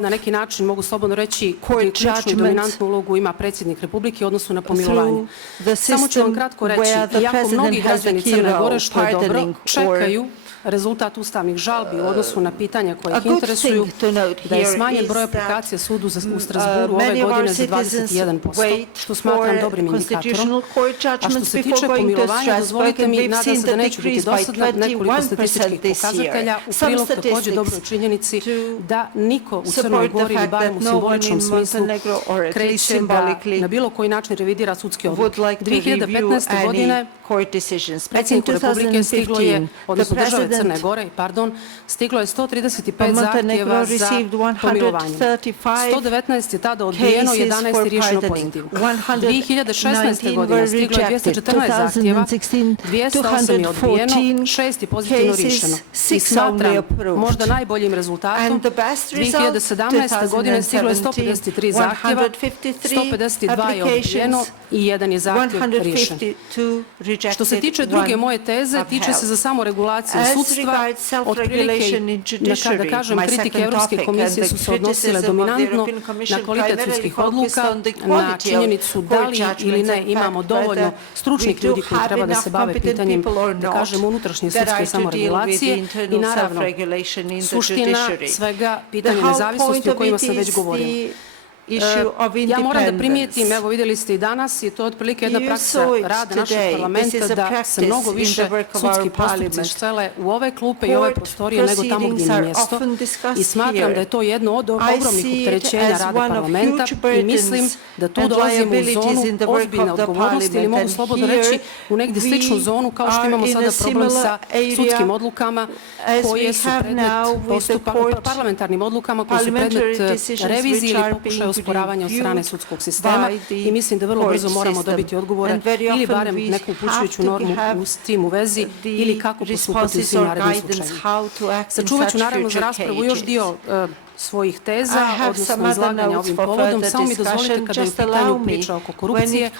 na neki način mogu slobodno reći koju ključnu i dominantnu ulogu ima predsjednik Republike u odnosu na pomilovanje. Samo ću vam kratko reći, iako mnogi građani Crne Gore, što je dobro, čekaju rezultat ustavnih žalbi u odnosu na pitanja koje ih interesuju, da je smanjen broj aplikacija sudu u Strasburu ove godine za 21%, što smatram dobrim indikatorom. A što se tiče pomilovanja, dozvolite mi, nadam se da neću biti dosadna, nekoliko statističkih pokazatelja u prilog također dobroj činjenici da niko u Crnoj Gori ili barem u simboličnom smislu kreće da na bilo koji način revidira sudske odluke. 2015. godine predsjedniku Republike stiglo je, odnosno države Crne Gore, stiglo je 135 zahtjeva za pomilovanje. 119 je tada odbijeno, 11 je riješeno pozitivno. 2016. godine stiglo je 214 zahtjeva, 208 je odbijeno, 6 je pozitivno riješeno. I smatram možda najboljim rezultatom, 2017. godine stiglo je 153 zahtjeva, 152 je odbijeno i 1 je zahtjev riješen. Što se tiče druge moje teze, tiče se za samoregulaciju sudstva, otprilike, da kažem, kritike Evropske komisije su se odnosile dominantno na kvalitet sudskih odluka, na činjenicu da li ili ne imamo dovoljno stručnih ljudi koji treba da se bave pitanjem, da kažem, unutrašnje sudske samoregulacije i naravno suština svega pitanja nezavisnosti o kojima sam već govorila. Ja moram da primijetim, evo vidjeli ste i danas, je to otprilike jedna praksa rada našeg parlamenta da se mnogo više sudski postupci šcele u ove klupe i ove prostorije nego tamo gdje je mjesto i smatram da je to jedno od ogromnih opterećenja rada parlamenta i mislim da tu dolazimo u zonu ozbiljne odgovornosti ili mogu slobodno reći u negdje sličnu zonu kao što imamo sada problem sa sudskim odlukama koje su predmet postupaka, parlamentarnim odlukama koje su predmet revizije ili pokušaja usporavanja od strane sudskog sistema i mislim da vrlo brzo moramo dobiti odgovore ili barem neku upućujuću normu s tim u vezi ili kako postupati u svim narednim slučajima. Sačuvat ću naravno za raspravu još dio svojih teza, odnosno izlaganja ovim povodom. Samo mi dozvolite kada je u pitanju priča oko korupcije.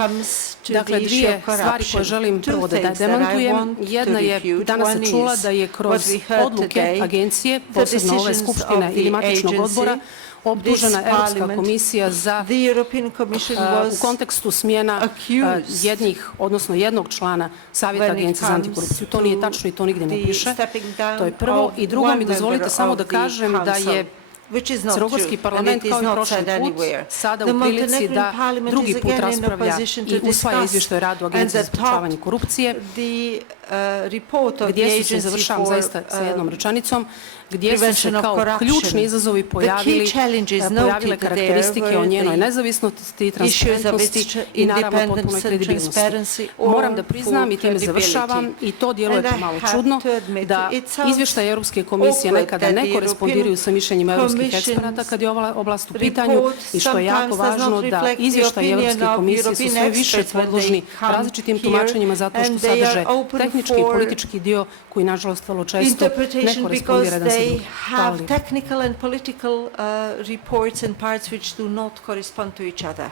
Dakle, dvije stvari koje želim prvo da demantujem. Jedna je, danas se čula da je kroz odluke agencije, posebno ove Skupštine ili matičnog odbora, optužena Evropska komisija za u kontekstu smjena jednog člana Savjeta agencije za antikorupciju. To nije tačno i to nigdje ne piše. To je prvo. I drugo mi dozvolite samo da kažem da je Crnogorski parlament kao i prošli put sada u prilici da drugi put raspravlja i usvaja izvještaj o radu Agencije za sprečavanje korupcije, gdje su se, završavam zaista sa jednom rečenicom, gdje su se kao ključni izazovi pojavile karakteristike o njenoj nezavisnosti, transparentnosti i naravno potpunoj kredibilnosti. Moram da priznam i time završavam i to djeluje pomalo čudno da izvještaj Europske komisije nekada ne korespondiraju sa mišljenjima europskih eksperata kad je ova oblast u pitanju i što je jako važno da izvještaj Europske komisije su sve više podložni različitim tumačenjima zato što sadrže tehnički i politički dio koji, nažalost, vrlo često ne korespondira da se drugi. Have technical and political reports and parts which do not correspond to each other.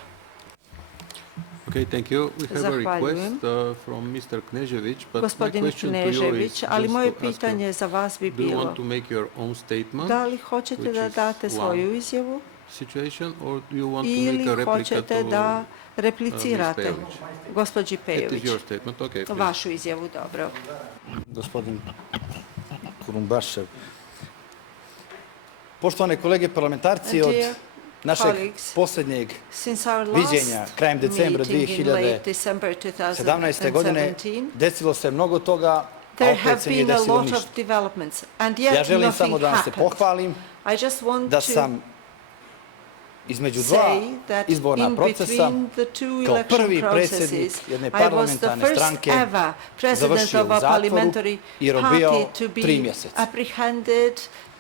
Okay, thank you. We have a request from Mr. Knežević, but my question to you is ali moje pitanje za vas bi do you bilo, want to make your own statement? Da li hoćete da date svoju izjavu situation, or do you want to make a replica hoćete da replicirate gospođi It is your Pejović? statement, okay, please. Vašu izjavu, dobro. Gospodin Kurumbašev. Poštovane kolege parlamentarci, od našeg posljednjeg viđenja krajem decembra 2017. godine desilo se mnogo toga, a opet se nije desilo ništa. Ja želim samo da vam se pohvalim da sam između dva izborna procesa kao prvi predsjednik jedne parlamentarne stranke završio u zatvoru i robijao 3 mjeseca.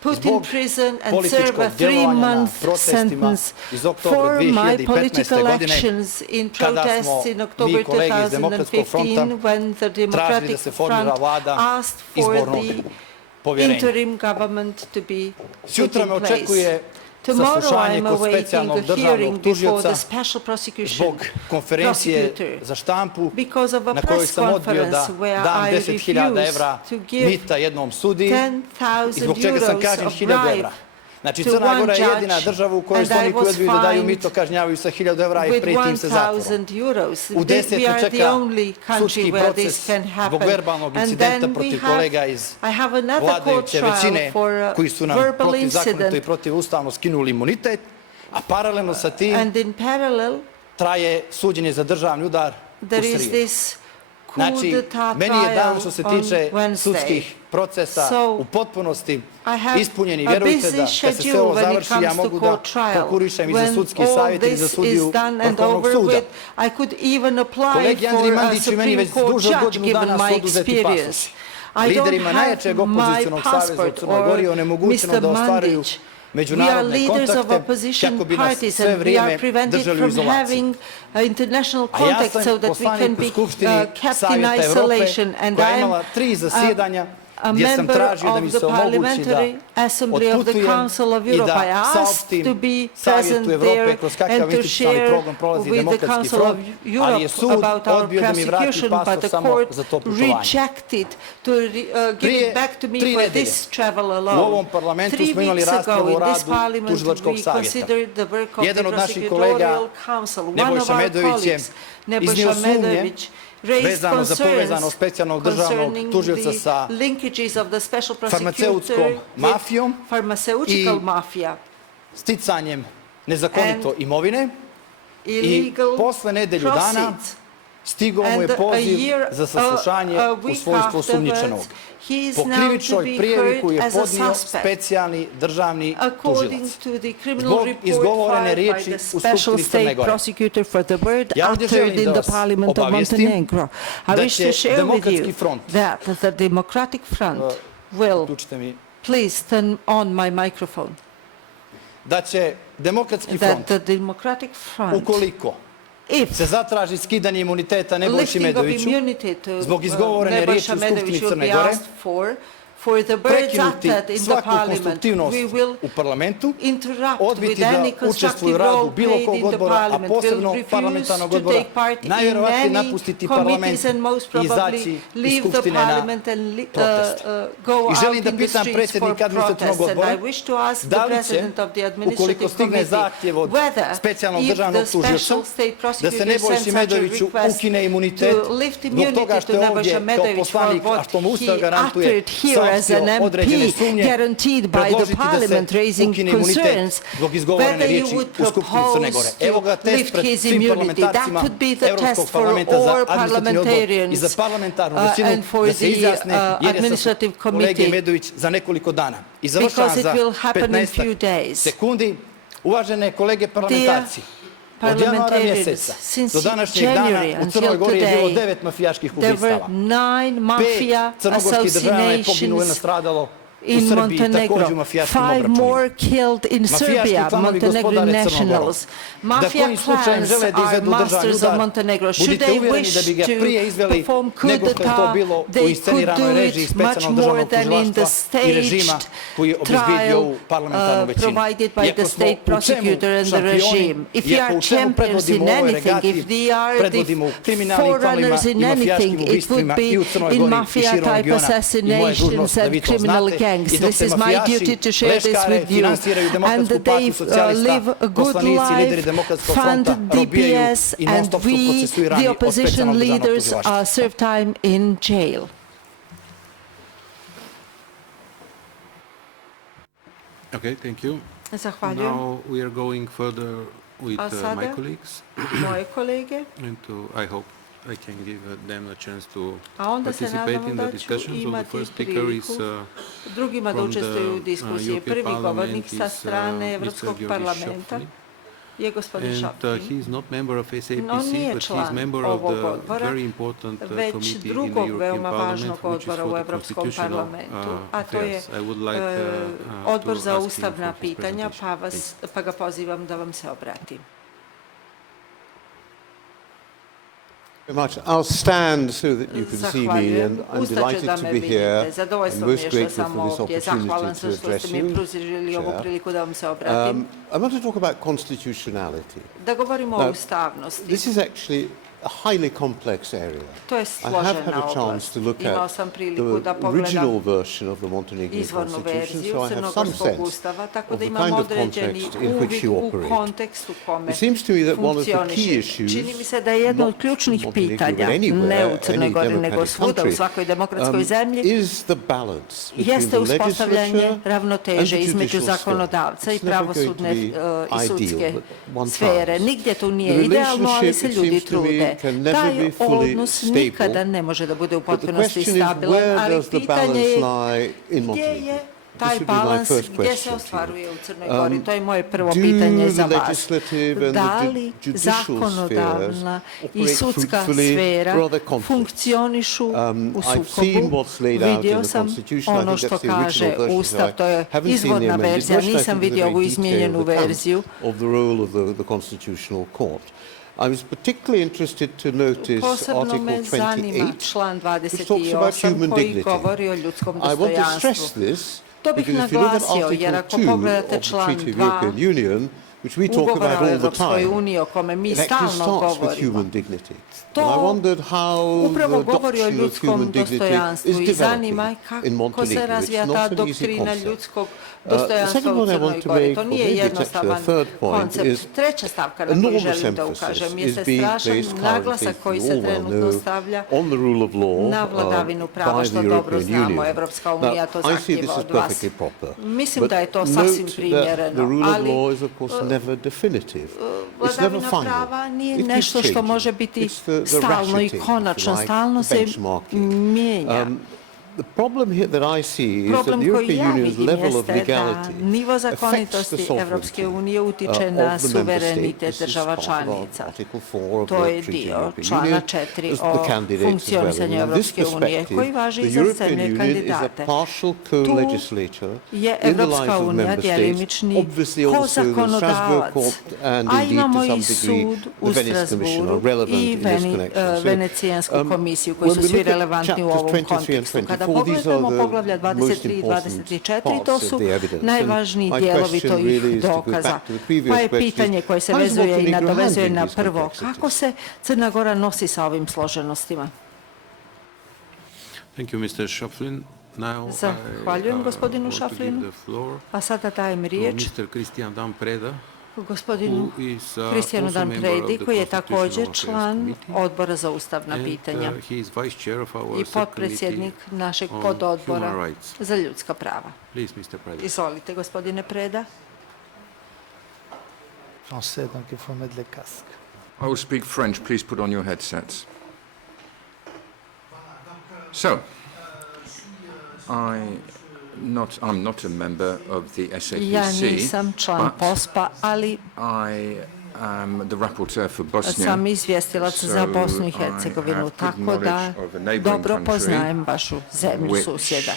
Put in prison and serve a 3-month sentence for my political actions in protests in October 2015 when the Democratic Front asked for the interim government to be put in place. Tomorrow I am awaiting a hearing before the special prosecution prosecutor because of a press conference where I refused to give 10,000 euros of bribe Znači, Crna Gora je jedina država u kojoj su oni koji odbiju da daju mito kažnjavaju sa 1.000 evra i prijeti im se zatvorom. U 10. čeka sudski proces zbog verbalnog incidenta protiv kolega iz vladajuće većine koji su nam protivzakonito i protivustavno skinuli imunitet, a paralelno sa tim traje suđenje za državni udar u Srbiji. Znači, meni je dan što se tiče sudskih procesa u potpunosti ispunjen i vjerujte da kad se sve ovo završi ja mogu da konkurišem i za sudski savjet i za sudiju Vrhovnog suda. Kolegi Andriji Mandiću i meni već duže od godinu dana su oduzeti pasoši. Liderima najjačeg opozicionog saveza u Crnoj Gori onemogućeno da ostvaruju međunarodne kontakte kako bi nas sve vrijeme držali u izolaciji. A ja sam poslanik u Skupštini Savjeta Evrope koja je imala 3 zasjedanja gdje sam tražio da mi se omogući da otputujem i da saopštim Savjetu Evrope kroz kakav institucionalni program prolazi Demokratski front, ali je sud odbio da mi vrati pasoš samo za to putovanje. Prije 3 nedelje u ovom parlamentu smo imali raspravu o radu Tužilačkog savjeta. Jedan od naših kolega, Nebojša Medović, je iznio sumnje vezano za povezanost specijalnog državnog tužioca sa farmaceutskom mafijom i sticanjem nezakonito imovine i posle nedelju dana stigao mu je poziv za saslušanje u svojstvu osumnjičenog. Po krivičnoj prijavi koju je podnio specijalni državni tužilac zbog izgovorene riječi u Skupštini Crne Gore. Ja ovdje želim da vas obavijestim da će Demokratski front Please turn on my microphone. Da će Demokratski front ukoliko se zatraži skidanje imuniteta Nebojši Medoviću zbog izgovorene riječi u Skupštini Crne Gore, prekinuti svaku konstruktivnost u parlamentu, odbiti da učestvuju u radu bilo kog odbora, a posebno parlamentarnog odbora, najvjerovatnije napustiti parlament i izaći iz Skupštine na protest. I želim da pitam predsjednika administrativnog odbora da li će, ukoliko stigne zahtjev od specijalnog državnog tužioca, da se Nebojši Medoviću ukine imunitet zbog toga što je ovdje kao poslanik, a što mu Ustav garantuje, as an MP guaranteed by the parliament raising concerns whether you would propose to lift his immunity. That would be the test for all parliamentarians and for the administrative committee because it will happen in few days. Uvažene kolege parlamentarci, od januara mjeseca do današnjeg dana u Crnoj Gori je bilo 9 mafijaških ubistava. 5 crnogorskih državljana je poginulo i nastradalo in Montenegro, 5 more killed in Serbia, Montenegrin nationals. Mafia clans are masters of Montenegro. Should they wish to perform coup d'etat, they could do it much more than in the staged trial provided by the state prosecutor and the regime. If you are champions in anything, if they are the forerunners in anything, it would be in mafia-type assassinations and criminal gangs. This is my duty to share this with you. And they live a good life, fund DPS, and we, the opposition leaders, serve time in jail. Okay, thank you. Zahvaljujem. Now we are going further with my colleagues. Moje kolege. And I hope I can give them a chance to onda participate in the discussion. So the first speaker is drugima da učestvuju u diskusiji. Prvi govornik sa strane Evropskog parlamenta je gospodin Šapkin. He is not member of SAPC, no, nije but he is member of the very important committee in the European Parliament, which is for the constitutional affairs. I would like Odbor za to ask him ustavna for his pitanja, presentation. pa ga pozivam da vam se obrati. Much. I'll stand so that you can see me, and I'm delighted to be here and most grateful for this opportunity to address you, Chair. I want to talk about constitutionality. Now, this is actually a highly complex area. I have had a chance to look at the original version of the Montenegrin constitution, so I have some sense of the kind of context in which you operate. It seems to me that one of the key issues, not Montenegro, but anywhere, any democratic country, is the balance between the legislature and the judicial sphere. It's never going to be ideal, but one tries. The relationship, it seems to me, can never be fully stable. bude u But the potpunosti question is, stabilan, where ali does the pitanje balance je lie in gdje je Montenegro? taj This would be my balans, first gdje se question to ostvaruje you. u Crnoj Gori. To je moje prvo pitanje za Do the vas. legislative and Da the li judicial zakonodavna spheres i operate sudska fruitfully sfera for other conflicts? funkcionišu u I've seen sukobu? what's laid out in Vidio the sam Constitution. I ono think što that's the kaže original version, so Ustav, I to je haven't seen the izvorna amended verzija. version. I Nisam think it's a vidio very ovu izmijenjenu detailed account verziju. of the role of the Constitutional Court. I was particularly interested to notice Posebno Article me zanima 28, član which talks about 28 human koji dignity. govori o ljudskom I want to stress dostojanstvu. this To bih because if you look at naglasio, jer Article ako 2 pogledate of the član Treaty of 2 European Union, which we talk ugovora about o all the Evropskoj time, uniji o kome mi it actually stalno starts with govorimo. human dignity. And I wondered how Upravo the govori o doctrine of ljudskom human dignity dostojanstvu is i zanima developing in kako se Montenegro. razvija It's ta not an easy doktrina concept. ljudskog The dostojanstva second u point I Crnoj want to Gori. make, To or nije maybe it's actually jednostavan the third point, koncept. is Treća stavka na koju enormous želim da emphasis ukažem is jeste being strašan placed naglasak currently, koji you se all well trenutno know, stavlja on the rule of law na vladavinu prava, by što the dobro European znamo. Union. Evropska unija to Now, I see zahtjeva this as od vas. perfectly proper. Mislim But da je to sasvim note that the primjereno, rule of ali law is of course never definitive. It's never vladavina final. prava nije It keeps nešto što changing. može biti It's the stalno i ratcheting, konačno, if you like, stalno se benchmarking. mijenja. The problem here that I see is that Problem the koji European ja Union's vidim level of jeste da legality nivo affects the zakonitosti Evropske unije utiče of na the member state. suverenitet This is država part of our članica. Article 4 of To the je Treaty of dio European člana Union, 4 as the o candidates as well. funkcionisanju And in this Evropske unije, perspective, koji važi the i za European zemlje Union is a kandidate. partial Tu co-legislator je in the lives Evropska of unija member states, djelimični obviously also the Strasbourg kozakonodavac, Court and a indeed imamo to some i degree sud the u Venice Commission are Strasburu relevant i in this connection. So, Venecijansku komisiju, koji when su we svi look at relevantni u chapters ovom 23 and kontekstu. Kada 24, these are pogledamo the poglavlja most 23 i important 24, to parts su of the evidence. najvažniji And my dijelovi question tojih really is to go dokaza. back to the previous Pa je question, pitanje koje se how is vezuje i Montenegro nadovezuje handling na these prvo. complexities? Kako se Crna Gora nosi sa ovim složenostima? Thank you, Mr. Schöpflin. Now Zahvaljujem gospodinu Šaflinu. A sada dajem riječ Mr. Christian Dan Preda, gospodinu Kristijanu Dan Predi, koji je također član Odbora za ustavna pitanja i potpredsjednik našeg pododbora za ljudska prava. Izvolite, gospodine Preda. I will speak French. Please put on your headsets. So, I'm not a member of the SAPC. Ja nisam član POSP-a, ali I am the rapporteur for Bosnia. Sam izvjestilac za Bosnu i Hercegovinu, tako da dobro poznajem vašu zemlju susjeda.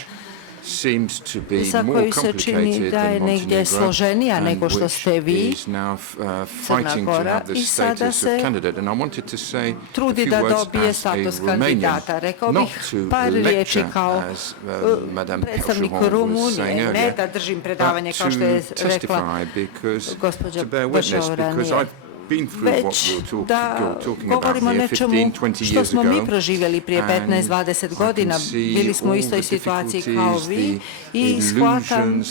za koju se čini da je negdje složenija nego što ste vi, Crna Gora, i sada se trudi da dobije status kandidata. Rekao bih par riječi kao predstavnik Rumunije, ne da držim predavanje kao što je rekla gospođa Bačeva ranije, već da govorimo o nečemu što smo mi proživjeli prije 15-20 godina. Bili smo u istoj situaciji kao vi i shvatam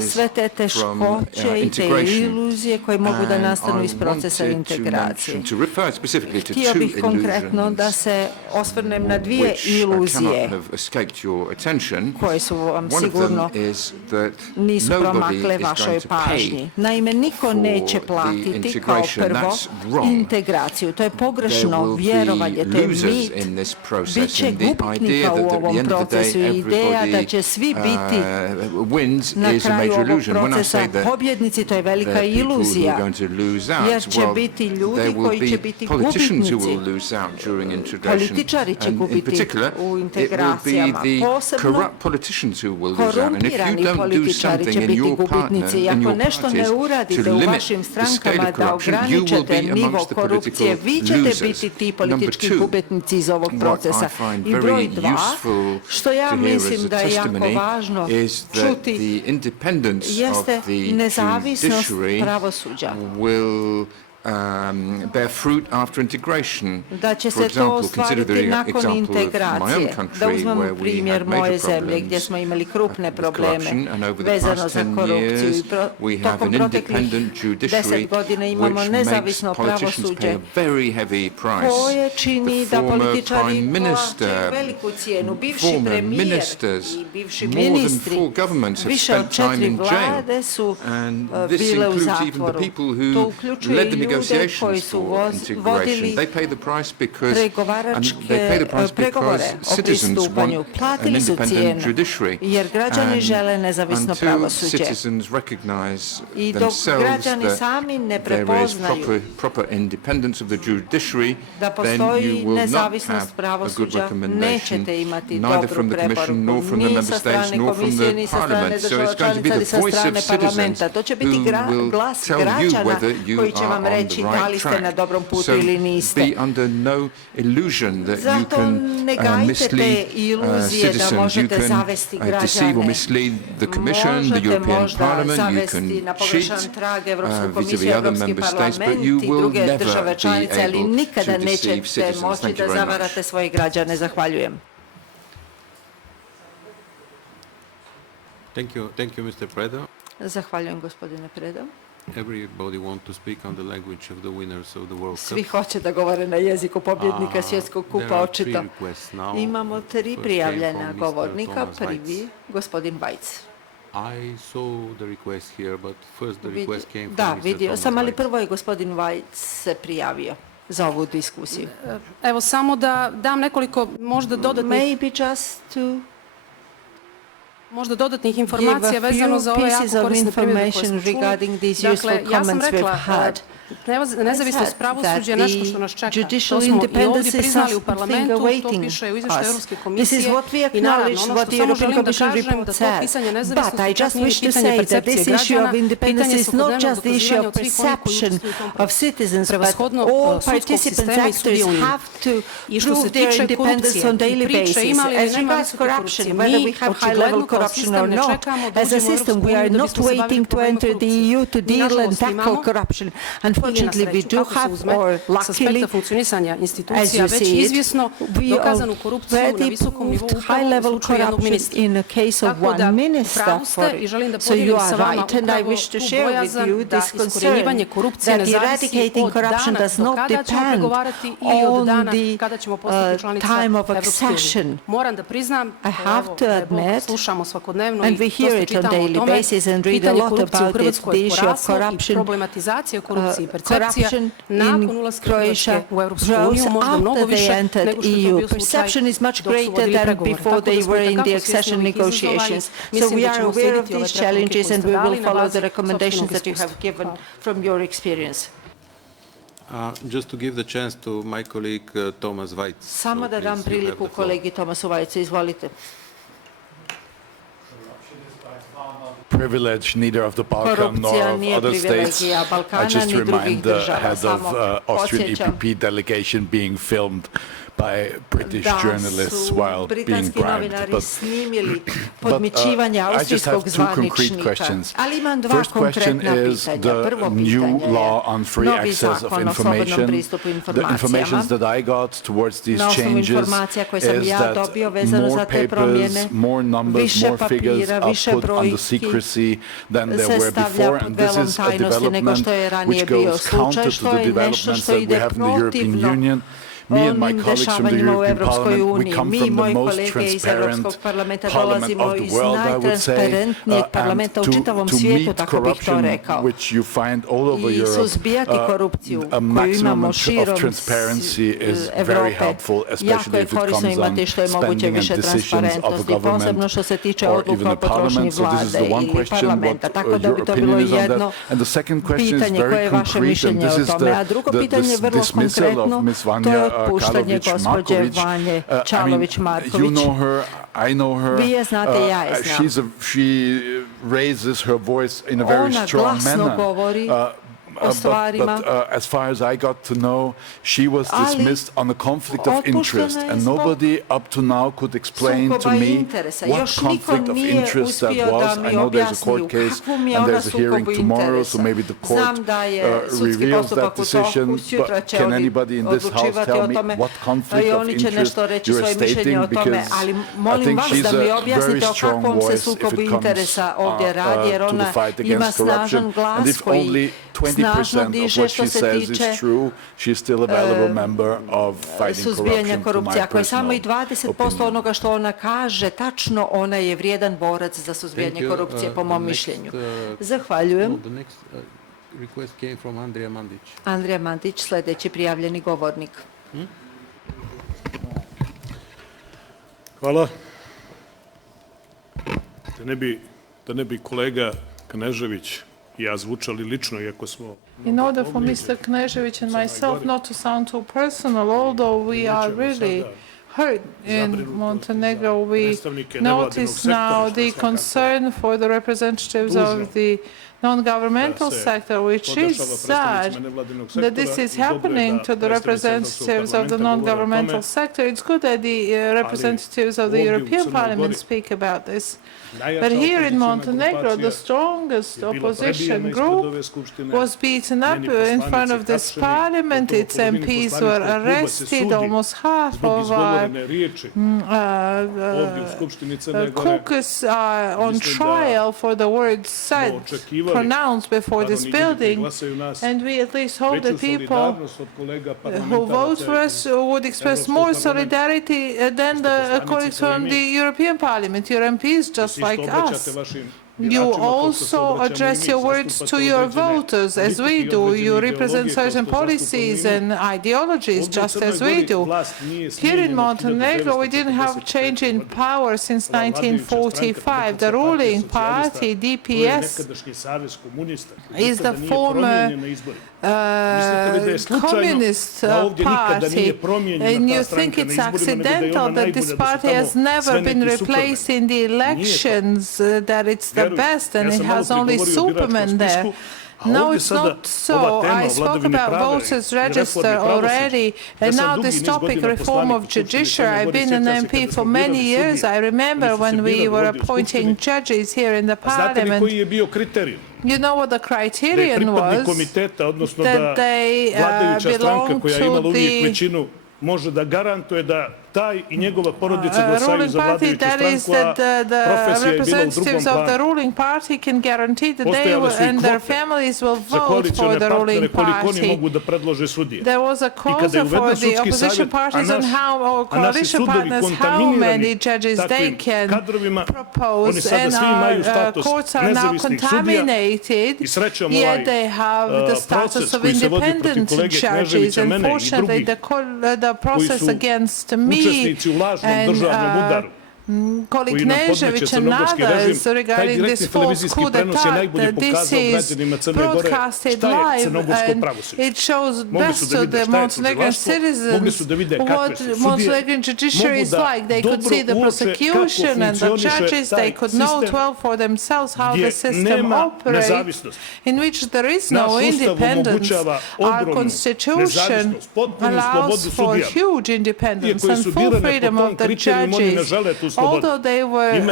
sve te teškoće i te iluzije koje mogu da nastanu iz procesa integracije. Htio bih konkretno da se osvrnem na dvije iluzije koje su vam sigurno nisu promakle vašoj pažnji. Naime, niko neće platiti kao prvo integraciju. To je pogrešno vjerovanje, to je mit. Biće gubitnika u ovom procesu i ideja da će svi biti na kraju ovog procesa pobjednici, to je velika iluzija, jer će biti ljudi koji će biti gubitnici. Političari će gubiti u integracijama, posebno korumpirani političari će biti gubitnici. I ako nešto ne uradite u vašim strankama da ograničite nivo korupcije, vi ćete biti ti politički gubitnici iz ovog procesa. I broj dva, što ja mislim da je jako važno čuti, jeste nezavisnost pravosuđa. Bear fruit after integration. Da će se to ostvariti nakon integracije. Da uzmemo primjer moje zemlje gdje smo imali krupne probleme vezano za korupciju. Tokom proteklih 10 godina imamo nezavisno pravosuđe koje čini da političari plaćaju veliku cijenu. Bivši premijer i bivši ministri, više od 4 vlade su bile u zatvoru. To uključuje i ljude koji su vodili pregovore o pristupanju. Platili su cijenu, jer građani žele nezavisno pravosuđe. I dok građani sami ne prepoznaju da postoji nezavisnost pravosuđa, nećete imati dobru preporuku ni sa strane komisije, ni sa strane država članica, ni sa strane parlamenta. To će biti glas građana koji će vam reći da li ste na dobrom putu ili niste. Zato ne gajte te iluzije da možete zavesti građane. Možete možda zavesti na pogrešan trag Evropsku komisiju, Evropski parlament i druge države članice, ali nikada nećete moći da zavarate svoje građane. Zahvaljujem. Thank you, Mr. Preda. Zahvaljujem, gospodine Preda. Everybody want to speak on the language of the winners of the World Cup. Svi hoće da govore na jeziku pobjednika svjetskog kupa, očito. Imamo 3 prijavljena govornika. Prvi, gospodin Vajc. I saw the request here, but first the request came from Da, vidio sam, ali prvo je gospodin Vajc se prijavio za ovu diskusiju. Evo, samo da dam nekoliko možda dodatnih... Maybe just to možda dodatnih informacija vezano za ove jako korisne primjedbe koje smo čuli. Dakle, ja sam rekla, nezavisnost pravosuđa je nešto što nas čeka. To smo i ovdje priznali u parlamentu, to piše u izvještaju Europske komisije i naravno ono što samo želim da kažem da to pitanje nezavisnosti čak nije pitanje percepcije građana, pitanje svakodnevnog podrazumijevanja od svih onih koji učestvuju u tom procesu. Prevashodno sudskog sistema i sudionika. I što se tiče korupcije i priče imali ili nema visoke korupcije, mi očigledno kao sistem ne čekamo da uđemo u Europsku uniju da bismo se bavili problemima korupcije. Nažalost imamo. Unfortunately, we do have, or luckily, as you see it, we already proved high-level corruption in the case of one minister. So you are right, and I wish to share with you this concern that eradicating corruption does not depend on the time of accession. I have to admit, and we hear it on a daily basis and read a lot about it, the issue of corruption in Croatia rose after they entered EU. Perception is much greater than before they were in the accession negotiations. So we are aware of these challenges and we will follow the recommendations that you have given from your experience. Just to give the chance to my colleague Thomas Weitz. Samo da dam priliku kolegi Tomasu Vajcu, izvolite. privilege neither of the Balkan nor of other states. I just remind the head of Austrian EPP delegation being filmed by British journalists while being bribed. But I just have two concrete questions. First question is the new law on free access of information. The information that I got towards these changes is that more papers, more numbers, more figures are put on the secrecy than there were before, and this is a development which goes counter to the developments that we have in the European Union. Me and my colleagues from the European Parliament, we come from the most transparent parliament of the world, I would say, and to meet corruption, which you find all over Europe, a maximum of transparency is very helpful, especially if it comes on spending and decisions of a government or even a parliament. So this is the one question, what your opinion is on that. And the second question is very concrete, and this is the dismissal of Ms. Vanja Čalović-Marković. You know her, I know her. She raises her voice in a very strong manner. But as far as I got to know, she was dismissed on a conflict of interest, and nobody up to now could explain to me what conflict of interest that was. I know there's a court case and there's a hearing tomorrow, so maybe the court reveals that decision, but can anybody in this house tell me what conflict of interest you're stating? Because I think she's a very strong voice if it comes to the fight against corruption, and if only 20% of what she says is true, she's still a valuable member of fighting corruption. Ako je samo i 20% onoga što ona kaže tačno, ona je vrijedan borac za suzbijanje korupcije, po mom mišljenju. Zahvaljujem. Andrija Mandić, sljedeći prijavljeni govornik. Hvala. Da ne bi kolega Knežević i ja zvučali lično, iako smo... In order for Mr. Knežević and myself not to sound too personal, although we are really hurt in Montenegro, we notice now the concern for the representatives of the non-governmental sector, which is sad that this is happening to the representatives of the non-governmental sector. It's good that the representatives of the European Parliament speak about this. But here in Montenegro, the strongest opposition group was beaten up in front of this parliament. Its MPs were arrested. Almost half of our caucus are on trial for the words said, pronounced before this building. And we at least hope that people who vote for us would express more solidarity than the colleagues from the European Parliament. Your MPs, just like us. You also address your words to your voters, as we do. You represent certain policies and ideologies, just as we do. Here in Montenegro, we didn't have change in power since 1945. The ruling party, DPS, is the former communist party, and you think it's accidental that this party has never been replaced in the elections, that it's the best and it has only Superman there. No, it's not so. I spoke about voters' register already, and now this topic, reform of judiciary. I've been an MP for many years. I remember when we were appointing judges here in the parliament. You know what the criterion was? That they belong to the može da garantuje da taj i njegova porodica glasaju za vladajuću stranku, a profesija je bila u drugom planu. Of the ruling party can guarantee that they and their families will vote for the ruling party. There was a clause for the opposition parties on how, or coalition partners, how many judges they can propose, and our courts are now contaminated, yet they have the status of independent judges. Unfortunately, the process against me and colleague Knežević and others regarding this false coup d'etat. This is broadcasted live and it shows best to the Montenegrin citizens what Montenegrin judiciary is like. They could see the prosecution and the judges. They could note well for themselves how the system operates, in which there is no independence. Our constitution allows for huge independence and full freedom of the judges. Although they were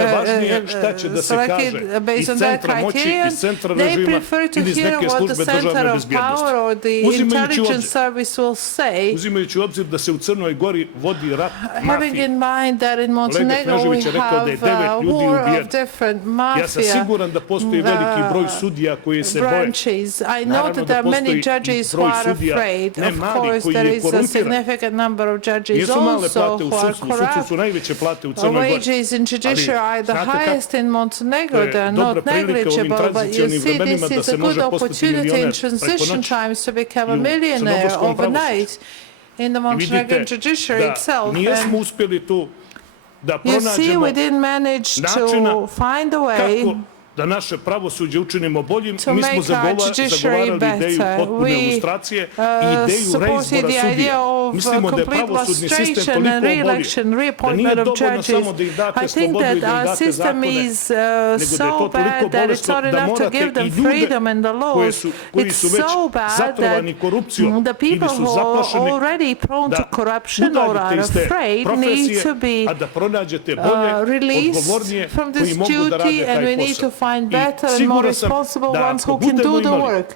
selected based on that criterion, they prefer to hear what the center of power or the intelligence service will say. Having in mind that in Montenegro we have war of different mafia branches, I know that there are many judges who are afraid. Of course, there is a significant number of judges also who are corrupt. Wages in judiciary are the highest in Montenegro. They are not negligible, but you see, this is a good opportunity in transition times to become a millionaire overnight in the Montenegrin judiciary itself. You see, we didn't manage to find a way da naše pravosuđe učinimo boljim, mi smo zagovarali ideju potpune lustracije i ideju reizbora sudija. Mislimo da je pravosudni sistem toliko bolji, da nije dovoljno samo da ih date slobodu i da im date zakone, nego da je to toliko bolesno da morate i ljude koji su već zatrovani korupcijom ili su zaplašeni da udaljite iz te profesije, a da pronađete bolje, odgovornije koji mogu da rade taj posao. Find better and more responsible ones who can do the work.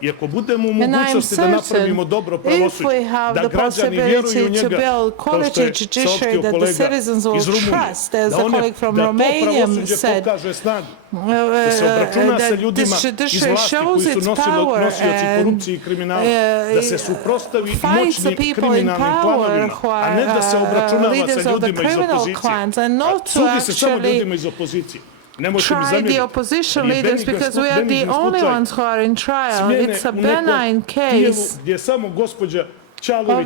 And I am certain if we have the possibility to build quality judiciary that the citizens will trust, as the colleague from Romania said, that this judiciary shows its power and fights the people in power who are leaders of the criminal clans and not to actually try the opposition leaders because we are the only ones who are in trial. It's a benign case of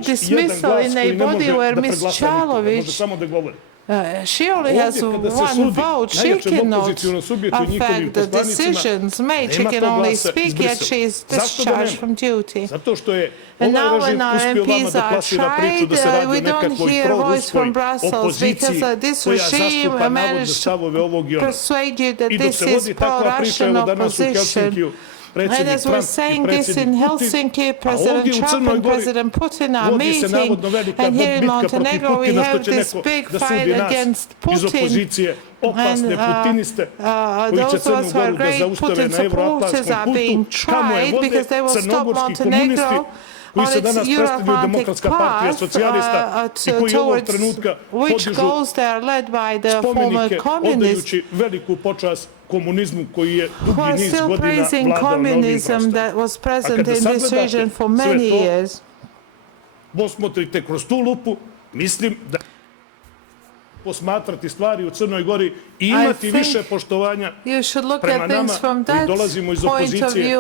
dismissal in a body where Ms. Chalovic she only has one vote. She cannot affect the decisions made. She can only speak, yet she is discharged from duty. And now when our MPs are tried, we don't hear a voice from Brussels because this regime managed to persuade you that this is pro-Russian opposition. And as we're saying this in Helsinki, President Trump and President Putin are meeting, and here in Montenegro we have this big fight against Putin. And those of us who are great Putin supporters are being tried because they will stop Montenegro on its Euro-Atlantic path towards which goals they are led by the former communists who are still praising communism that was present in this region for many years. Posmotrite kroz tu lupu, mislim da posmatrati stvari u Crnoj Gori i imati više poštovanja prema nama koji dolazimo iz opozicije i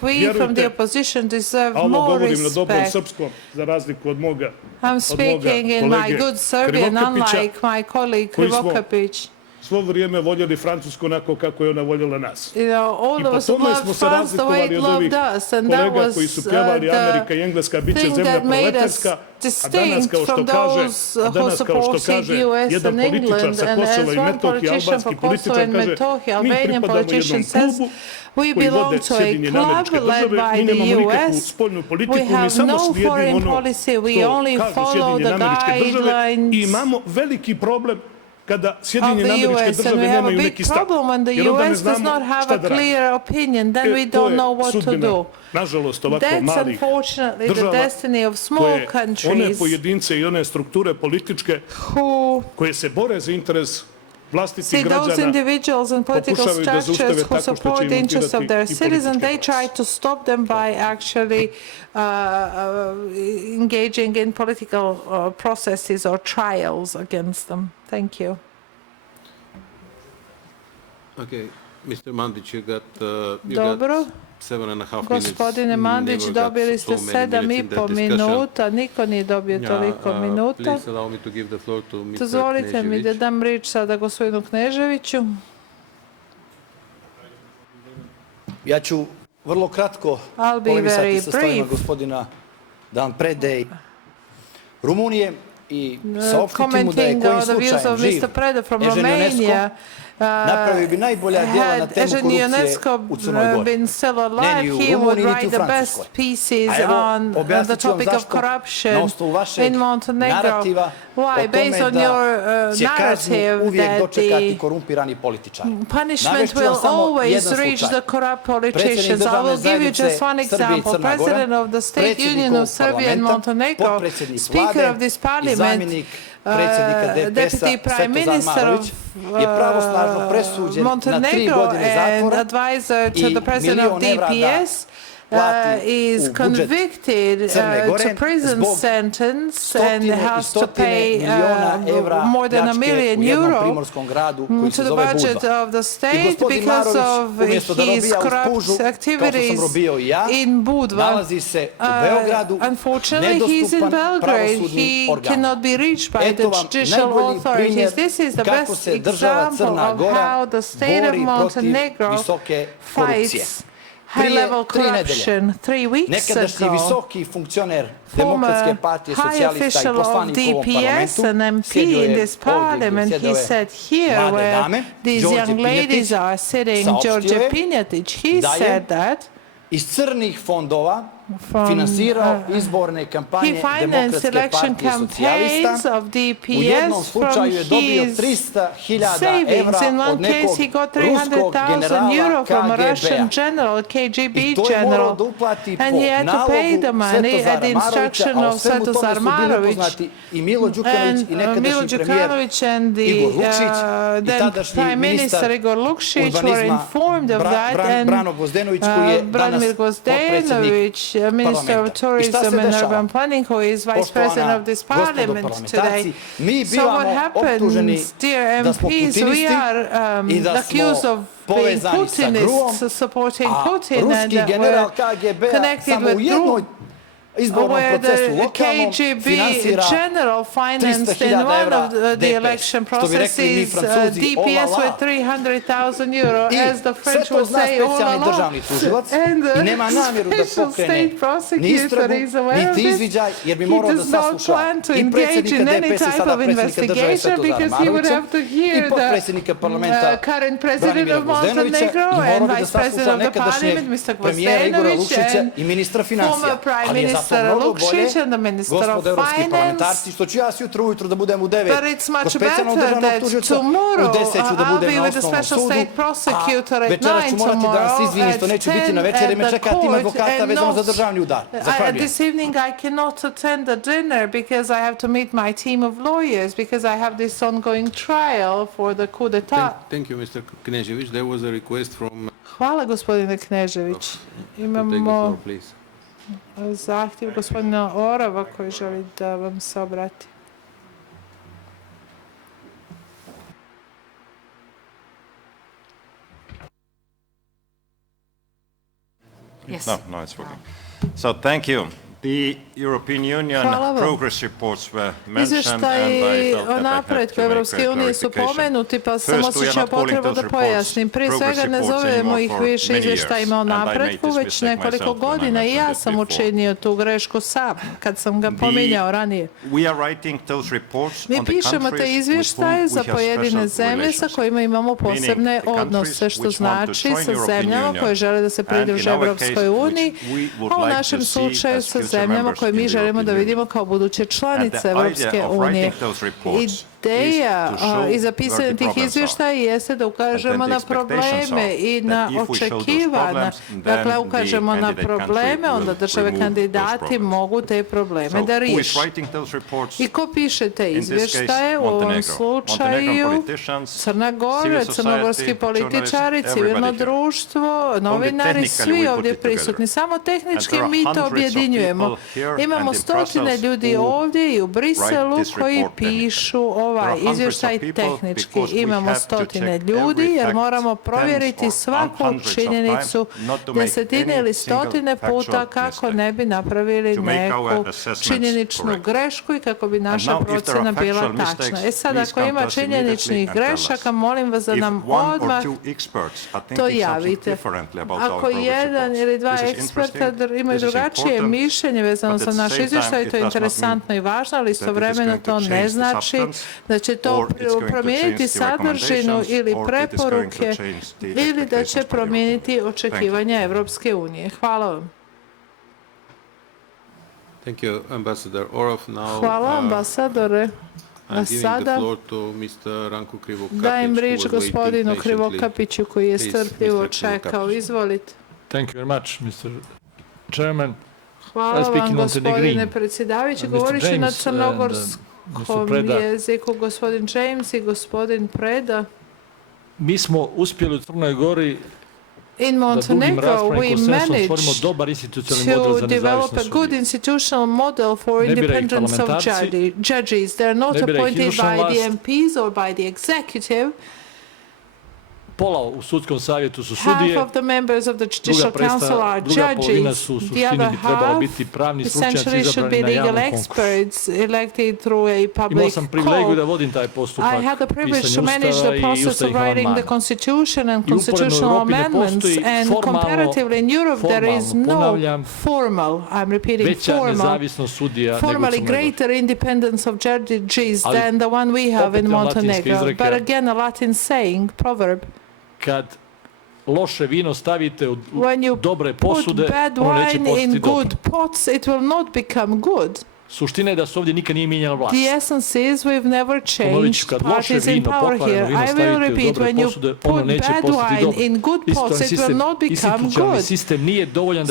koji, vjerujte, a ovo govorim na dobrom srpskom, za razliku od moga kolege Krivokapića, svo vrijeme voljeli Francusku onako kako je ona voljela nas. I po tome smo se razlikovali od ovih kolega koji su pjevali Amerika i Engleska bit će zemlja proletarska, a danas kao što kaže jedan političar sa Kosova i Metohije, albanski političar, kaže mi pripadamo jednom klubu koji vode Sjedinjene Američke Države, mi nemamo nikakvu spoljnu politiku, mi samo slijedimo ono što kažu Sjedinjene Američke Države i imamo veliki problem kada Sjedinjene Američke Države nemaju neki stav, jer onda ne znamo šta da radimo. To je sudbina, nažalost, ovako malih država, koje one pojedince i one strukture političke koje se bore za interes vlastitih građana, pokušavaju da zaustave tako što će im utirati i političke they try to stop them by actually engaging in political processes or trials against them. Thank you. Okay, Mr. Mandić, you got Dobro. Gospodine Mandić, dobili ste 7,5 minuta, niko nije dobio toliko minuta. Dozvolite mi da dam riječ sada gospodinu Kneževiću. Ja ću vrlo kratko polemisati sa stavima gospodina da vam predaje Rumunije i saopštiti mu da je kojim slučajem živ Ežen UNESCO napravio bi najbolja djela na temu korupcije u Crnoj Gori. Ne ni u Rumuniji, niti u Francuskoj. A evo, objasnit ću vam zašto na osnovu vašeg narativa o tome da će kaznu uvijek dočekati korumpirani političari. Punishment will always reach the corrupt politicians. I will give you just one example. President of the State Union of Serbia and Montenegro, Speaker of this parliament, Deputy Prime Minister of Montenegro and advisor to the President of DPS is convicted to prison sentence and has to pay more than €1 million to the budget of the state because of his corrupt activities in Budva. Unfortunately, he's in Belgrade. He cannot be reached by the judicial authorities. This is the best example of how the state of Montenegro fights high-level corruption. 3 weeks ago, former high official of DPS, an MP in this parliament, he said here where these young ladies are sitting, Đorđe Pinjatić, he said that iz crnih fondova finansirao izborne kampanje Demokratske partije socijalista. U jednom slučaju je dobio 300.000 evra od nekog ruskog generala KGB-a. I to je morao da uplati po nalogu Svetozara Marovića, a o svemu tome su bili upoznati i Milo Đukanović i nekadašnji premijer Igor Lukšić i tadašnji ministar urbanizma Brano Gvozdenović koji je danas potpredsjednik Minister of Tourism and Urban Planning, who is Vice President of this Parliament today. So what happens, dear MPs, we are accused of being Putinists, supporting Putin, and we're connected with where the KGB general financed in one of the election processes DPS with €300,000, as the French would say, all along. And the special state prosecutor is aware of this. He does not plan to engage in any type of investigation because he would have to hear the current president of Montenegro and vice president of the parliament, Mr. Gvozdenović, and former prime minister Lukšić and the Minister of Finance. But it's much better that tomorrow I'll be with the Special State Prosecutor at 9 tomorrow, at 10 at the court, and this evening I cannot attend the dinner because I have to meet my team of lawyers because I have this ongoing trial for the coup d'etat. Thank you, Mr. Knežević. There was a request from... Hvala, gospodine Knežević. Imamo zahtjev gospodina Orava koji želi da vam se obrati. Yes. No, it's working. So thank you. The European Union progress reports were mentioned, and I felt that I had to make spomenuti, pa sam osjećao potrebu da pojasnim. Prije svega ne zovemo ih više izvještajima o napretku, već nekoliko godina i ja sam učinio tu grešku sam, kad sam ga pominjao ranije. Mi pišemo te izvještaje za pojedine zemlje sa kojima imamo posebne odnose, što znači sa zemljama koje žele da se pridruže Evropskoj uniji, a u našem slučaju sa zemljama koje mi želimo da vidimo kao buduće članice Evropske unije. Ideja iza pisanja tih izvještaja jeste da ukažemo na probleme i na očekivanja. Dakle, ukažemo na probleme, onda države kandidati mogu te probleme da riješi. I ko piše te izvještaje? U ovom slučaju Crna Gora, crnogorski političari, civilno društvo, novinari, svi ovdje prisutni. Samo tehnički mi to objedinjujemo. Imamo stotine ljudi ovdje i u Briselu koji pišu ovaj izvještaj tehnički. Imamo stotine ljudi jer moramo provjeriti svaku činjenicu desetine ili stotine puta kako ne bi napravili neku činjeničnu grešku i kako bi naša procjena bila tačna. Sad, ako ima činjeničnih grešaka, molim vas da nam odmah to javite. Ako jedan ili dva eksperta imaju drugačije mišljenje vezano za naš izvještaj, to je interesantno i važno, ali istovremeno to ne znači da će to promijeniti sadržinu ili preporuke ili da će promijeniti očekivanja Evropske unije. Hvala vam. Hvala, ambasadore. A sada dajem riječ gospodinu Krivokapiću koji je strpljivo čekao. Izvolite. Hvala vam, gospodine predsjedavajući. Govorit ću na crnogorskom jeziku gospodin James i gospodin Preda. Mi smo uspjeli u Crnoj Gori in Montenegro, we managed to develop a good institutional model for independence of judges. They are not appointed by the MPs or by the executive. Pola u sudskom savjetu su sudije, half of the members of the judicial council are judges. The other half essentially should be legal experts elected through a public call. I had the privilege to manage the process of writing the constitution and constitutional amendments, and comparatively in Europe there is no formal, I'm repeating formally greater independence of judges than the one we have in Montenegro. But again, a Latin saying, proverb, kad loše vino stavite u dobre posude, ono neće postati dobro. When you put bad wine in good pots, it will not become good. Suština je da se ovdje nikad nije mijenjala vlast. The essence is we've never changed parties in power here. I will repeat, when you put bad wine in good pots, it will not become good.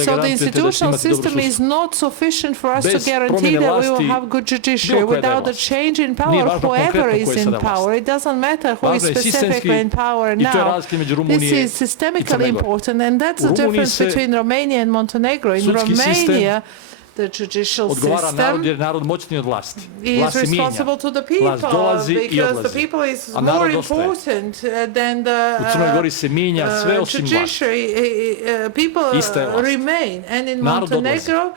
So the institutional system is not sufficient for us to guarantee that we will have good judiciary. Without a change in power, whoever is in power, it doesn't matter who is specifically in power now. This is systemically important, and that's the difference between Romania and Montenegro. In Romania, the judicial system is responsible to the people because the people is more important than the judiciary. People remain, and in Montenegro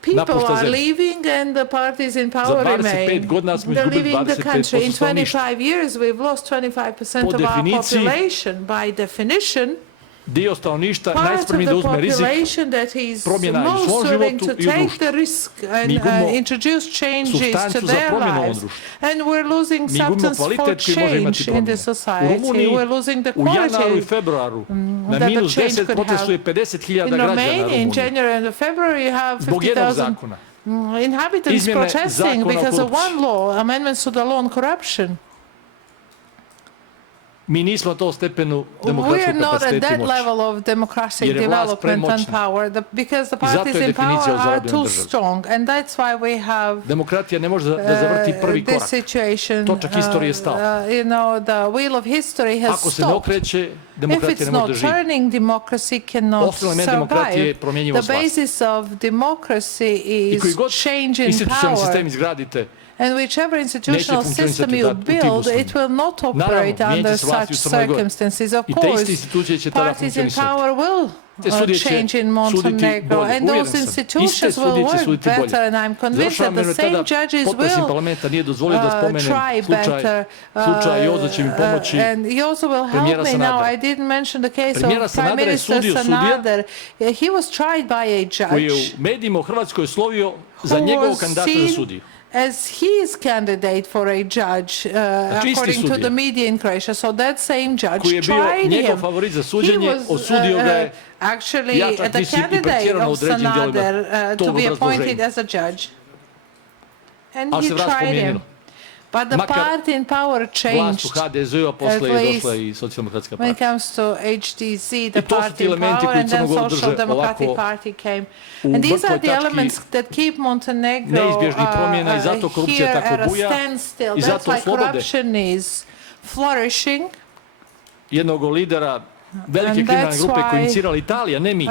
people are leaving and the parties in power remain. They're leaving the country. In 25 years we've lost 25% of our population. By definition, dio stanovništva najspremniji da uzme rizik, promjena u svom životu i u društvu. Mi gubimo supstancu za promjenu u ovom društvu. Mi gubimo kvalitet koji može imati promjenu. U Rumuniji u januaru i februaru na minus 10 protestuje 50.000 građana Rumunije. Zbog jednog zakona. Inhabitants protesting because of one law, amendments to the law on corruption. Mi nismo to stepenu demokratskog kapaciteta i moći. Jer je vlast premoćna. I zato je definicija o zarobljenom državu. Demokratija ne može da zavrti prvi korak. Točak istorije je stao. Ako se ne okreće, demokratija ne može da živi. Osnovni element demokratije je promjenjivost vlasti. I koji god institucionalni sistem izgradite, and whichever institutional system you build, it will not operate under such circumstances. Of course, parties in power will change in Montenegro, and those institutions will work better, and I'm convinced that the same judges will try better. And he also will help me now. I didn't mention the case of Prime Minister Sanader. He was tried by a judge koji je u medijima u Hrvatskoj slovio za njegovog kandidata za sudiju. As his candidate for a judge, according to the media in Croatia. So that same judge tried him. He was actually the candidate of Sanader to be appointed as a judge. And he tried him. But the party in power changed, at least when it comes to HDZ, the party in power, and then Social Democratic Party came. And these are the elements that keep Montenegro here at a standstill. That's why corruption is flourishing. Jednog lidera velike kriminalne grupe koje inicirala Italija, ne mi,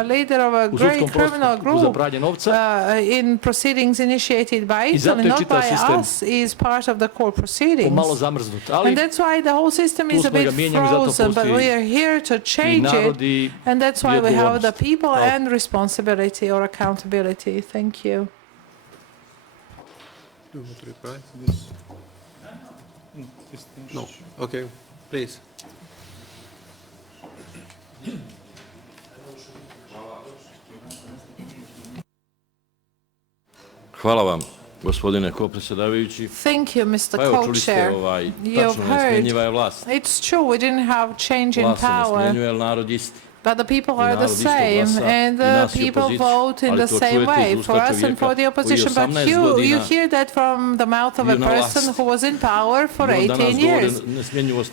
u sudskom postupku za pranje novca. In proceedings initiated by Italy, not by us, is part of the court proceedings. Pomalo zamrznut, ali and that's why the whole system is a bit frozen, but we are here to change it, and that's why we have the people and responsibility or accountability. Thank you. Do you want to reply to this? No. Okay, please. Hvala vam, gospodine ko-predsjedavajući. Thank you, Mr. Co-Chair. You've heard. It's true, we didn't have change in power. But the people are the same, and the people vote in the same way for us and for the opposition. But you hear that from the mouth of a person who was in power for 18 years.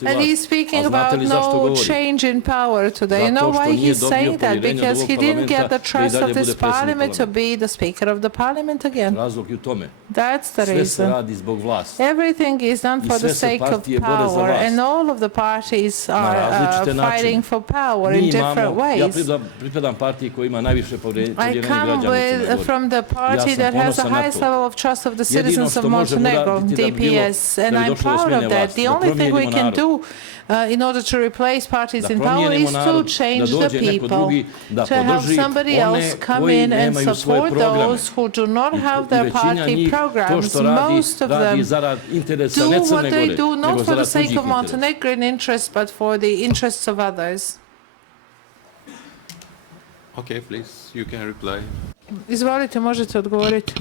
And he's speaking about no change in power today. You know why he's saying that? Because he didn't get the trust of this parliament to be the Speaker of the Parliament again. That's the reason. Everything is done for the sake of power, and all of the parties are fighting for power in different ways. I come from the party that has the highest level of trust of the citizens of Montenegro, DPS, and I'm proud of that. The only thing we can do in order to replace parties in power is to change the people, to have somebody else come in and support those who do not have their party programs. Most of them do what they do not for the sake of Montenegrin interests, but for the interests of others. Okay, please, you can reply. Izvolite, možete odgovoriti.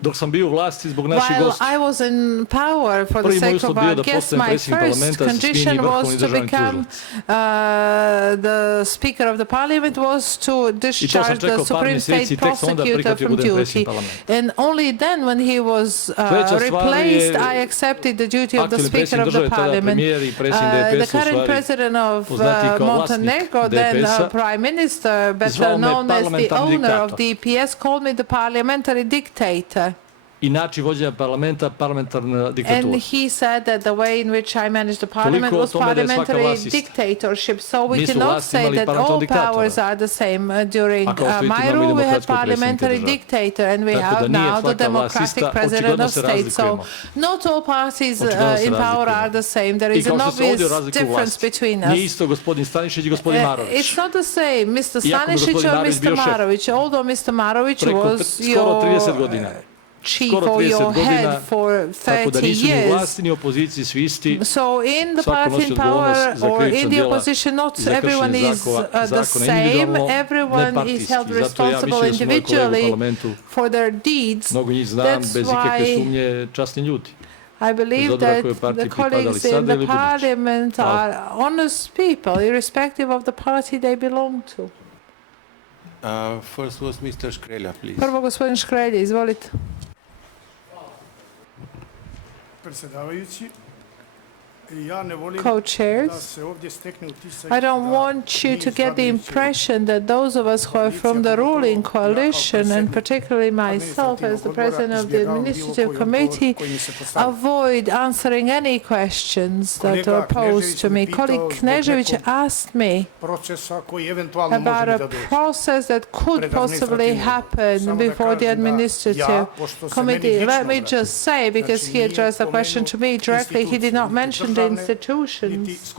Dok sam bio u vlasti zbog naših gostiju. While I was in power for the sake of our guests, my first condition was to become the Speaker of the Parliament, was to discharge the Supreme State Prosecutor from duty. And only then, when he was replaced, I accepted the duty of the Speaker of the Parliament. The current president of Montenegro, then Prime Minister, better known as the owner of the EPS, called me the parliamentary dictator. I način vođenja parlamenta, parlamentarna diktatura. And he said that the way in which I managed the parliament was parliamentary dictatorship. So we cannot say that all powers are the same. During my rule, we had parliamentary dictator, and we have now the democratic president of state. So not all parties in power are the same. There is an obvious difference between us. Nije isto gospodin Stanišić i gospodin Marović. It's not the same, Mr. Stanišić or Mr. Marović. Although Mr. Marović was your chief or your head for 30 years. So in the party in power or in the opposition, not everyone is the same. Everyone is held responsible individually for their deeds. That's why I believe that the colleagues in the parliament are honest people, irrespective of the party they belong to. First was Mr. Škrelja, please. Prvo gospodin Škrelja, izvolite. Predsjedavajući, co-chairs, I don't want you to get the impression that those of us who are from the ruling coalition, and particularly myself as the president of the administrative committee, avoid answering any questions that are posed to me. Colleague Knežević asked me about a process that could possibly happen before the administrative committee. Let me just say, because he addressed the question to me directly, he did not mention the institutions,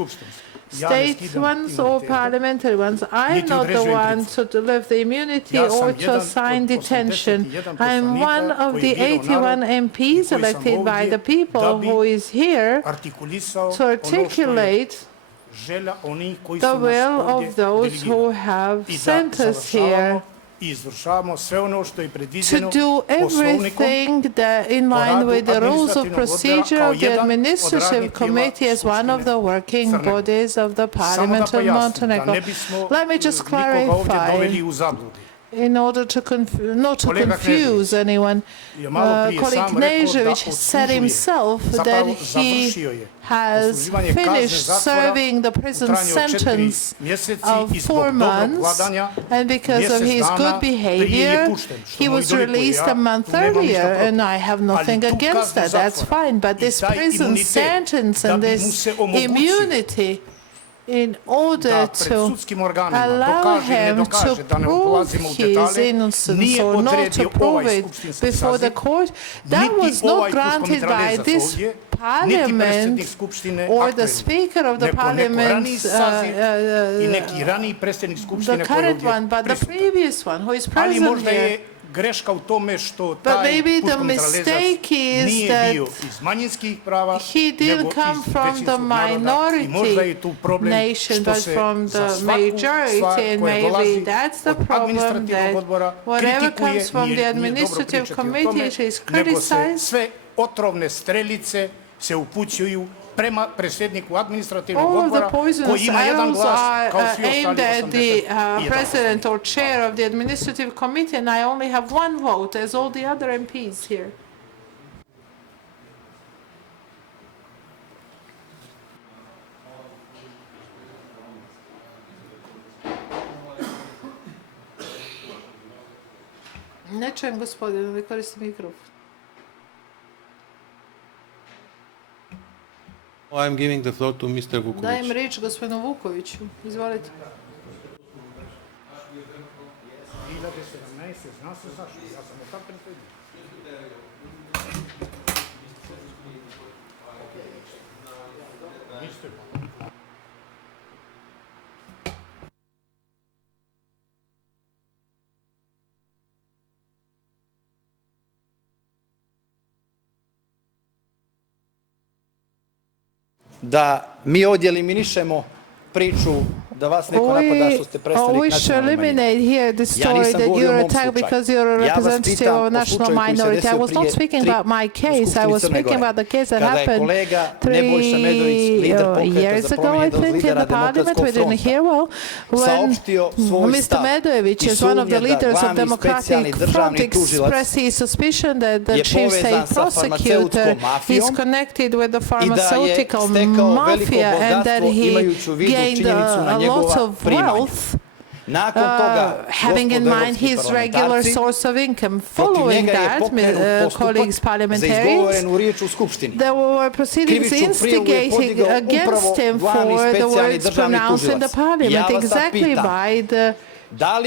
state ones or parliamentary ones. I'm not the one to deliver the immunity or to assign detention. I'm one of the 81 MPs elected by the people who is here to articulate the will of those who have sent us here, to do everything that in line with the rules of procedure of the administrative committee as one of the working bodies of the Parliament of Montenegro. Let me just clarify, in order to not to confuse anyone. Colleague Knežević said himself that he has finished serving the prison sentence of 4 months, and because of his good behavior, he was released a month earlier, and I have nothing against that. That's fine. But this prison sentence and this immunity in order to allow him to prove his innocence or not to prove it before the court, that was not granted by this Parliament or the Speaker of the Parliament, the current one, but the previous one who is present here. But maybe the mistake is that he didn't come from the minority nation, but from the majority, and maybe that's the problem, that whatever comes from the administrative committee is criticized. Prema predsjedniku administrativnog All of the odbora poisonous koji ima jedan arrows glas kao svi are aimed ostali at the 81. president or chair of the administrative committee, and I only have one vote, as all the other MPs here. Ne čujem gospodine, ne koristim mikrofon. I'm giving the floor to Mr. Vuković. Dajem riječ gospodinu Vukoviću. Izvolite. 2017. Zna se zašto. Ja sam o tako predvidio. Da mi ovdje eliminišemo priču da vas neko napada što ste predstavnik nacionalne manjine. Here the story that you're attacked because you're a representative of a national minority. I was not speaking about my case. I was speaking about the case that happened 3 years ago, I think, in the parliament. We didn't hear well when Mr. Medojević, as one of the leaders of Democratic Front, expressed his suspicion that the chief state prosecutor is connected with the pharmaceutical mafia and that he gained a lot of wealth, having in mind his regular source of income. Following that, colleagues parliamentarians, there were proceedings instigating against him for the words pronounced in the parliament, exactly by the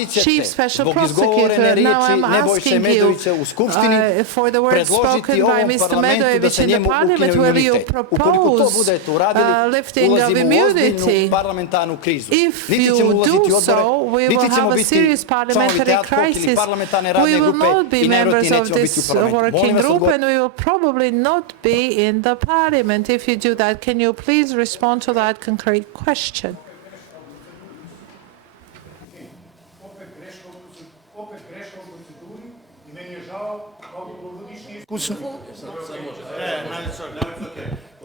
Chief Special Prosecutor. Now I'm asking you for the words spoken by Mr. Medojević in the Parliament. Will you propose lifting of immunity? If you do so, we will have a serious parliamentary crisis. We will not be members of this working group, and we will probably not be in the Parliament if you do that. Can you please respond to that concrete question?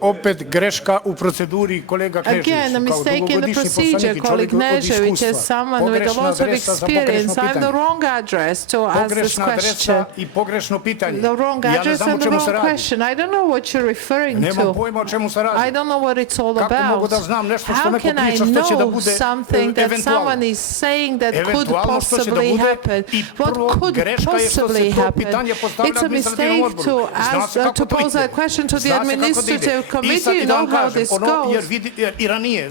Opet greška u proceduri, kolega Knežević. Again, a mistake in the procedure, colleague Knežević, as someone with a lot of experience. I have the wrong address to ask this question. I pogrešno pitanje. The wrong address and the wrong question. I don't know what you're referring to. Nemam pojma o čemu se radi. I don't know what it's all about. Kako mogu da znam nešto što neko priča što će da bude something that someone is saying that could possibly happen? What could possibly happen? It's a mistake to ask to pose that question to the administrative committee. You know how this goes.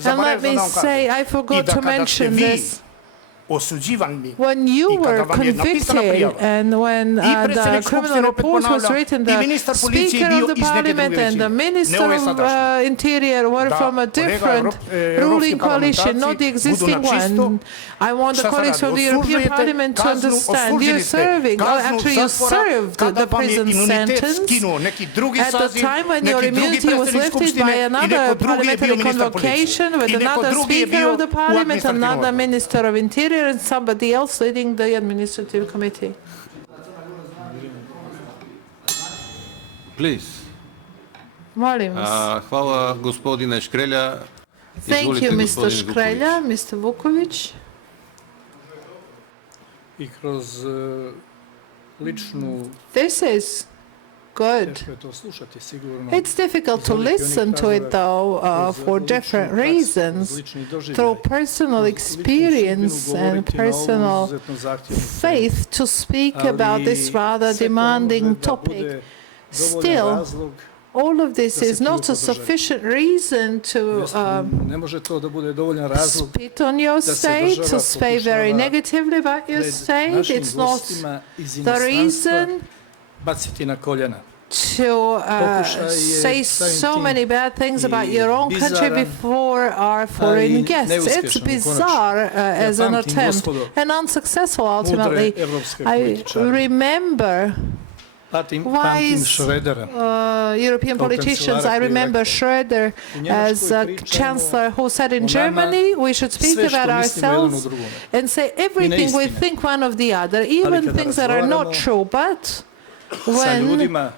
And let me say, I forgot to mention this. When you were convicted and when the criminal report was written, the Speaker of the Parliament and the Minister of Interior were from a different ruling coalition, not the existing one. I want the colleagues from the European Parliament to understand. You're serving, actually you served the prison sentence at the time when your immunity was lifted by another parliamentary convocation with another Speaker of the Parliament, another Minister of Interior, and somebody else leading the administrative committee. Please. Molim vas. Hvala gospodine Škrelja. Thank you, Mr. Škrelja. Mr. Vuković. I kroz ličnu This is good. It's difficult to listen to it, though, for different reasons. Through personal experience and personal faith to speak about this rather demanding topic. Still, all of this is not a sufficient reason to spit on your state, to say very negatively about your state. It's not the reason to say so many bad things about your own country before our foreign guests. It's bizarre as an attempt and unsuccessful ultimately. I remember wise European politicians. I remember Schroeder as a chancellor who said in Germany we should speak about ourselves and say everything we think one of the other, even things that are not true. But when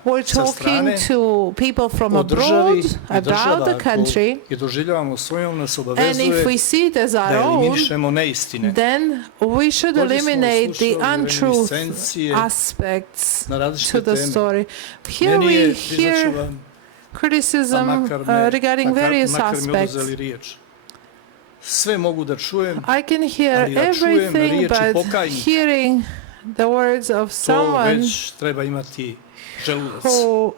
we're talking to people from abroad about the country, and if we see it as our own, then we should eliminate the untruth aspects to the story. Here we hear criticism regarding various aspects. I can hear everything, but hearing the words of someone who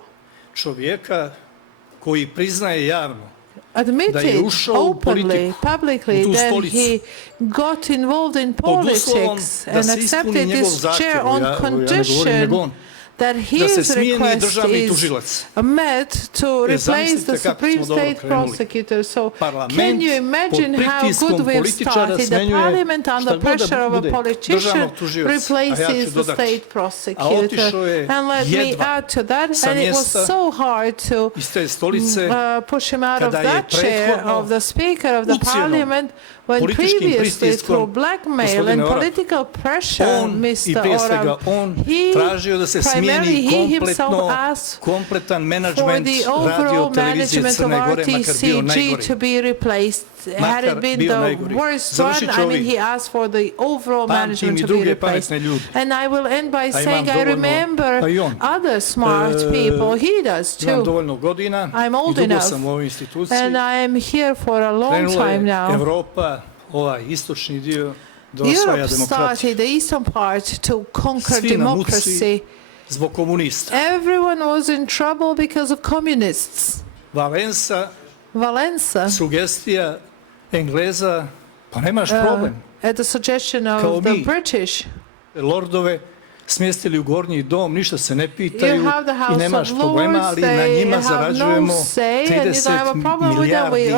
admitted openly, publicly, that he got involved in politics and accepted this chair on condition that his request is met to replace the Supreme State Prosecutor. So can you imagine how good we've started? The Parliament, under pressure of a politician, replaces the State Prosecutor. And let me add to that, and it was so hard to push him out of that chair of the Speaker of the Parliament, when previously through blackmail and political pressure, Mr. Oram, he himself asked for the overall management of RTCG to be replaced. Had it been the worst one, I mean, he asked for the overall management to be replaced. And I will end by saying I remember other smart people. He does too. I'm old enough, and I am here for a long time now. Europe started the eastern part to conquer democracy. Everyone was in trouble because of communists. Valensa, sugestija Engleza, pa nemaš problem. At the suggestion of the British, lordove smjestili u gornji dom, ništa se ne pitaju i nemaš problema, ali na njima zarađujemo 30 milijardi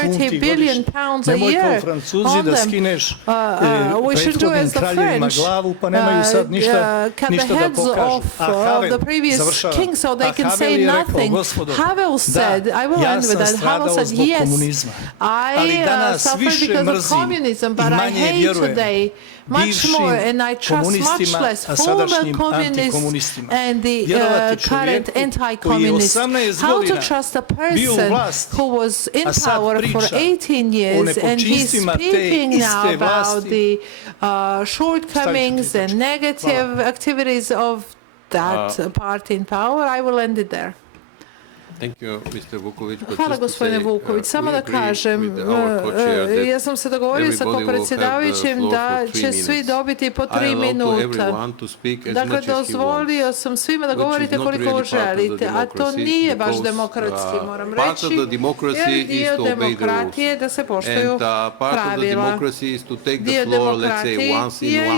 funti godišnje. Nemoj kao Francuzi da skineš prethodnim kraljevima glavu, pa nemaju sad ništa da pokažu. A Havel, završavam, je rekao, gospodo, da, ja sam stradao zbog komunizma, ali danas više mrzim i manje vjerujem bivšim komunistima, a sadašnjim antikomunistima. Vjerovati čovjeku koji je 18 godina bio u vlasti, a sad priča o nepočinstvima te iste vlasti, shortcomings and negative activities of that party in power. I will end it there. Hvala gospodine Vuković. Samo da kažem, ja sam se dogovorio sa kopredsjedavajućim da će svi dobiti po 3 minuta. Dakle, dozvolio sam svima da govorite koliko želite, a to nije baš demokratski, moram reći, jer dio demokratije je da se poštuju pravila. Dio demokratije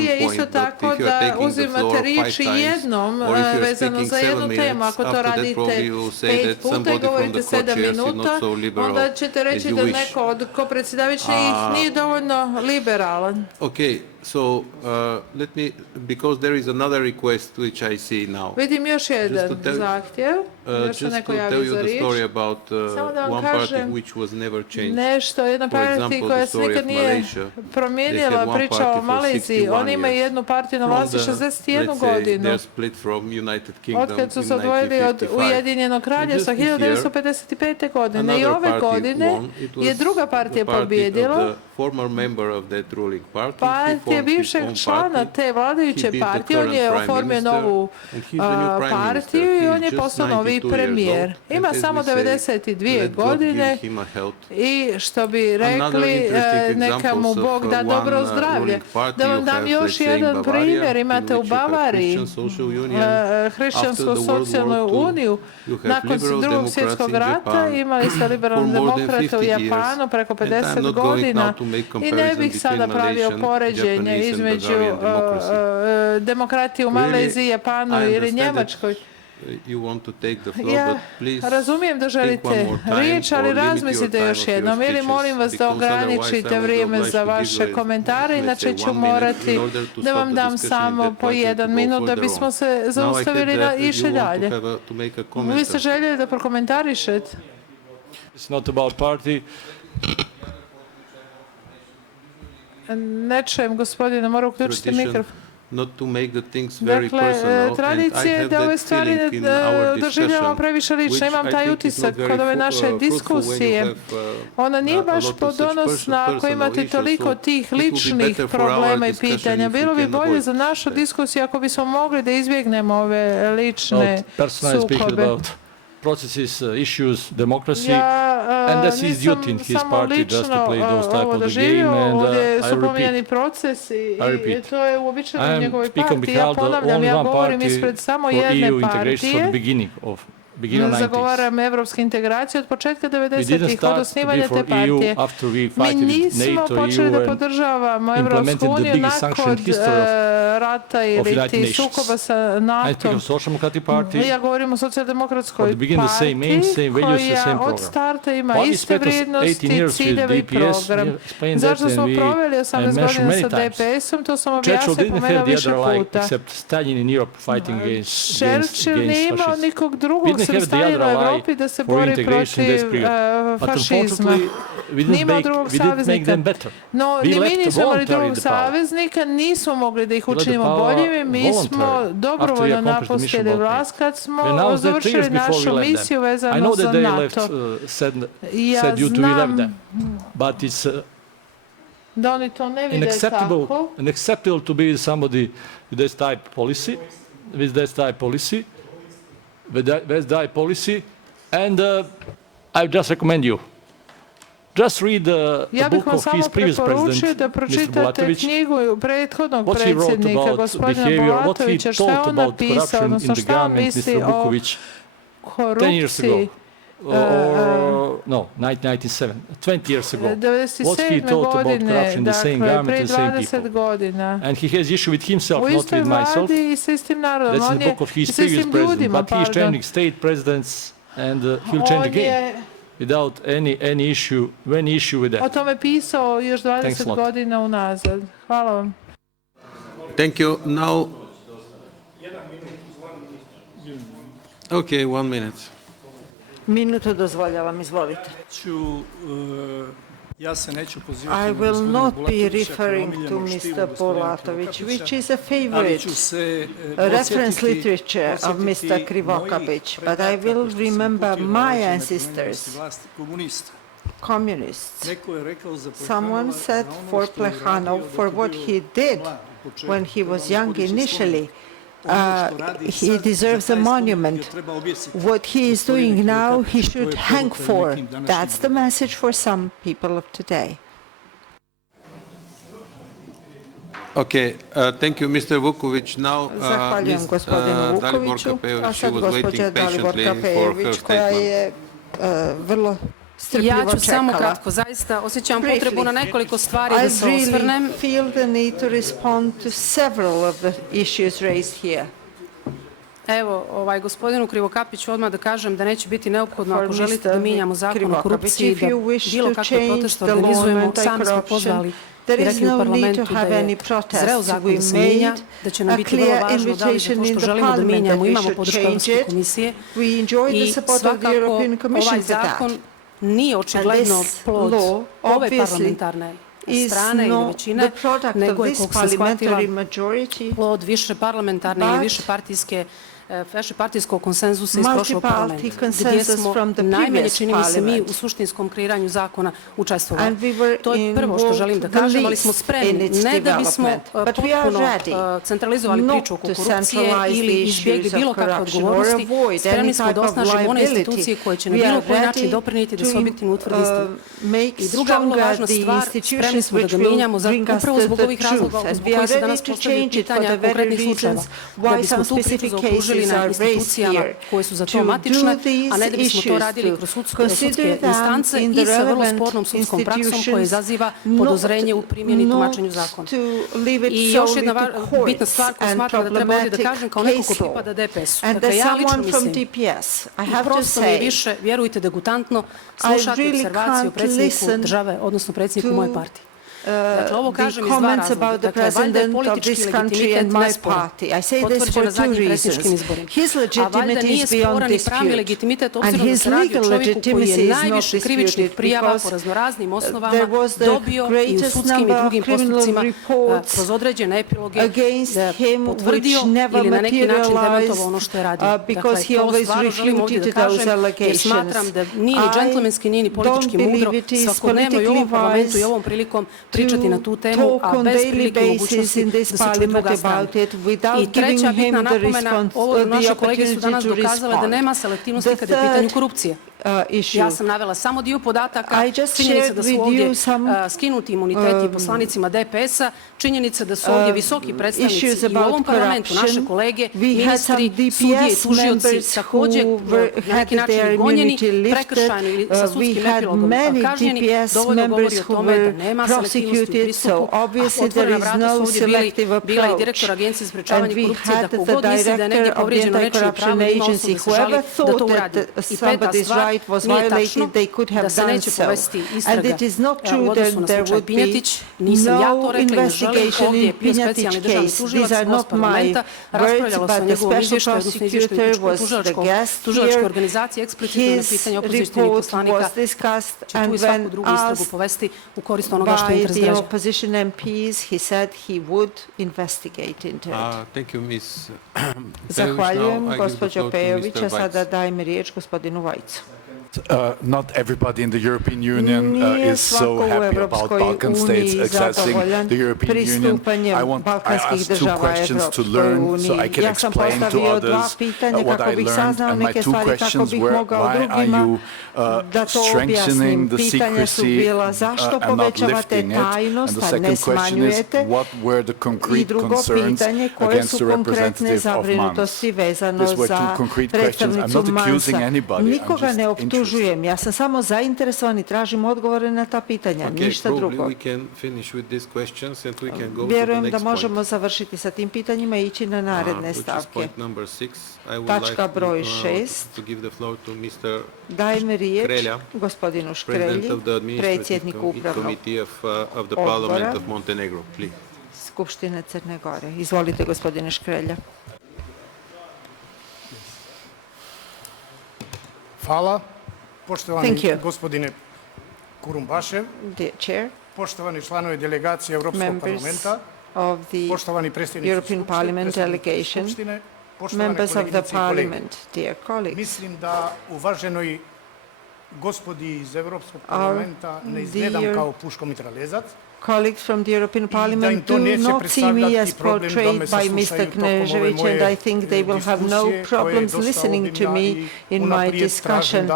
je isto tako da uzimate riječi jednom vezano za jednu temu. Ako to radite 5 puta i govorite 7 minuta, onda ćete reći da neko od kopredsjedavajućih nije dovoljno liberalan. So let me, because there is another request which I see now. Vidim još jedan zahtjev. Još se neko javi za riječ. Samo da vam kažem nešto, jedna partija koja se nikad nije promijenila, priča o Maleziji. Oni imaju jednu partiju na vlasti 61 godinu. Otkad su se odvojili od Ujedinjenog kraljevstva 1955. godine. I ove godine je druga partija pobjedila. partije bivšeg člana te vladajuće partije, on je oformio novu partiju i on je postao novi premijer. Ima samo 92 godine i što bi rekli, neka mu Bog da dobro zdravlje. Da vam dam još jedan primjer, imate u Bavariji Hrišćansku socijalnu uniju. Nakon drugog svjetskog rata imali ste liberalne demokrate u Japanu preko 50 godina i ne bih sada pravio poređenje između demokratije u Maleziji, Japanu ili Njemačkoj. Ja razumijem da želite riječ, ali razmislite još jednom ili molim vas da ograničite vrijeme za vaše komentare, inače ću morati da vam dam samo po 1 minut da bismo se zaustavili i išli dalje. Vi ste željeli da prokomentarišete? It's not about party. Ne čujem, gospodine, mora uključiti mikrofon. Dakle, tradicija je da ove stvari doživljavamo previše lično. Imam taj utisak kod ove naše diskusije. Ona nije baš plodonosna ako imate toliko tih ličnih problema i pitanja. Bilo bi bolje za našu diskusiju ako bismo mogli da izbjegnemo ove lične sukobe. Processes, issues, democracy, and that's his duty in his party just to play those type of the game. And I repeat, I am speaking on behalf of only one party for EU integration at the beginning of zagovaram evropske integracije od početka 90-ih, od osnivanja te partije. Mi nismo počeli da podržavamo Evropsku uniju nakon rata ili ti sukoba sa NATO-om. Ja govorim o socijaldemokratskoj partiji koja od starta ima iste vrijednosti, ciljeve i program. Zašto smo proveli 18 godina sa DPS-om, to sam objasnio pomenuo više puta. Churchill nije imao nikog drugog Stalin u Evropi da se bori protiv fašizma. Nima drugog saveznika. No, ni mi nismo imali drugog saveznika, nismo mogli da ih učinimo boljimi. Mi smo dobrovoljno napustili vlast kad smo završili našu misiju vezano za NATO. Ja znam da oni to ne vide tako. Unacceptable to be somebody with this type policy, with that policy, and I just recommend you. Just read the book of his previous president, Mr. Bulatović. What he wrote about behavior, what he thought about corruption in the government, Mr. Vuković, 10 years ago. Or no, 1997, 20 years ago. What he thought about corruption in the same government and the same people. And he has issue with himself, not with myself. That's in the book of his previous president. But he is changing state presidents and he'll change again without any issue with that. O tome pisao još 20 godina unazad. Hvala vam. Thank you. Now, okay, 1 minute. Minutu dozvoljavam, izvolite. Ja se neću pozivati I will not be referring to Mr. Bulatović, which is a favorite reference literature of Mr. Krivokapić, but I will remember my ancestors, communists. Someone said for Plekhanov, for what he did when he was young initially, he deserves a monument. What he is doing now, he should hang for. That's the message for some people of today. Okay, thank you, Mr. Vuković. Now, Zahvaljujem gospodinu Vukoviću, a sad gospođa Dalibor Kapejević, koja je vrlo strpljivo čekala. Ja ću samo kratko, zaista osjećam potrebu na nekoliko stvari da se osvrnem. I really feel the need to respond to several of the issues raised here. Evo, gospodinu Krivokapiću odmah da kažem da neće biti neophodno ako želite da mijenjamo zakon o korupciji, da bilo kakve proteste organizujemo, sami smo pozvali i rekli u parlamentu da je zreo zakon da se mijenja, da će nam biti vrlo važno da li za to što želimo da mijenjamo imamo podršku Evropske komisije i svakako ovaj zakon nije očigledno plod ove parlamentarne strane ili većine, nego je, koliko se shvatila, plod više parlamentarne ili više partijske višepartijskog konsenzusa iz prošlog parlamenta, gdje smo najmanje, čini mi se, mi u suštinskom kreiranju zakona učestvovali. To je prvo što želim da kažem, ali smo spremni, ne da bismo potpuno centralizovali priču oko korupcije ili izbjegli bilo kakve odgovornosti, spremni smo da osnažimo one institucije koje će na bilo koji način doprinijeti da se objektivno utvrdi istina. I druga vrlo važna stvar, spremni smo da ga mijenjamo upravo zbog ovih razloga zbog kojih se danas postavljaju pitanja konkretnih slučajeva, da bismo tu priču zaokružili na institucijama koje su za to matične, a ne da bismo to radili kroz sudske instance i sa vrlo spornom sudskom praksom koja izaziva podozrenje u primjeni i tumačenju zakona. I još jedna bitna stvar koju smatram da treba ovdje da kažem kao neko ko pripada DPS-u. Dakle, ja lično mislim, prosto mi više, vjerujte, degutantno slušati observaciju predsjedniku države, odnosno predsjedniku moje partije. Dakle, ovo kažem iz dva razloga. Dakle, valjda je politički legitimitet nesporan, potvrđen na zadnjim predsjedničkim izborima. A valjda nije sporan ni pravni legitimitet, obzirom da se radi o čovjeku koji je najviše krivičnih prijava po raznoraznim osnovama dobio i u sudskim i drugim postupcima kroz određene epiloge potvrdio ili na neki način demantovao ono što je radio. Dakle, to stvarno želim ovdje da kažem, jer smatram da nije ni džentlmenski, nije ni politički mudro svakodnevno i u ovom parlamentu i ovom prilikom pričati na tu temu, a bez prilike i mogućnosti da se čuje druga strana. I treća bitna napomena, ovo naše kolege su danas dokazale da nema selektivnosti kada je pitanju korupcije. Ja sam navela samo dio podataka, činjenica da su ovdje skinuti imuniteti poslanicima DPS-a, činjenica da su ovdje visoki predstavnici i u ovom parlamentu, naše kolege, ministri, sudije i tužioci također na neki način gonjeni, prekršajno ili sa sudskim epilogom kažnjeni, dovoljno govori o tome da nema selektivnosti u pristupu, a otvorena vrata su ovdje bila i direktor Agencije za sprečavanje korupcije, da kogod misli da je negdje povrijeđeno nečije pravo, ima osnovu da se žali, da to uradi. I peta stvar, nije tačno da se neće povesti istraga u odnosu na slučaj Pinjetić. Nisam ja to rekla i ne želim. Ovdje je bio specijalni državni tužilac iz parlamenta, raspravljalo se o njegovom izvještaju, odnosno izvještaju tužilačke organizacije, eksplicitno na pitanje opozicionih poslanika, će tu i svaku drugu istragu povesti u korist onoga što je interes građana. Zahvaljujem, gospođo Pejović, a sada dajem riječ gospodinu Vajcu. Not everybody in the European Union is so happy about Balkan states accessing the European Union. I asked two questions to learn so I can explain to others what I learned. And my two questions were, why are you strengthening the secrecy and not lifting it? And the second question is, what were the concrete concerns against the representative of MANS? These were two concrete questions. I'm not accusing anybody. I'm just optužujem. Ja sam samo zainteresovan i tražim odgovore na ta pitanja, ništa drugo. Vjerujem da možemo završiti sa tim pitanjima i ići na naredne stavke. Tačka broj 6. Dajem riječ gospodinu Škrelji, predsjedniku upravnog odbora Skupštine Crne Gore. Izvolite, gospodine Škrelja. Hvala. Poštovani gospodine Kurumbašev, poštovani članovi delegacije Europskog parlamenta, poštovani predsjednici Skupštine, poštovane koleginice i kolege. Mislim da uvaženoj gospodi iz Europskog parlamenta ne izgledam kao puško mitraľezac. Colleagues from the European Parliament do not see me as portrayed by Mr. Knežević, and I think they will have no problems listening to me in my discussion.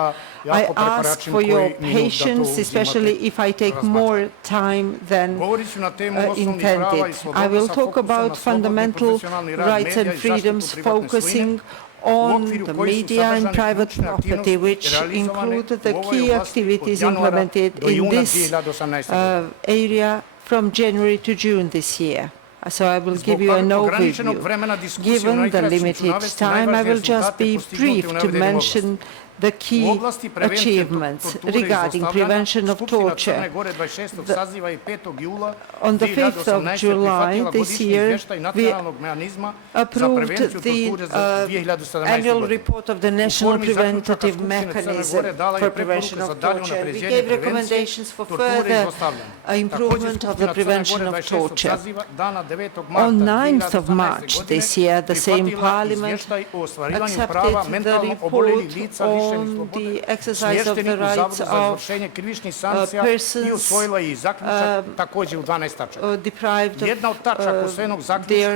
I ask for your patience, especially if I take more time than intended. I will talk about fundamental rights and freedoms, focusing on the media and private property, which include the key activities implemented in this area from January to June this year. So I will give you an overview. Given the limited time, I will just be brief to mention the key achievements regarding prevention of torture. On the 5th of July this year, we approved the annual report of the National Preventative Mechanism for Prevention of Torture. We gave recommendations for further improvement of the prevention of torture. On 9th of March this year, the same Parliament accepted the report on the exercise of the rights of persons deprived of their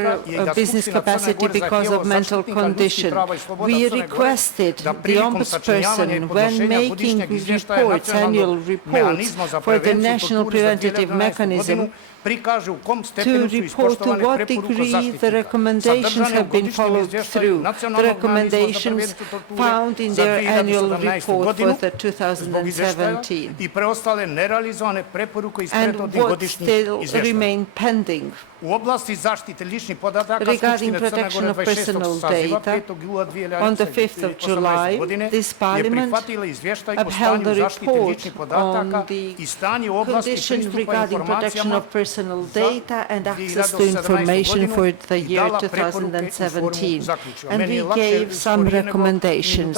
business capacity because of mental condition. We requested the Ombudsperson, when making reports, annual reports for the National Preventative Mechanism, to report to what degree the recommendations have been followed through, the recommendations found in their annual report for the 2017, and what still remain pending. Regarding protection of personal data, on the 5th of July, this Parliament upheld the report on the condition regarding protection of personal data and access to information for the year 2017, and we gave some recommendations.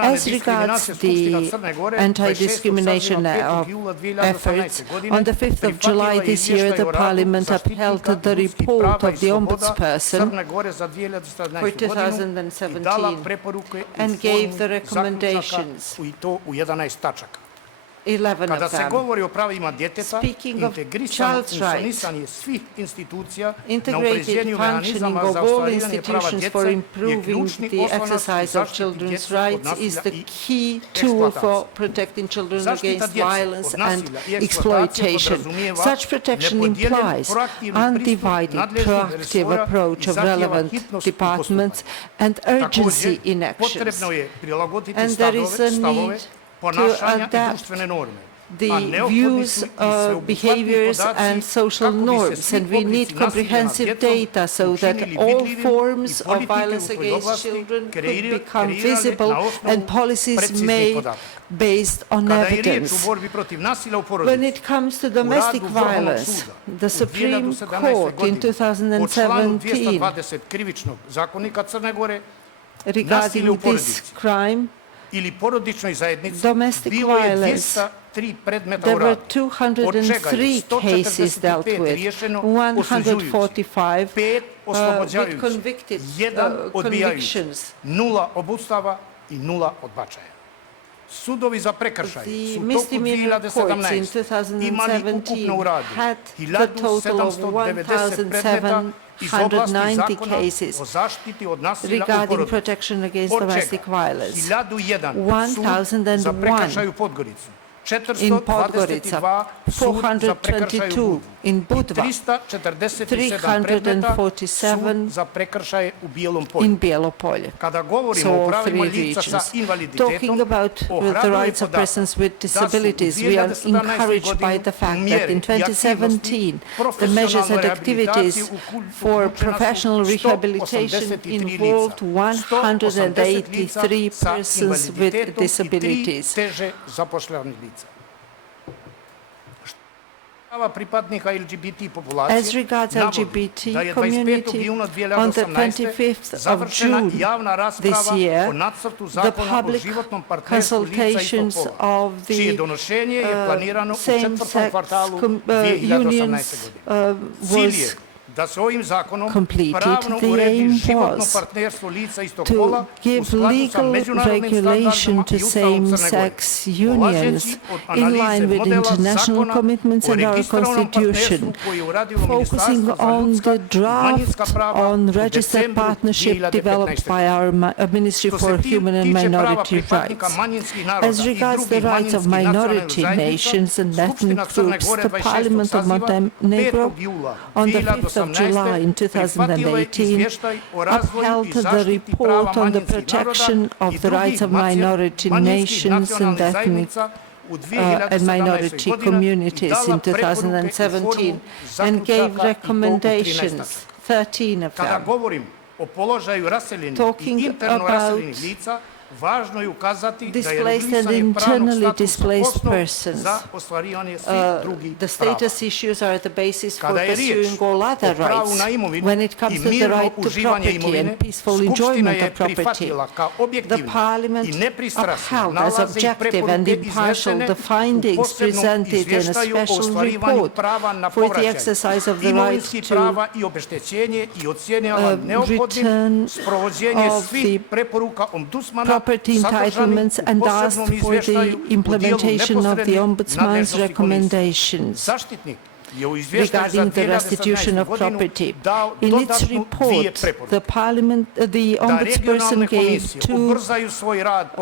As regards the anti-discrimination efforts, on the 5th of July this year, the Parliament upheld the report of the Ombudsperson for 2017 and gave the recommendations. 11 of them. Speaking of child's rights, integrated functioning of all institutions for improving the exercise of children's rights is the key tool for protecting children against violence and exploitation. Such protection implies undivided, proactive approach of relevant departments and urgency in actions. And there is a need to adapt the views, behaviors and social norms, and we need comprehensive data so that all forms of violence against children could become visible and policies made based on evidence. When it comes to domestic violence, the Supreme Court in 2017 regarding this crime, domestic violence, there were 203 cases dealt with, 145 with convicted convictions. The misdemeanor courts in 2017 had the total of 1,790 cases regarding protection against domestic violence. 1,001 in Podgorica, 422 in Budva, 347 in Bijelopolje, so all three regions. Talking about the rights of persons with disabilities, we are encouraged by the fact that in 2017, the measures and activities for professional rehabilitation involved 183 persons with disabilities. As regards LGBT community, on the 25th of June this year, the public consultations of the same-sex unions was completed. The aim was to give legal regulation to same-sex unions in line with international commitments and our Constitution, focusing on the draft on registered partnership developed by our Ministry for Human and Minority Rights. As regards the rights of minority nations and ethnic groups, the Parliament of Montenegro on the 5th of July in 2018 upheld the report on the protection of the rights of minority nations and ethnic and minority communities in 2017 and gave recommendations, 13 of them. o položaju raseljenih i interno raseljenih lica, važno je ukazati da je regulisanje pravnog statusa osnov za ostvarivanje svih drugih prava. The status issues are the basis for Kada je riječ pursuing all o other pravu rights na imovinu when it comes i to the mirno right to uživanje property imovine, and peaceful Skupština enjoyment je of property. prihvatila kao The objektivne Parliament i nepristrasne upheld as nalaze i objective and preporuke impartial iznesene the u findings posebnom presented in a izvještaju o special ostvarivanju report prava na for the povraćaj exercise of the right imovinskih to prava i obeštećenje i ocjenjava neophodnim sprovođenje svih preporuka ombudsmana sadržanih u posebnom izvještaju implementation of the Ombudsman's recommendations regarding the restitution of property. In its report, the Ombudsperson gave two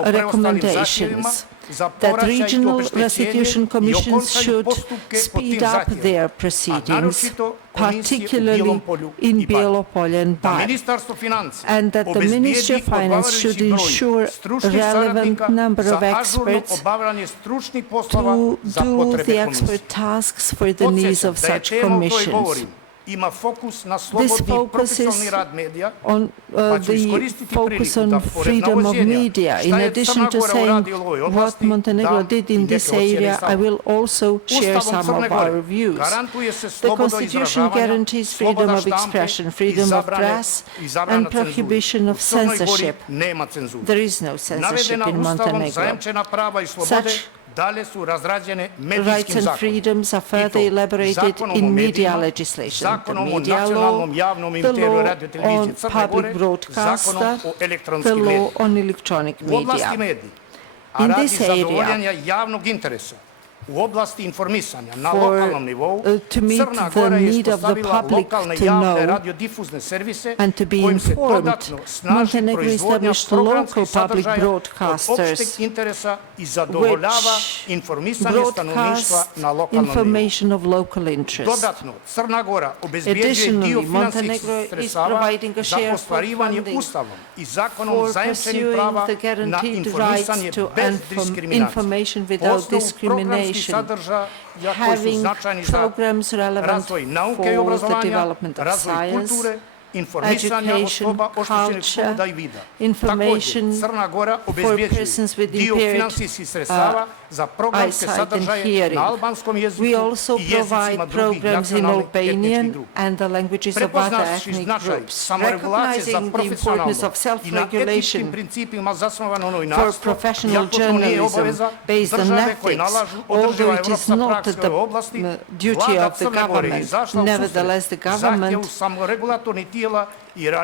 recommendations. That regional restitution commissions should speed up their proceedings, particularly in Bijelopolje and Bar, and that the Ministry of Finance should ensure a relevant number of experts to do the expert tasks for the needs of such commissions. This focuses on the focus on freedom of media. In addition to saying what Montenegro did in this area, I will also share some of our views. The Constitution guarantees freedom of expression, freedom of press, and prohibition of censorship. There is no censorship in Montenegro. Such rights and freedoms are further elaborated in media legislation, the media law, the law on public broadcaster, the law on electronic media. In this area, to meet the need of the public to know and to be informed, Montenegro established local public broadcasters which broadcast information of local interest. Additionally, Montenegro is providing a share of funding for pursuing the guaranteed rights to information without discrimination, having programs relevant for the development of science, education, culture, information for persons with impaired eyesight and hearing. We also provide programs in Albanian and the languages of other ethnic groups. Recognizing the importance of self-regulation for professional journalism based on ethics, although it is not the duty of the government, nevertheless the government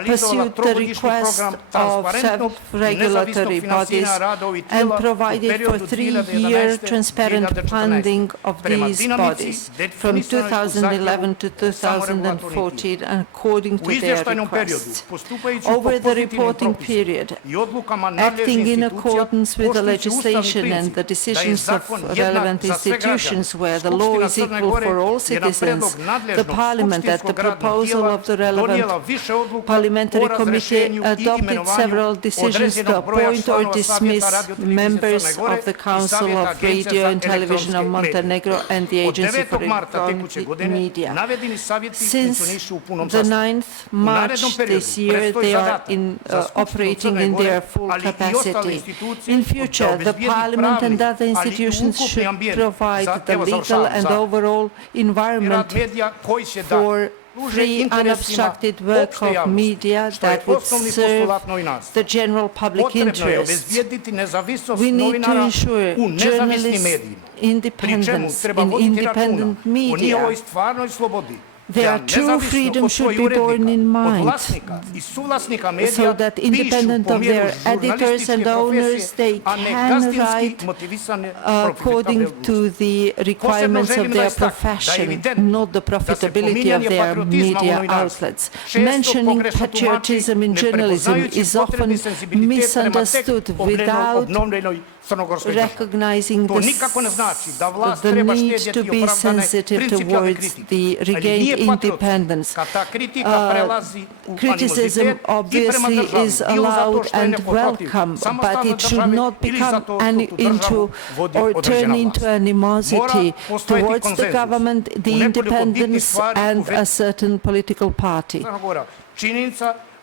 pursued the request of self-regulatory bodies and provided for 3-year transparent funding of these bodies from 2011 to 2014 according to their requests. Over the reporting period, acting in accordance with the legislation and the decisions of relevant institutions where the law is equal for all citizens, the Parliament, at the proposal of the relevant Parliamentary Committee, adopted several decisions to appoint or dismiss members of the Council of Radio and Television of Montenegro and the Agency for Electronic Media. Since the 9th March this year, they are operating in their full capacity. In future, the Parliament and other institutions should provide the legal and overall environment for free, unobstructed work of media that would serve the general public interest. We need to ensure journalist independence in independent media. Their true freedom should be borne in mind, so that independent of their editors and owners, they can write according to the requirements of their profession, not the profitability of their media outlets. Mentioning patriotism in journalism is often misunderstood without recognizing the need to be sensitive towards the regained independence. Criticism obviously is allowed and welcome, but it should not become turn into animosity towards the government, the independence, and a certain political party.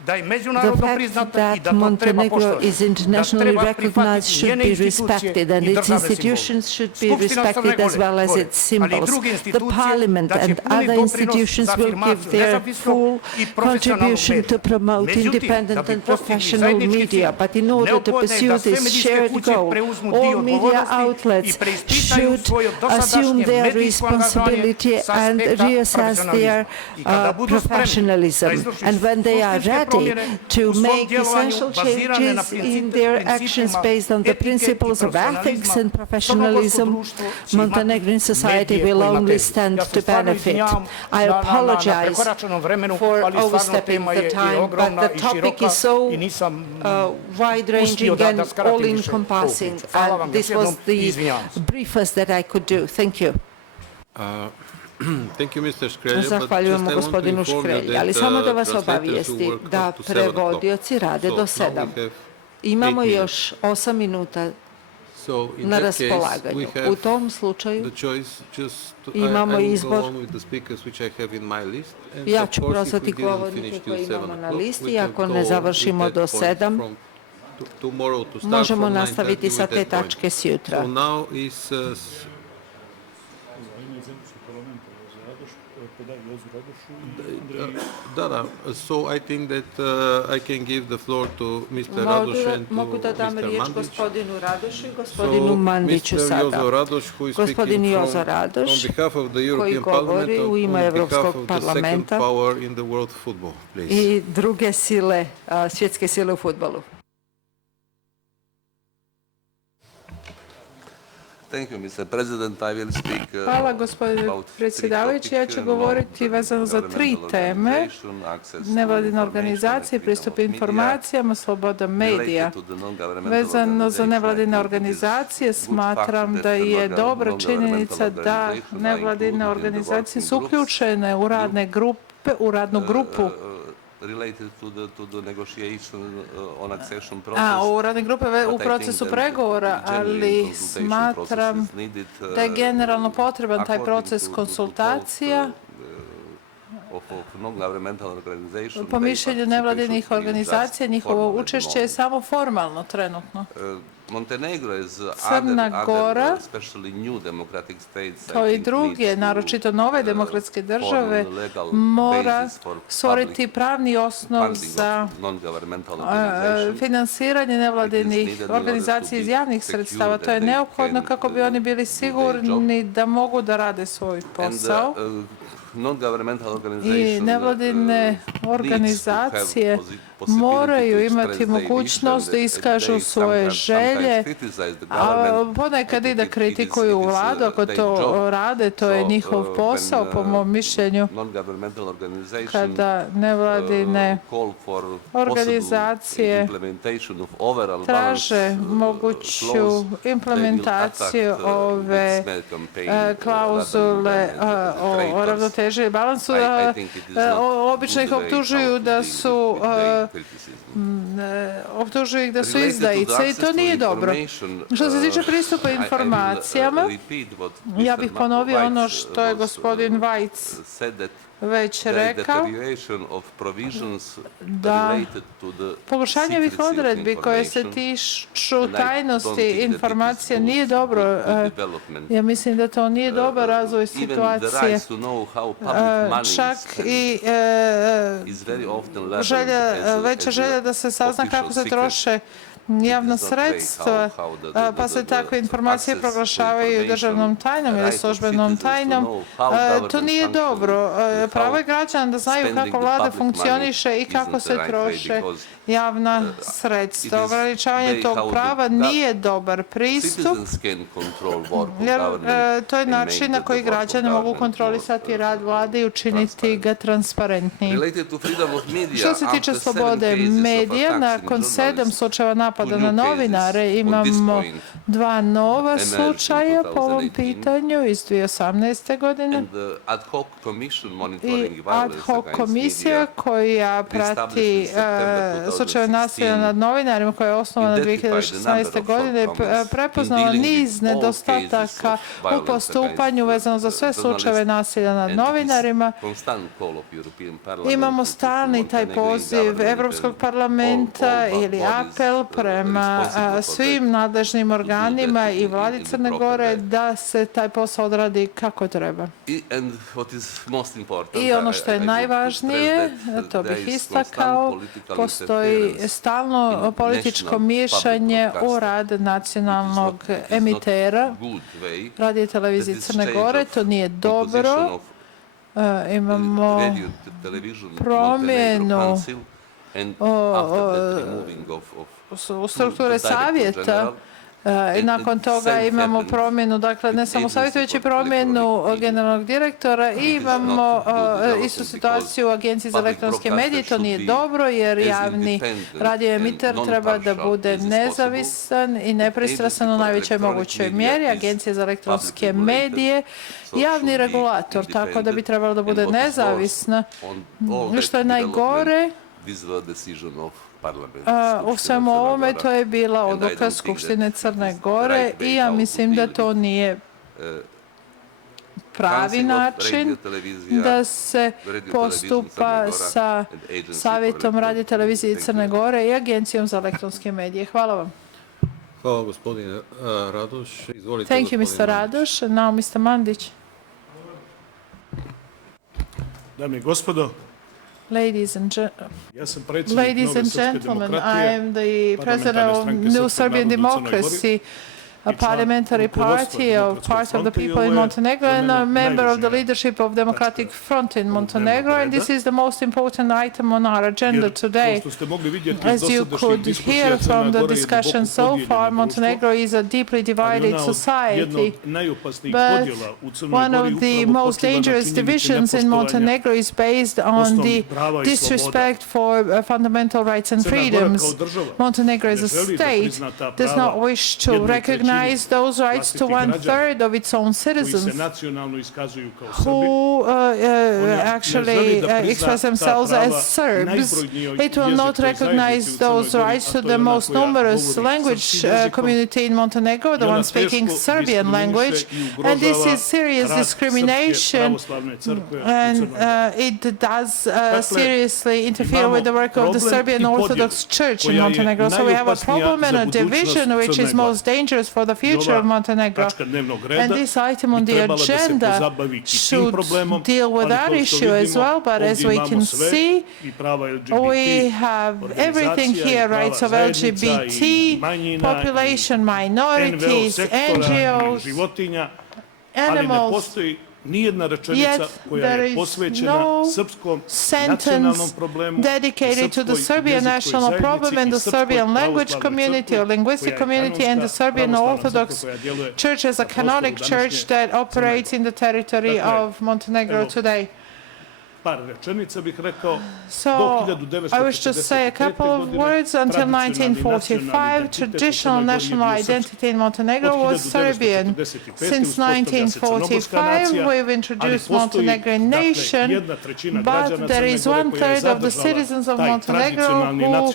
The fact that Montenegro is internationally recognized should be respected, and its institutions should be respected as well as its symbols. The Parliament and other institutions will give their full contribution to promote independent and professional media, but in order to pursue this shared goal, all media outlets should assume their responsibility and reassess their professionalism. And when they are ready to make essential changes in their actions based on the principles of ethics and professionalism, Montenegrin society will only stand to benefit. I apologize for overstepping the time, but the topic is so wide-ranging and all-encompassing, and this was the briefest that I could do. Thank you. Zahvaljujemo gospodinu Škrelji, ali samo da vas obavijesti da prevodioci rade do 7. Imamo još 8 minuta na raspolaganju. U tom slučaju imamo izbor. Ja ću prozvati govornike koje imamo na listi. Ako ne završimo do 7, možemo nastaviti sa te tačke sjutra. So I think that I can give the floor to Mr. Radoš and to mogu da dam Mr. riječ Mandić. gospodinu Radošu i gospodinu Mandiću sada. Gospodin Jozo Radoš, koji govori u ime Evropskog parlamenta i druge sile, svjetske sile u fudbalu. Hvala gospodine predsjedavajući. Ja ću govoriti vezano za 3 teme: nevladine organizacije, pristup informacijama, sloboda medija. Vezano za nevladine organizacije smatram da je dobra činjenica da nevladine organizacije su uključene u radnu grupu u radne grupe u procesu pregovora, ali smatram da je generalno potreban taj proces konsultacija. Po mišljenju nevladinih organizacija, njihovo učešće je samo formalno trenutno. Crna Gora, kao i druge, naročito nove demokratske države, mora stvoriti pravni osnov za finansiranje nevladinih organizacija iz javnih sredstava. To je neophodno kako bi oni bili sigurni da mogu da rade svoj posao. I nevladine organizacije moraju imati mogućnost da iskažu svoje želje, a ponekad i da kritikuju vladu. Ako to rade, to je njihov posao, po mom mišljenju. Kada nevladine organizacije traže moguću implementaciju ove klauzule o ravnoteži i balansu, obično ih optužuju da su izdajice i to nije dobro. Što se tiče pristupa informacijama, ja bih ponovio ono što je gospodin Vajc već rekao, da pogoršanje ovih odredbi koje se tiču tajnosti informacija nije dobro. Ja mislim da to nije dobar razvoj situacije. Čak i veća želja da se sazna kako se troše javna sredstva, pa se takve informacije proglašavaju državnom tajnom ili službenom tajnom. To nije dobro. Pravo je građana da znaju kako vlada funkcioniše i kako se troše javna sredstva. Ograničavanje tog prava nije dobar pristup, jer to je način na koji građani mogu kontrolisati rad vlade i učiniti ga transparentnijim. Što se tiče slobode medija, nakon 7 slučajeva napada napada na novinare. Imamo dva nova slučaja po ovom pitanju iz 2018. godine i ad hoc komisija koja prati slučajeve nasilja nad novinarima koja je osnovana 2016. godine prepoznala niz nedostataka u postupanju vezano za sve slučajeve nasilja nad novinarima. Imamo stalni taj poziv Evropskog parlamenta ili apel prema svim nadležnim organima i vladi Crne Gore da se taj posao odradi kako treba. I ono što je najvažnije, to bih istakao, postoji stalno političko miješanje u rad nacionalnog emitera radio televizije Crne Gore. To nije dobro. Imamo promjenu u strukture savjeta. Nakon toga imamo promjenu, dakle ne samo savjeta, već i promjenu generalnog direktora i imamo istu situaciju u Agenciji za elektronske medije. To nije dobro jer javni radioemiter treba da bude nezavisan i nepristrasan u najvećoj mogućoj mjeri. Agencija za elektronske medije javni regulator, tako da bi trebalo da bude nezavisna. Što je najgore, u svemu ovome to je bila odluka Skupštine Crne Gore i ja mislim da to nije pravi način da se postupa sa Savjetom radio televizije Crne Gore i Agencijom za elektronske medije. Hvala vam. Hvala gospodine Radoš. Izvolite. Thank you, Mr. Radoš. Now, Mr. Mandić. Dame i gospodo, Ladies and gentlemen, I am the president of New Serbian Democracy, a parliamentary party of part of the people in Montenegro and a member of the leadership of Democratic Front in Montenegro, and this is the most important item on our agenda today. As you could hear from the discussion so far, Montenegro is a deeply divided society, but one of the most dangerous divisions in Montenegro is based on the disrespect for fundamental rights and freedoms. Montenegro as a state does not wish to recognize those rights to 1/3 of its own citizens who actually express themselves as Serbs. It will not recognize those rights to the most numerous language community in Montenegro, the one speaking Serbian language, and this is serious discrimination, and it does seriously interfere with the work of the Serbian Orthodox Church in Montenegro. So we have a problem and a division which is most dangerous for the future of Montenegro. And this item on the agenda should deal with that issue as well, but as we can see, we have everything here, rights of LGBT, population, minorities, NGOs, animals. Yet there is no sentence dedicated to the Serbian national problem and the Serbian language community or linguistic community and the Serbian Orthodox Church as a canonic church that operates in the territory of Montenegro today. So I wish to say a couple of words. Until 1945, traditional national identity in Montenegro was Serbian. Since 1945, we've introduced Montenegrin nation, but there is 1/3 of the citizens of Montenegro who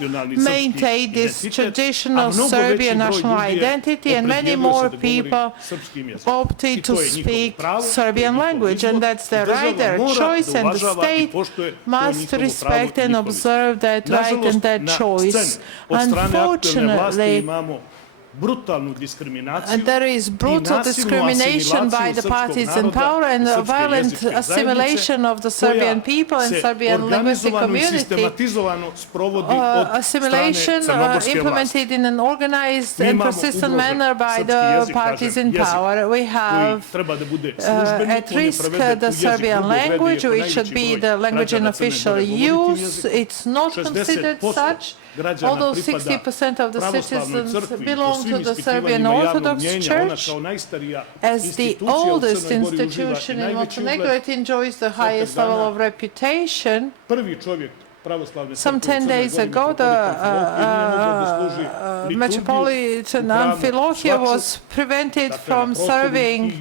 maintain this traditional Serbian national identity, and many more people opted to speak Serbian language, and that's their right, their choice, and the state must respect and observe that right and that choice. Unfortunately, there is brutal discrimination by the parties in power and violent assimilation of the Serbian people and Serbian linguistic community. Assimilation implemented in an organized and persistent manner by the parties in power. We have at risk the Serbian language, which should be the language in official use. It's not considered such. Although 60% of the citizens belong to the Serbian Orthodox Church, as the oldest institution in Montenegro, it enjoys the highest level of reputation. Some 10 days ago, the Metropolitan Amphilochia was prevented from serving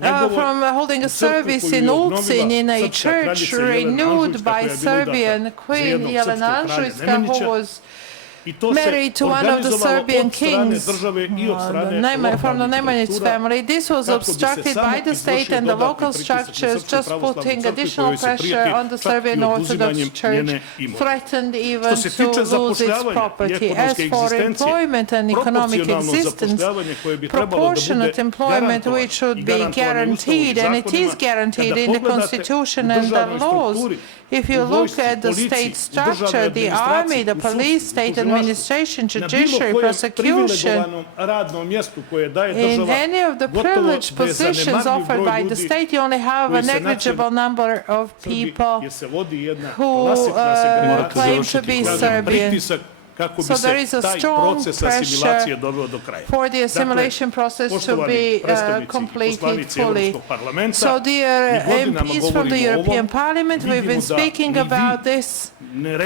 from holding a service in Ulcinj in a church renewed by Serbian Queen Jelena Anžujska, who was married to one of the Serbian kings from the Nemanjić family. This was obstructed by the state and the local structures, just putting additional pressure on the Serbian Orthodox Church, threatened even to lose its property. As for employment and economic existence, proportionate employment which should be guaranteed, and it is guaranteed in the Constitution and the laws. If you look at the state structure, the army, the police, state administration, judiciary, prosecution, in any of the privileged positions offered by the state, you only have a negligible number of people who claim to be Serbian. So there is a strong pressure for the assimilation process to be completed fully. So dear MPs from the European Parliament, we've been speaking about this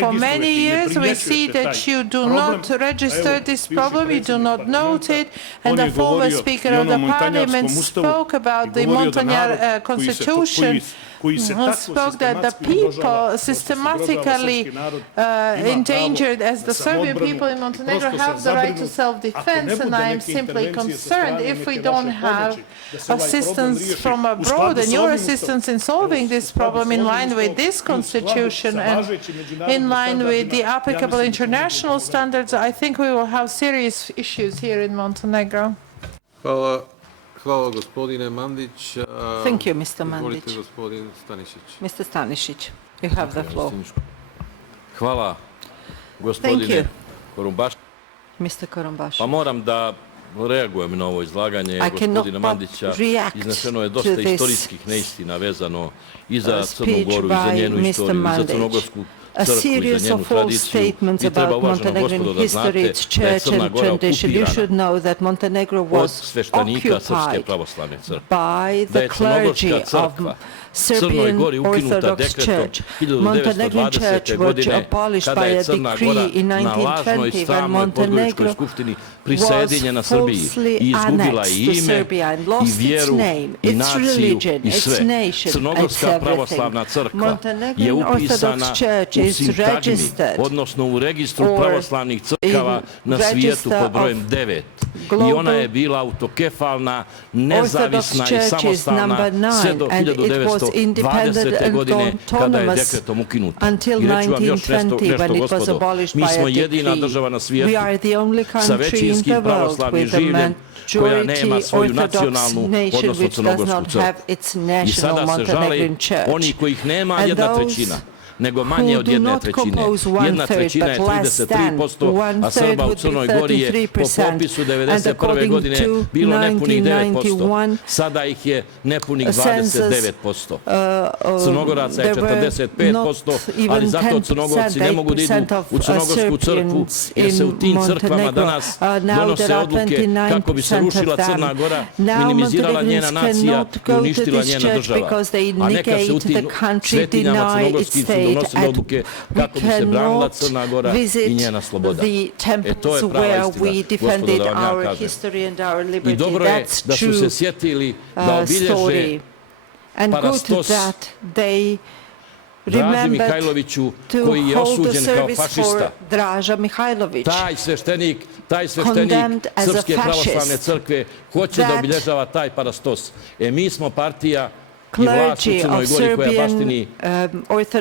for many years. We see that you do not register this problem, you do not note it, and the former Speaker of the Parliament spoke about the Montagnard Constitution, spoke that the people systematically endangered, as the Serbian people in Montenegro have the right to self-defense, and I am simply concerned if we don't have assistance from abroad and your assistance in solving this problem in line with this constitution and in line with the applicable international standards, I think we will have serious issues here in Montenegro. Thank you, Mr. Mandić. Mr. Stanišić, you have the floor. Hvala, gospodine Korumbaš. Mr. Korumbaš. Pa moram da reagujem na ovo izlaganje gospodina Mandića. Izneseno je dosta istorijskih neistina vezano i za Crnu Goru, i za njenu istoriju, i za crnogorsku a series of false statements about Montenegrin history, its church and tradition. You should know that Montenegro was occupied by the clergy of Serbian Orthodox Church. Montenegrin Church was abolished by a decree in 1920 when Montenegro was falsely annexed to Serbia and lost its name, its religion, its nation, its everything. Montenegrin Orthodox Church is registered odnosno u registru pravoslavnih crkava na svijetu pod brojem 9. I ona je bila autokefalna, nezavisna i samostalna sve do 1920. godine kada je dekretom ukinuta. I reću vam još nešto, gospodo, mi smo jedina država na svijetu sa većinskim pravoslavnim življem koja nema svoju nacionalnu, odnosno crnogorsku crkvu. I sada se žale oni kojih nema 1/3, nego manje od 1/3. 1/3 je 33%, a Srba u Crnoj Gori je po popisu 1991. godine bilo nepunih 9%. Sada ih je nepunih 29%. Crnogoraca je 45%, ali zato Crnogorci ne mogu da idu u crnogorsku crkvu, jer se u tim crkvama danas donose odluke kako bi se rušila Crna Gora, minimizirala njena nacija i uništila njena država. A neka se u tim svetinjama crnogorskim donosili odluke kako bi se branila Crna Gora i njena sloboda. To je prava istina, gospodo, da vam ja kažem. I dobro je da su se sjetili da obilježe parastos Draži Mihajloviću, koji je osuđen kao fašista. Taj sveštenik Srpske pravoslavne crkve hoće da obilježava taj parastos. Mi smo partija i vlast u Crnoj Gori koja baštini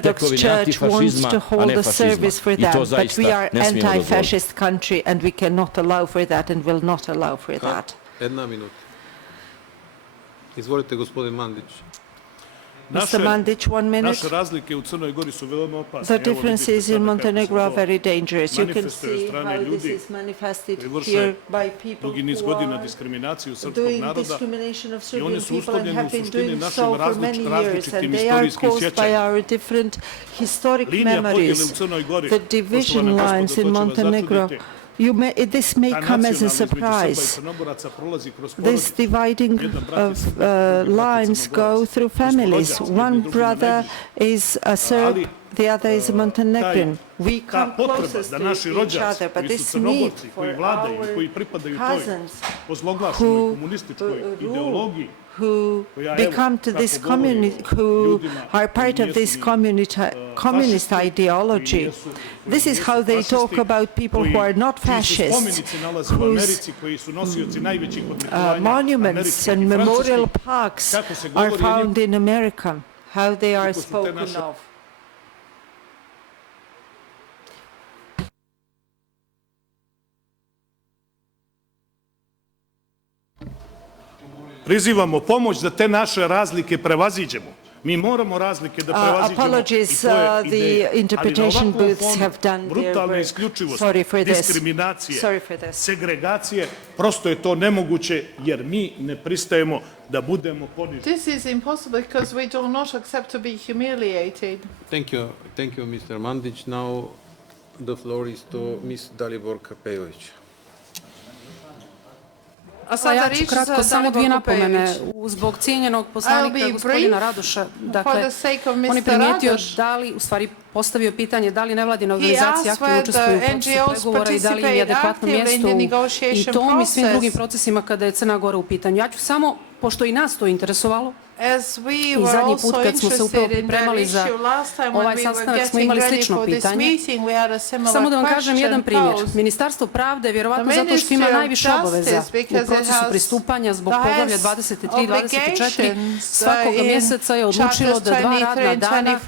tekovine antifašizma, a ne fašizma. I to zaista ne smijemo dozvoliti. Jedna minuta. Izvolite, gospodin Mandić. Mr. Mandić, 1 minute. Naše razlike u Crnoj Gori su veoma opasne. The differences in Montenegro are very dangerous. You can see how this is manifested here by people who are doing discrimination of Serbian people and have been doing so for many years, and they are caused by our different historic memories. The division lines in Montenegro, this may come as a surprise. This dividing of lines go through families. One brother is a Serb The other is Montenegrin. We come closest to each other, but this need for our cousins who become to this community, who are part of this communist ideology. This is how they talk about people who are not fascists, whose monuments and memorial parks are found in America, how they are spoken of. Prizivamo pomoć da te naše razlike prevaziđemo. Mi moramo razlike da prevaziđemo. Apologies, the interpretation booths have done their work. Sorry for this. Diskriminacije, segregacije, prosto je to nemoguće jer mi ne pristajemo da budemo poniženi. This is impossible because we do not accept to be humiliated. Thank you, Mr. Mandić. Now the floor is to Ms. Daliborka Pejović. Ja ću kratko samo dvije napomene. Zbog cijenjenog poslanika gospodina Radoša, dakle, on je primijetio da li, u stvari postavio pitanje da li nevladine organizacije aktivno učestvuju u procesu pregovora i da li im je adekvatno mjesto i tom i svim drugim procesima kada je Crna Gora u pitanju. Ja ću samo, pošto i nas to interesovalo, i zadnji put kad smo se upravo pripremali za ovaj sastanak smo imali slično pitanje. Samo da vam kažem jedan primjer. Ministarstvo pravde, vjerovatno zato što ima najviše obaveza u procesu pristupanja zbog poglavlja 23-24, svakoga mjeseca je odlučilo da 2 radna dana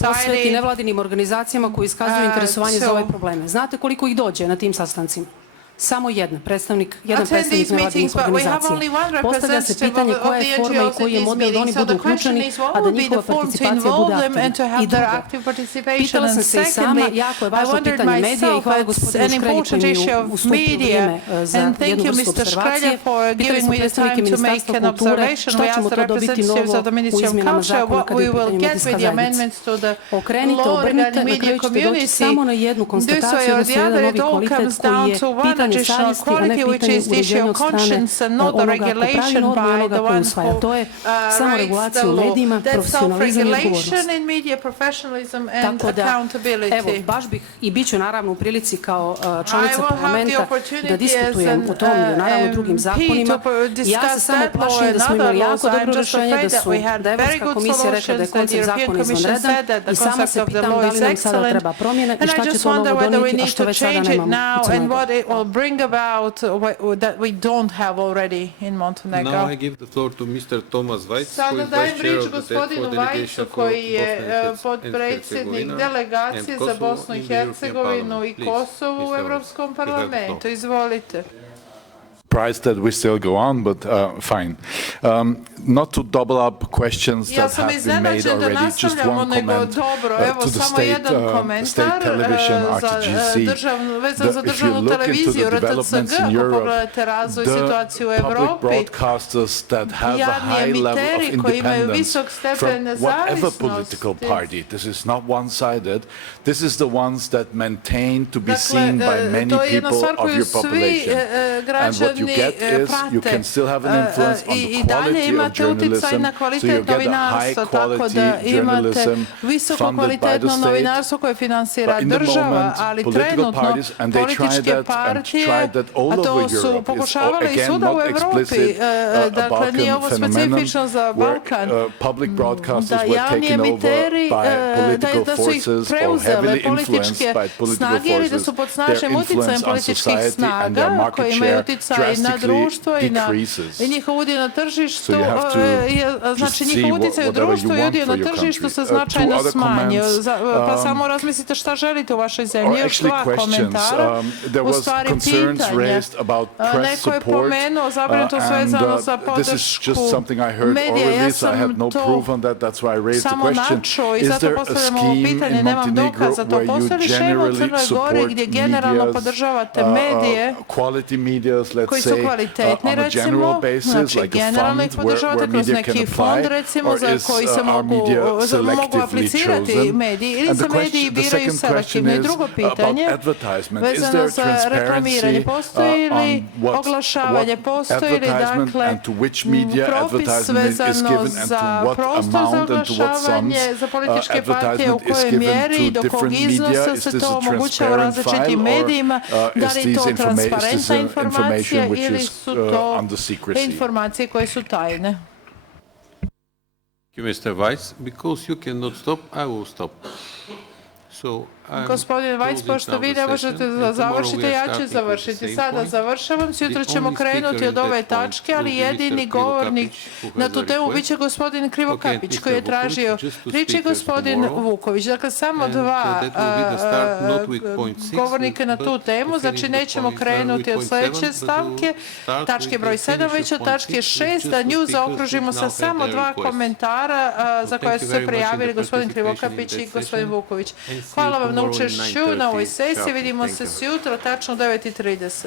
posveti nevladinim organizacijama koji iskazuju interesovanje za ove probleme. Znate koliko ih dođe na tim sastancima? Samo jedan predstavnik nevladinih organizacija. Postavlja se pitanje koja je forma i koji je model da oni budu uključeni, a da njihova participacija bude aktivna. I drugo, pitala sam se i sama, jako je važno pitanje medija i hvala gospodinu Škrelji koji mi ustupio vrijeme za jednu vrstu observacije. Pitali smo predstavnike Ministarstva kulture šta ćemo to dobiti novo u izmjenama zakona kada je u pitanju medijska zajednica. Okrenite, obrnite, na kraju ćete doći samo na jednu konstataciju da su jedan novi kvalitet koji je pitanje savjesti, a ne pitanje uređenja od strane onoga ko pravi normu i onoga koji usvaja. To je samo regulacija u medijima, profesionalizam i odgovornost. Tako da, evo, baš bih i bit ću naravno u prilici kao članica parlamenta da diskutujem o tom i o naravno drugim zakonima. Ja se samo plašim da smo imali jako dobro rješenje, da je Evropska komisija rekla da je koncept zakona izvanredan i sama se pitam da li nam sada treba promjene i šta će to novo donijeti, a što već sada nemamo u Crnoj Gori. Bring about that we don't have already in Montenegro. Now I give the floor to Mr. Thomas Weitz, Sada dajem riječ gospodinu Vajcu koji je podpredsjednik delegacije za Bosnu i Hercegovinu i Kosovo u Europskom parlamentu. Izvolite. Surprised that we still go on, but fine. Not to double up questions that have been made already, just one comment to the state television, RTGC. If you look into the developments in Europe, the public broadcasters that have a high level of independence from whatever political party, this is not one-sided, this is the ones that maintain to be seen by many people of your population. And what you get is you can still have an influence on the quality of journalism, so you get a high quality journalism funded by the state. But in the moment, political parties, and they tried that all over Europe, is again not explicit a Balkan phenomenon where public broadcasters were taken over by political forces or heavily influenced by political forces. Their influence on society and their market share drastically decreases. So you have to just see whatever you want for your country. Two other comments, or actually questions. There was concerns raised about press support, and this is just something I heard orally, so I have no proof on that. That's why I raised the question. Is there a scheme in Montenegro where you generally support medias, quality medias, let's su kvalitetni, recimo, znači generalno ih podržavate kroz neki fond, recimo, za koji se mogu aplicirati mediji, ili se mediji biraju selektivno. I drugo pitanje, vezano za reklamiranje, postoji li oglašavanje, postoji li, dakle, propis vezano za prostor za oglašavanje, za političke partije, u kojoj mjeri i do kog iznosa se to omogućava različitim medijima, da li to transparentna informacija ili su to informacije koje su tajne. Mr. Weiss, because you cannot stop, I will stop. Gospodin Vajc, pošto vi ne možete da završite, ja ću završiti. Sada završavam, sutra ćemo krenuti od ove tačke, ali jedini govornik na tu temu biće gospodin Krivokapić, koji je tražio riječ, i gospodin Vuković. Dakle, samo dva govornika na tu temu, znači nećemo krenuti od sljedeće stavke, tačke broj 7, već od tačke 6, da nju zaokružimo sa samo dva komentara za koje su se prijavili gospodin Krivokapić i gospodin Vuković. Hvala vam na učešću na ovoj sesiji. Vidimo se sutra, tačno 9:30.